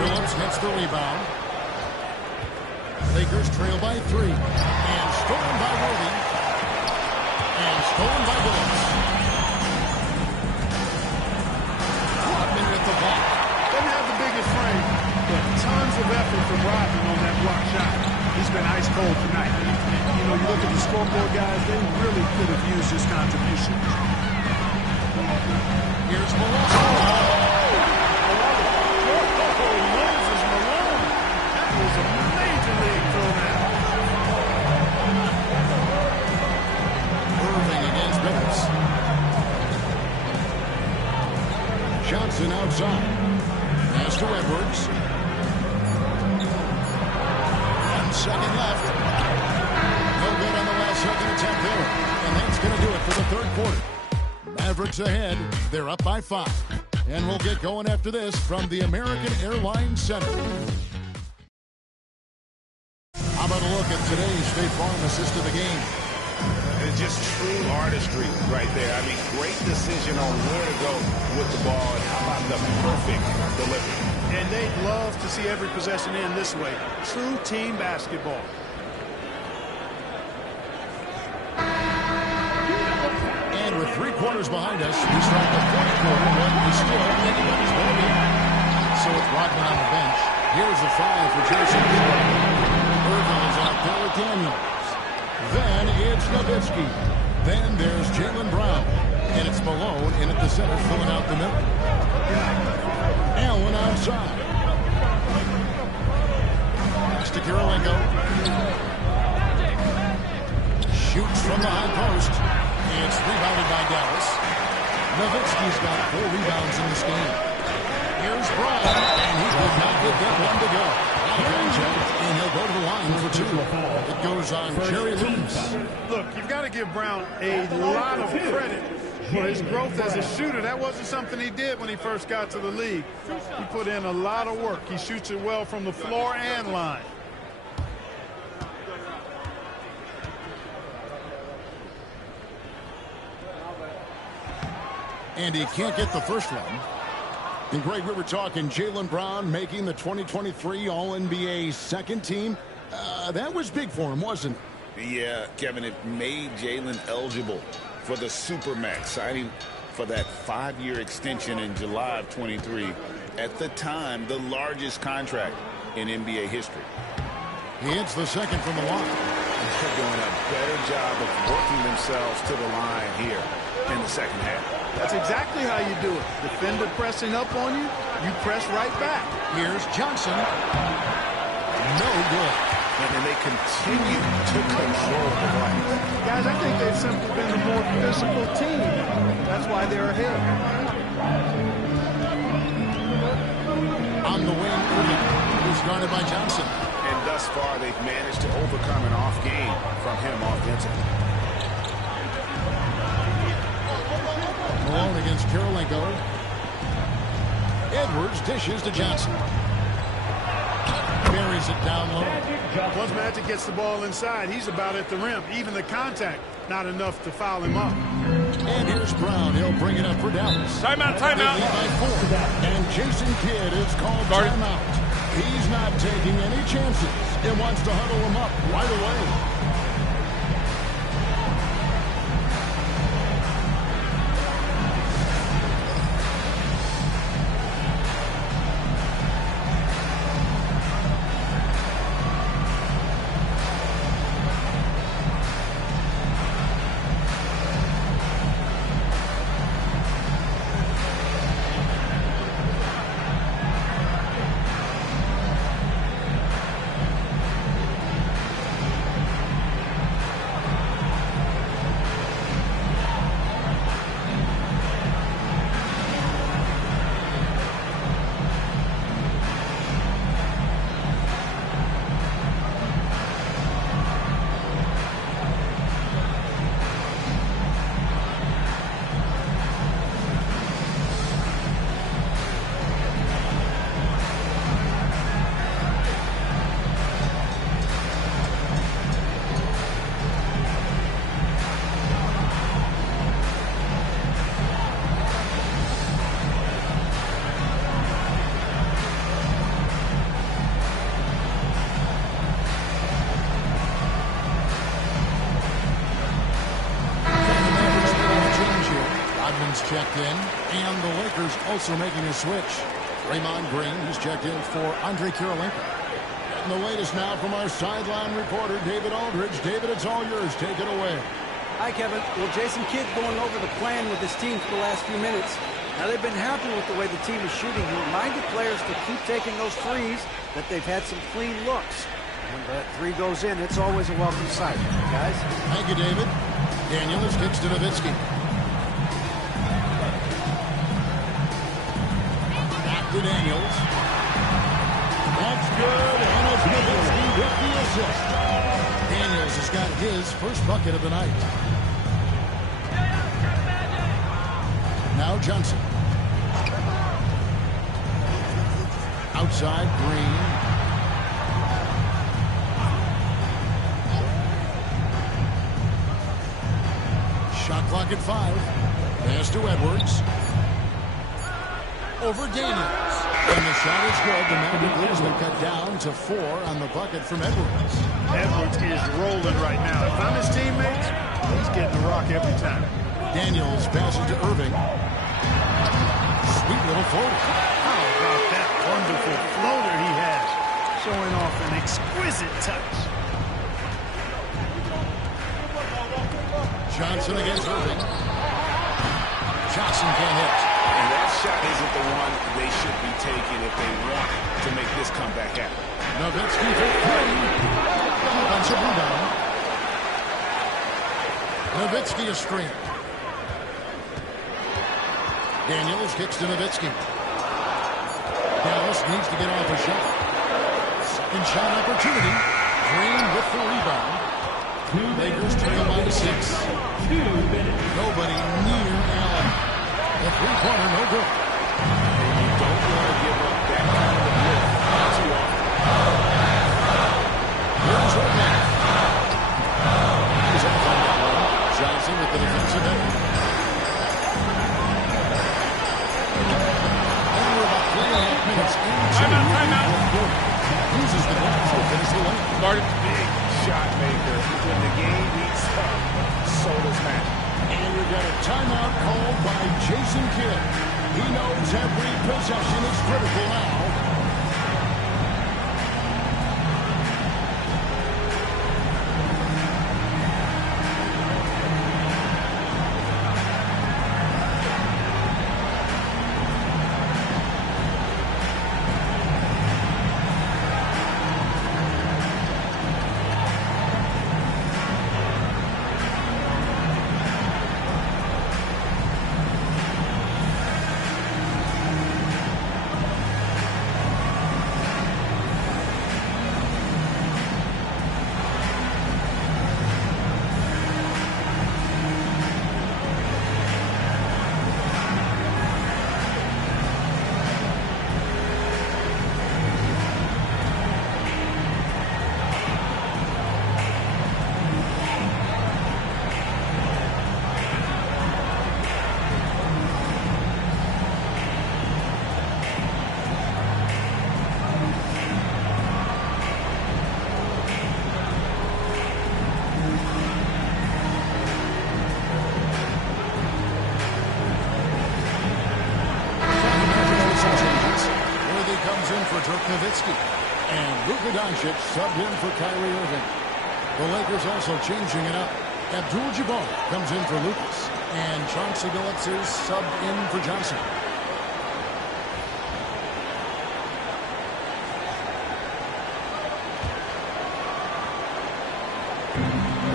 Billups gets the rebound. Lakers trail by 3. And stolen by Worthy. And stolen by Billups. Rodman with the block. Doesn't have the biggest frame, but tons of effort from Rodman on that block shot. He's been ice cold tonight. You know, you look at the scoreboard guys, they really could have used his contribution. Here's Malone. Moses Malone. That was a major league throwdown. Irving against Billups. Johnson outside. Pass to Edwards. 1 second left. No good on the last second attempt there. And that's going to do it for the third quarter. Mavericks ahead. They're up by 5. And we'll get going after this from the American Airlines Center. How about a look at today's State Farm assist of the game? It's just true artistry right there. I mean, great decision on where to go with the ball, and how about the perfect delivery. And they'd love to see every possession end this way. True team basketball. And with 3 quarters behind us, we start the fourth quarter, but it's still anybody's ball game. So with Rodman on the bench, here's a foul for Jason Kidd. Irving is out there with Daniels. Then it's Nowitzki. Then there's Jaylen Brown. And it's Malone in at the center, filling out the middle. Allen outside. Pass to Kirilenko. Shoots from the high post. It's rebounded by Dallas. Nowitzki's got 4 rebounds in this game. Here's Brown, and he did not get that one to go. Out And he'll go to the line for 2. It goes on Jerry Lucas. Look, you've got to give Brown a lot of credit for his growth as a shooter. That wasn't something he did when he first got to the league. He put in a lot of work. He shoots it well from the floor and line. And he can't get the first one. And Greg, we were talking Jaylen Brown making the 2023 All-NBA second team. That was big for him, wasn't it? Yeah, Kevin, it made Jaylen eligible for the Supermax, signing for that 5-year extension in July of 23. At the time, the largest contract in NBA history. He hits the second from the line. They're doing a better job of working themselves to the line here in the second half. That's exactly how you do it. Defender pressing up on you, you press right back. Here's Johnson. No good. And then they continue to control the glass. Guys, I think they've simply been the more physical team. That's why they're ahead. On the wing, Irving. Who's guarded by Johnson. And thus far, they've managed to overcome an off game from him offensively. Malone against Karolinko. Edwards dishes to Johnson. Buries it down low. Once Magic gets the ball inside, he's about at the rim. Even the contact, not enough to foul him up. And here's Brown. He'll bring it up for Dallas. Timeout, timeout. They lead by 4. And Jason Kidd is called timeout. He's not taking any chances and wants to huddle him up right away. Checked in, and the Lakers also making a switch. Draymond Green has checked in for Andre Karolinko. And the latest now from our sideline reporter, David Aldridge. David, it's all yours. Take it away. Hi, Kevin. Well, Jason Kidd going over the plan with his team for the last few minutes. Now, they've been happy with the way the team is shooting. He reminded players to keep taking those threes, that they've had some clean looks. When that three goes in, it's always a welcome sight, guys. Thank you, David. Daniels kicks to Nowitzki. To Daniels. That's good, and it's Nowitzki with the assist. Daniels has got his first bucket of the night. Now Johnson. Outside, Green. Shot clock at 5. Pass to Edwards. Over Daniels. And the shot is good. The Magic Leafs will cut down to 4 on the bucket from Edwards. Edwards is rolling right now. If I'm his teammates, he's getting the rock every time. Daniels passes to Irving. Sweet little floater. How about that wonderful floater he has? Showing off an exquisite touch. Johnson against Irving. Johnson can't hit. And that shot isn't the one they should be taking if they want to make this comeback happen. Nowitzki for 3. Defensive rebound. Nowitzki a screen. Daniels kicks to Nowitzki. Dallas needs to get off a shot. Second shot opportunity. Green with the rebound. Lakers trail by 6. Nobody near Allen. The three-pointer, no good. And you don't want to give up that kind of a lift too often. Here's Redman. He's off on that one. Johnson with the defensive end. And we're about 3.5 minutes into the fourth. Uses the glass to finish the line. Started. Big shot maker. When the game heats up, so does Matt. And we've got a timeout called by Jason Kidd. He knows every possession is critical now. And Luka Doncic subbed in for Kyrie Irving. The Lakers also changing it up. Abdul-Jabbar comes in for Lucas. And Chauncey Billups is subbed in for Johnson.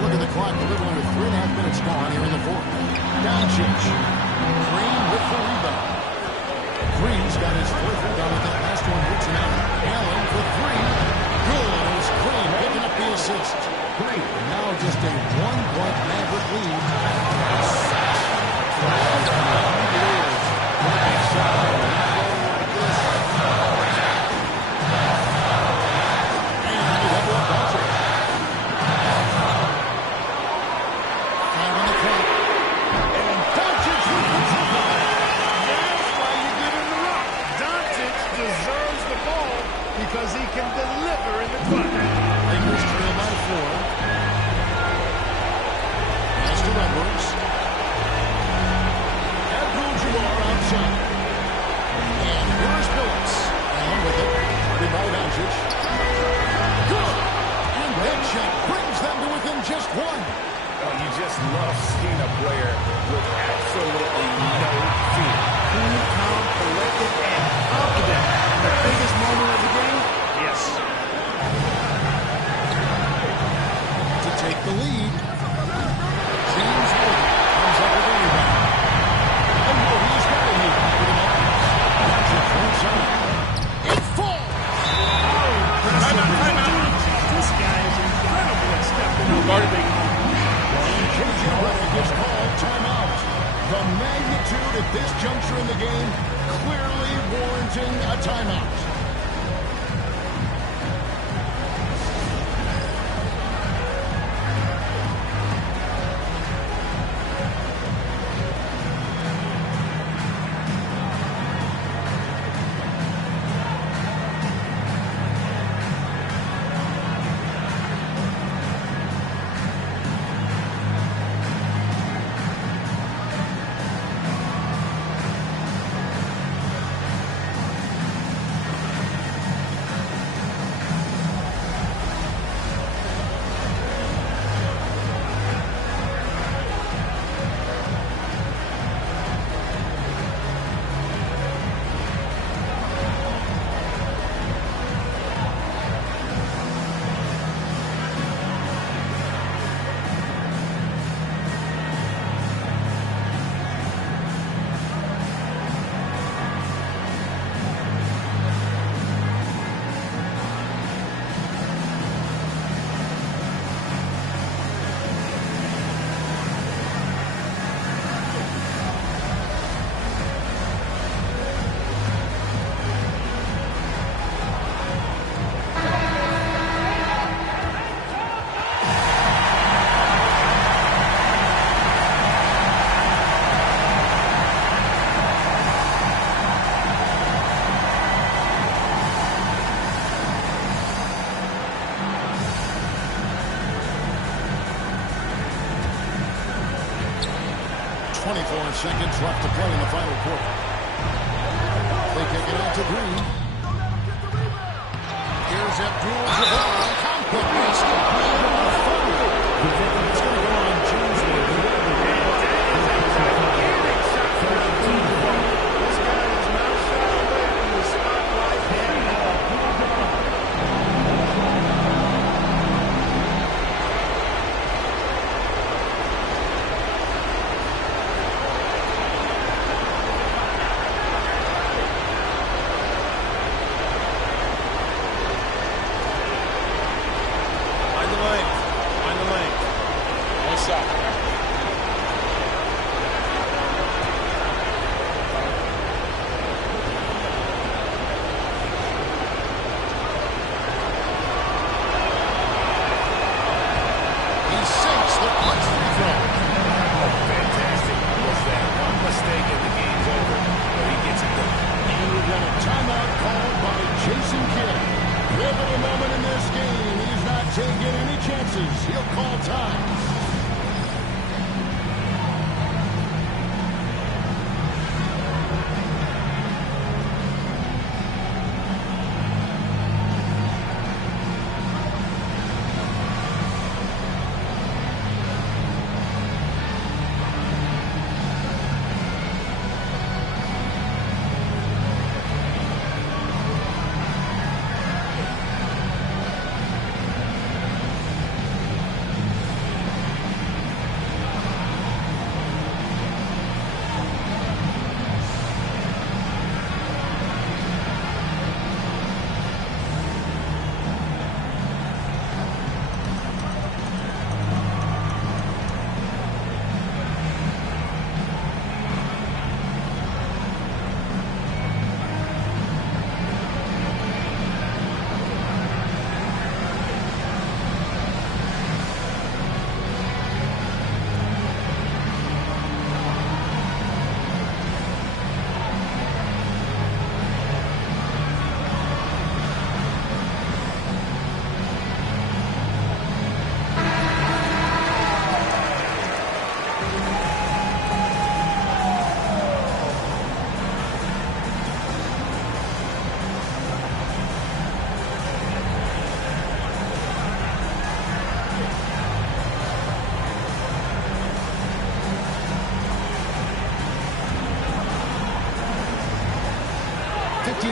Look at the clock. A little under 3.5 minutes gone here in the fourth. Doncic. Green with the rebound. Green's got his fourth rebound with that last one here tonight. Allen for 3. Good as Green picking up the assist. Now just a 1-point Maverick lead. Because he can deliver in the clutch. Lakers trail by 4. Pass to Edwards. Abdul-Jabbar outside. And here's Billups. Allen with it. Guarded by Doncic. Good. And that shot brings them to within just 1. Oh, you just love seeing a player with absolutely no fear. Cool, calm, collected, and confident. And the biggest moment of the game? Yes. To take the lead, James Harden comes up with a rebound. And Harden's got it here for the Mavericks. Doncic front side. It falls. Timeout. This guy is incredible at stepping up. And changing already gets called timeout. The magnitude at this juncture in the game clearly warranting a timeout. 24 seconds left to play in the final quarter. They kick it out to Green. Here's Abdul-Jabbar. Complete basket. It's going to go on James Worthy. This guy is not shy away from the spotlight at all. Find the lane. One shot. He sinks the clutch free throw. Fantastic. Was that one mistake and the game's over, but he gets it done. And we've got a timeout called by Jason Kidd. Pivotal moment in this game. He's not taking any chances. He'll call time.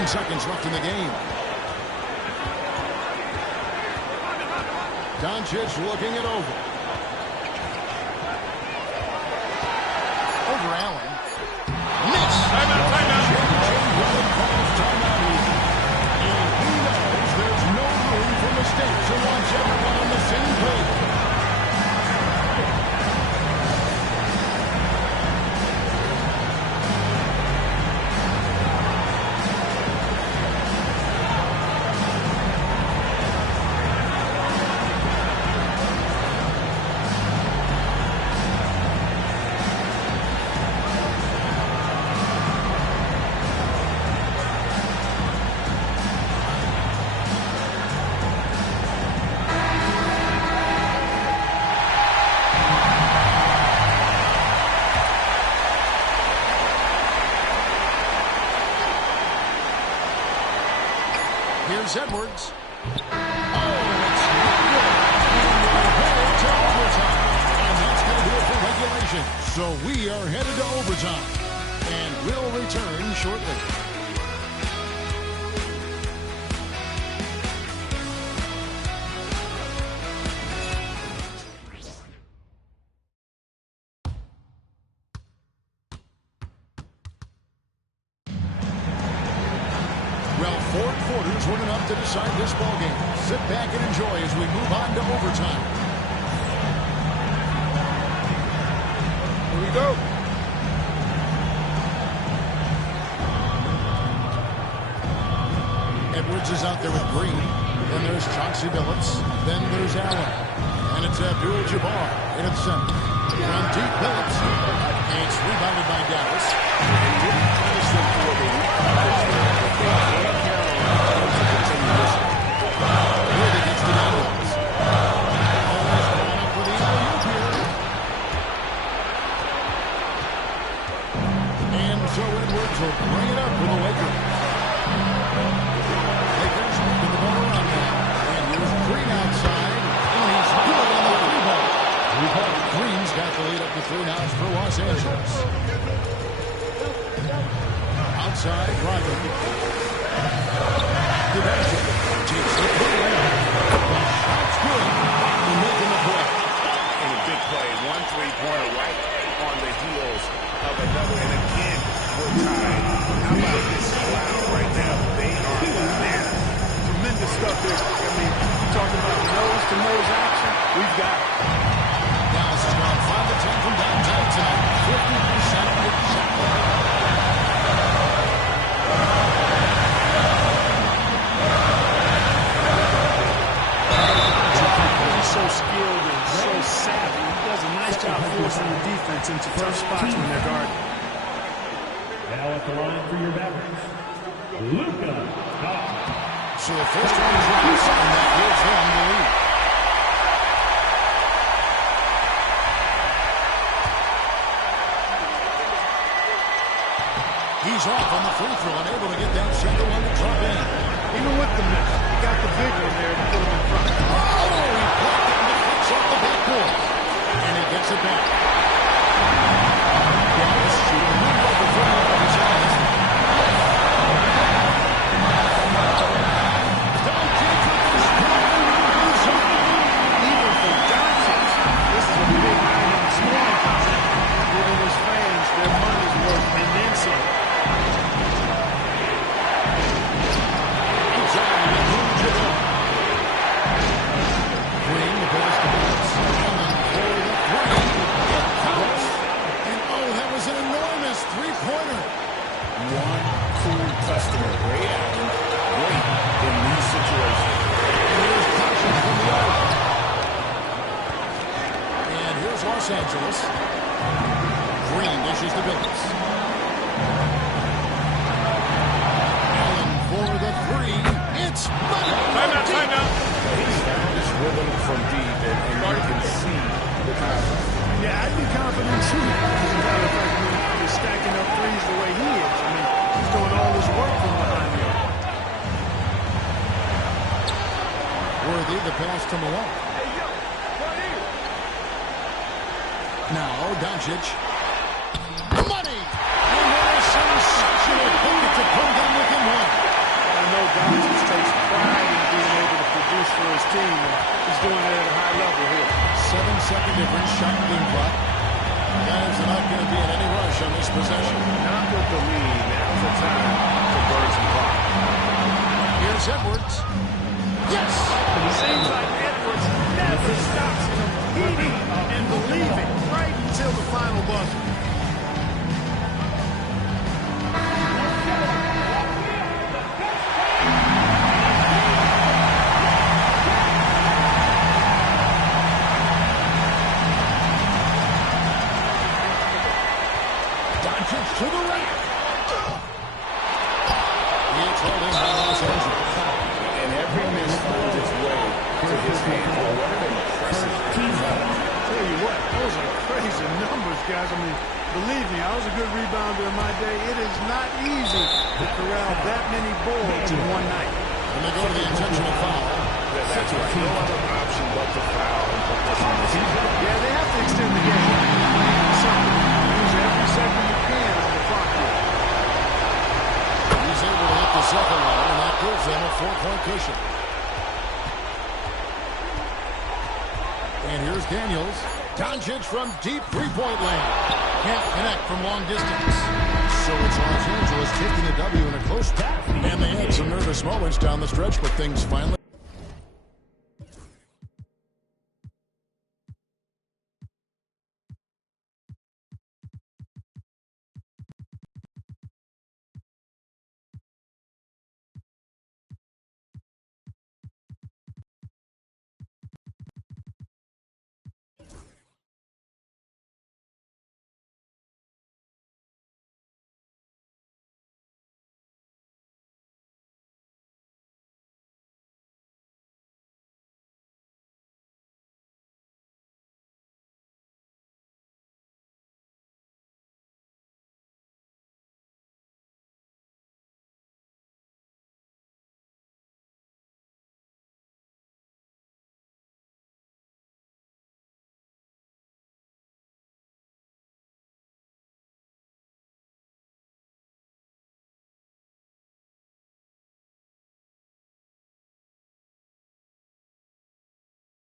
Seconds left in the game. Doncic looking it over. Over Allen. Miss. Timeout. And he knows there's no room for mistakes. He wants everyone on the same page. Here's Edwards. Oh, it's not good. And we're headed to overtime. And that's going to do it for regulation. So we are headed to overtime. And we'll return shortly. Well, 4 quarters weren't enough to decide this ballgame. Sit back and enjoy as we move on to overtime. Here we go. Edwards is out there with Green. Then there's Chauncey Billups. Then there's Allen. And it's Abdul-Jabbar in its center. From deep Billups. And it's rebounded by Dallas. And didn't punish them for the Worthy gets to Daniels. Always going up for the alley-oop here. Green's got the lead up to 3 now for Los Angeles. Outside, driving. DeBasket takes the play. The shot's good. They're making the play. And a big play. 1 3-pointer right on the heels of another. And again, we're tied. How about this crowd right now? They are bananas. Tremendous stuff here. I mean, you're talking about nose-to-nose action. We've got it. Dallas has gone 5 of 10 from downtown tonight. 50% exactly. He's so skilled and so savvy. He does a nice job forcing the defense into tough spots when they're guarded. Now at the line for your Mavericks, Luka. So the first one is released, and that gives them the lead. He's off on the free throw and able to get that second one to drop in. Even with the miss, he got the big one there to put him in front. Oh, he blocked it and deflects off the backboard. And he gets it back. Dallas shooting right off the front of his eyes. Even for Johnson, this is a big night in the scoring contest. Giving his fans their money's worth and then some. Green, the pass to Billups. Allen for the three. It counts. And oh, that was an enormous three-pointer. One cool customer. Ray Allen, great in these situations. And here's Patrick from the arc. And here's Los Angeles. Green dishes to Billups. Allen for the three. It's money. Timeout. He's found his rhythm from deep, and you can see the confidence. Yeah, I'd be confident too. As a matter of fact, when he's stacking up threes the way he is. I mean, he's doing all his work from behind the arc. Worthy, the pass to Malone. Now, Doncic. Money! And what a sensational bucket to put them within one. I know Doncic takes pride in being able to produce for his team. He's doing it at a high level here. 7-second difference, shot being clock. Guys are not going to be in any rush on this possession. Not with the lead. Now's the time to burn some clock. Here's Edwards. Yes! It seems like Edwards never stops competing and believing right until the final buzzer. Doncic to the rack. It's holding by Los Angeles. And every miss finds its way to his hand. Well, what an impressive team. Tell you what, those are crazy numbers, guys. I mean, believe me, I was a good rebounder in my day. It is not easy to corral that many boards in one night. And they go to the intentional foul. Yeah, that's right. No other option but to foul and put this on the season. Yeah, they have to extend the game. Something. Use every second you can on the clock here. He's able to hit the second one, and that gives them a 4-point cushion. And here's Daniels. Doncic from deep three-point land. Can't connect from long distance. So it's Los Angeles taking a W in a close path. And they had some nervous moments down the stretch, but things finally...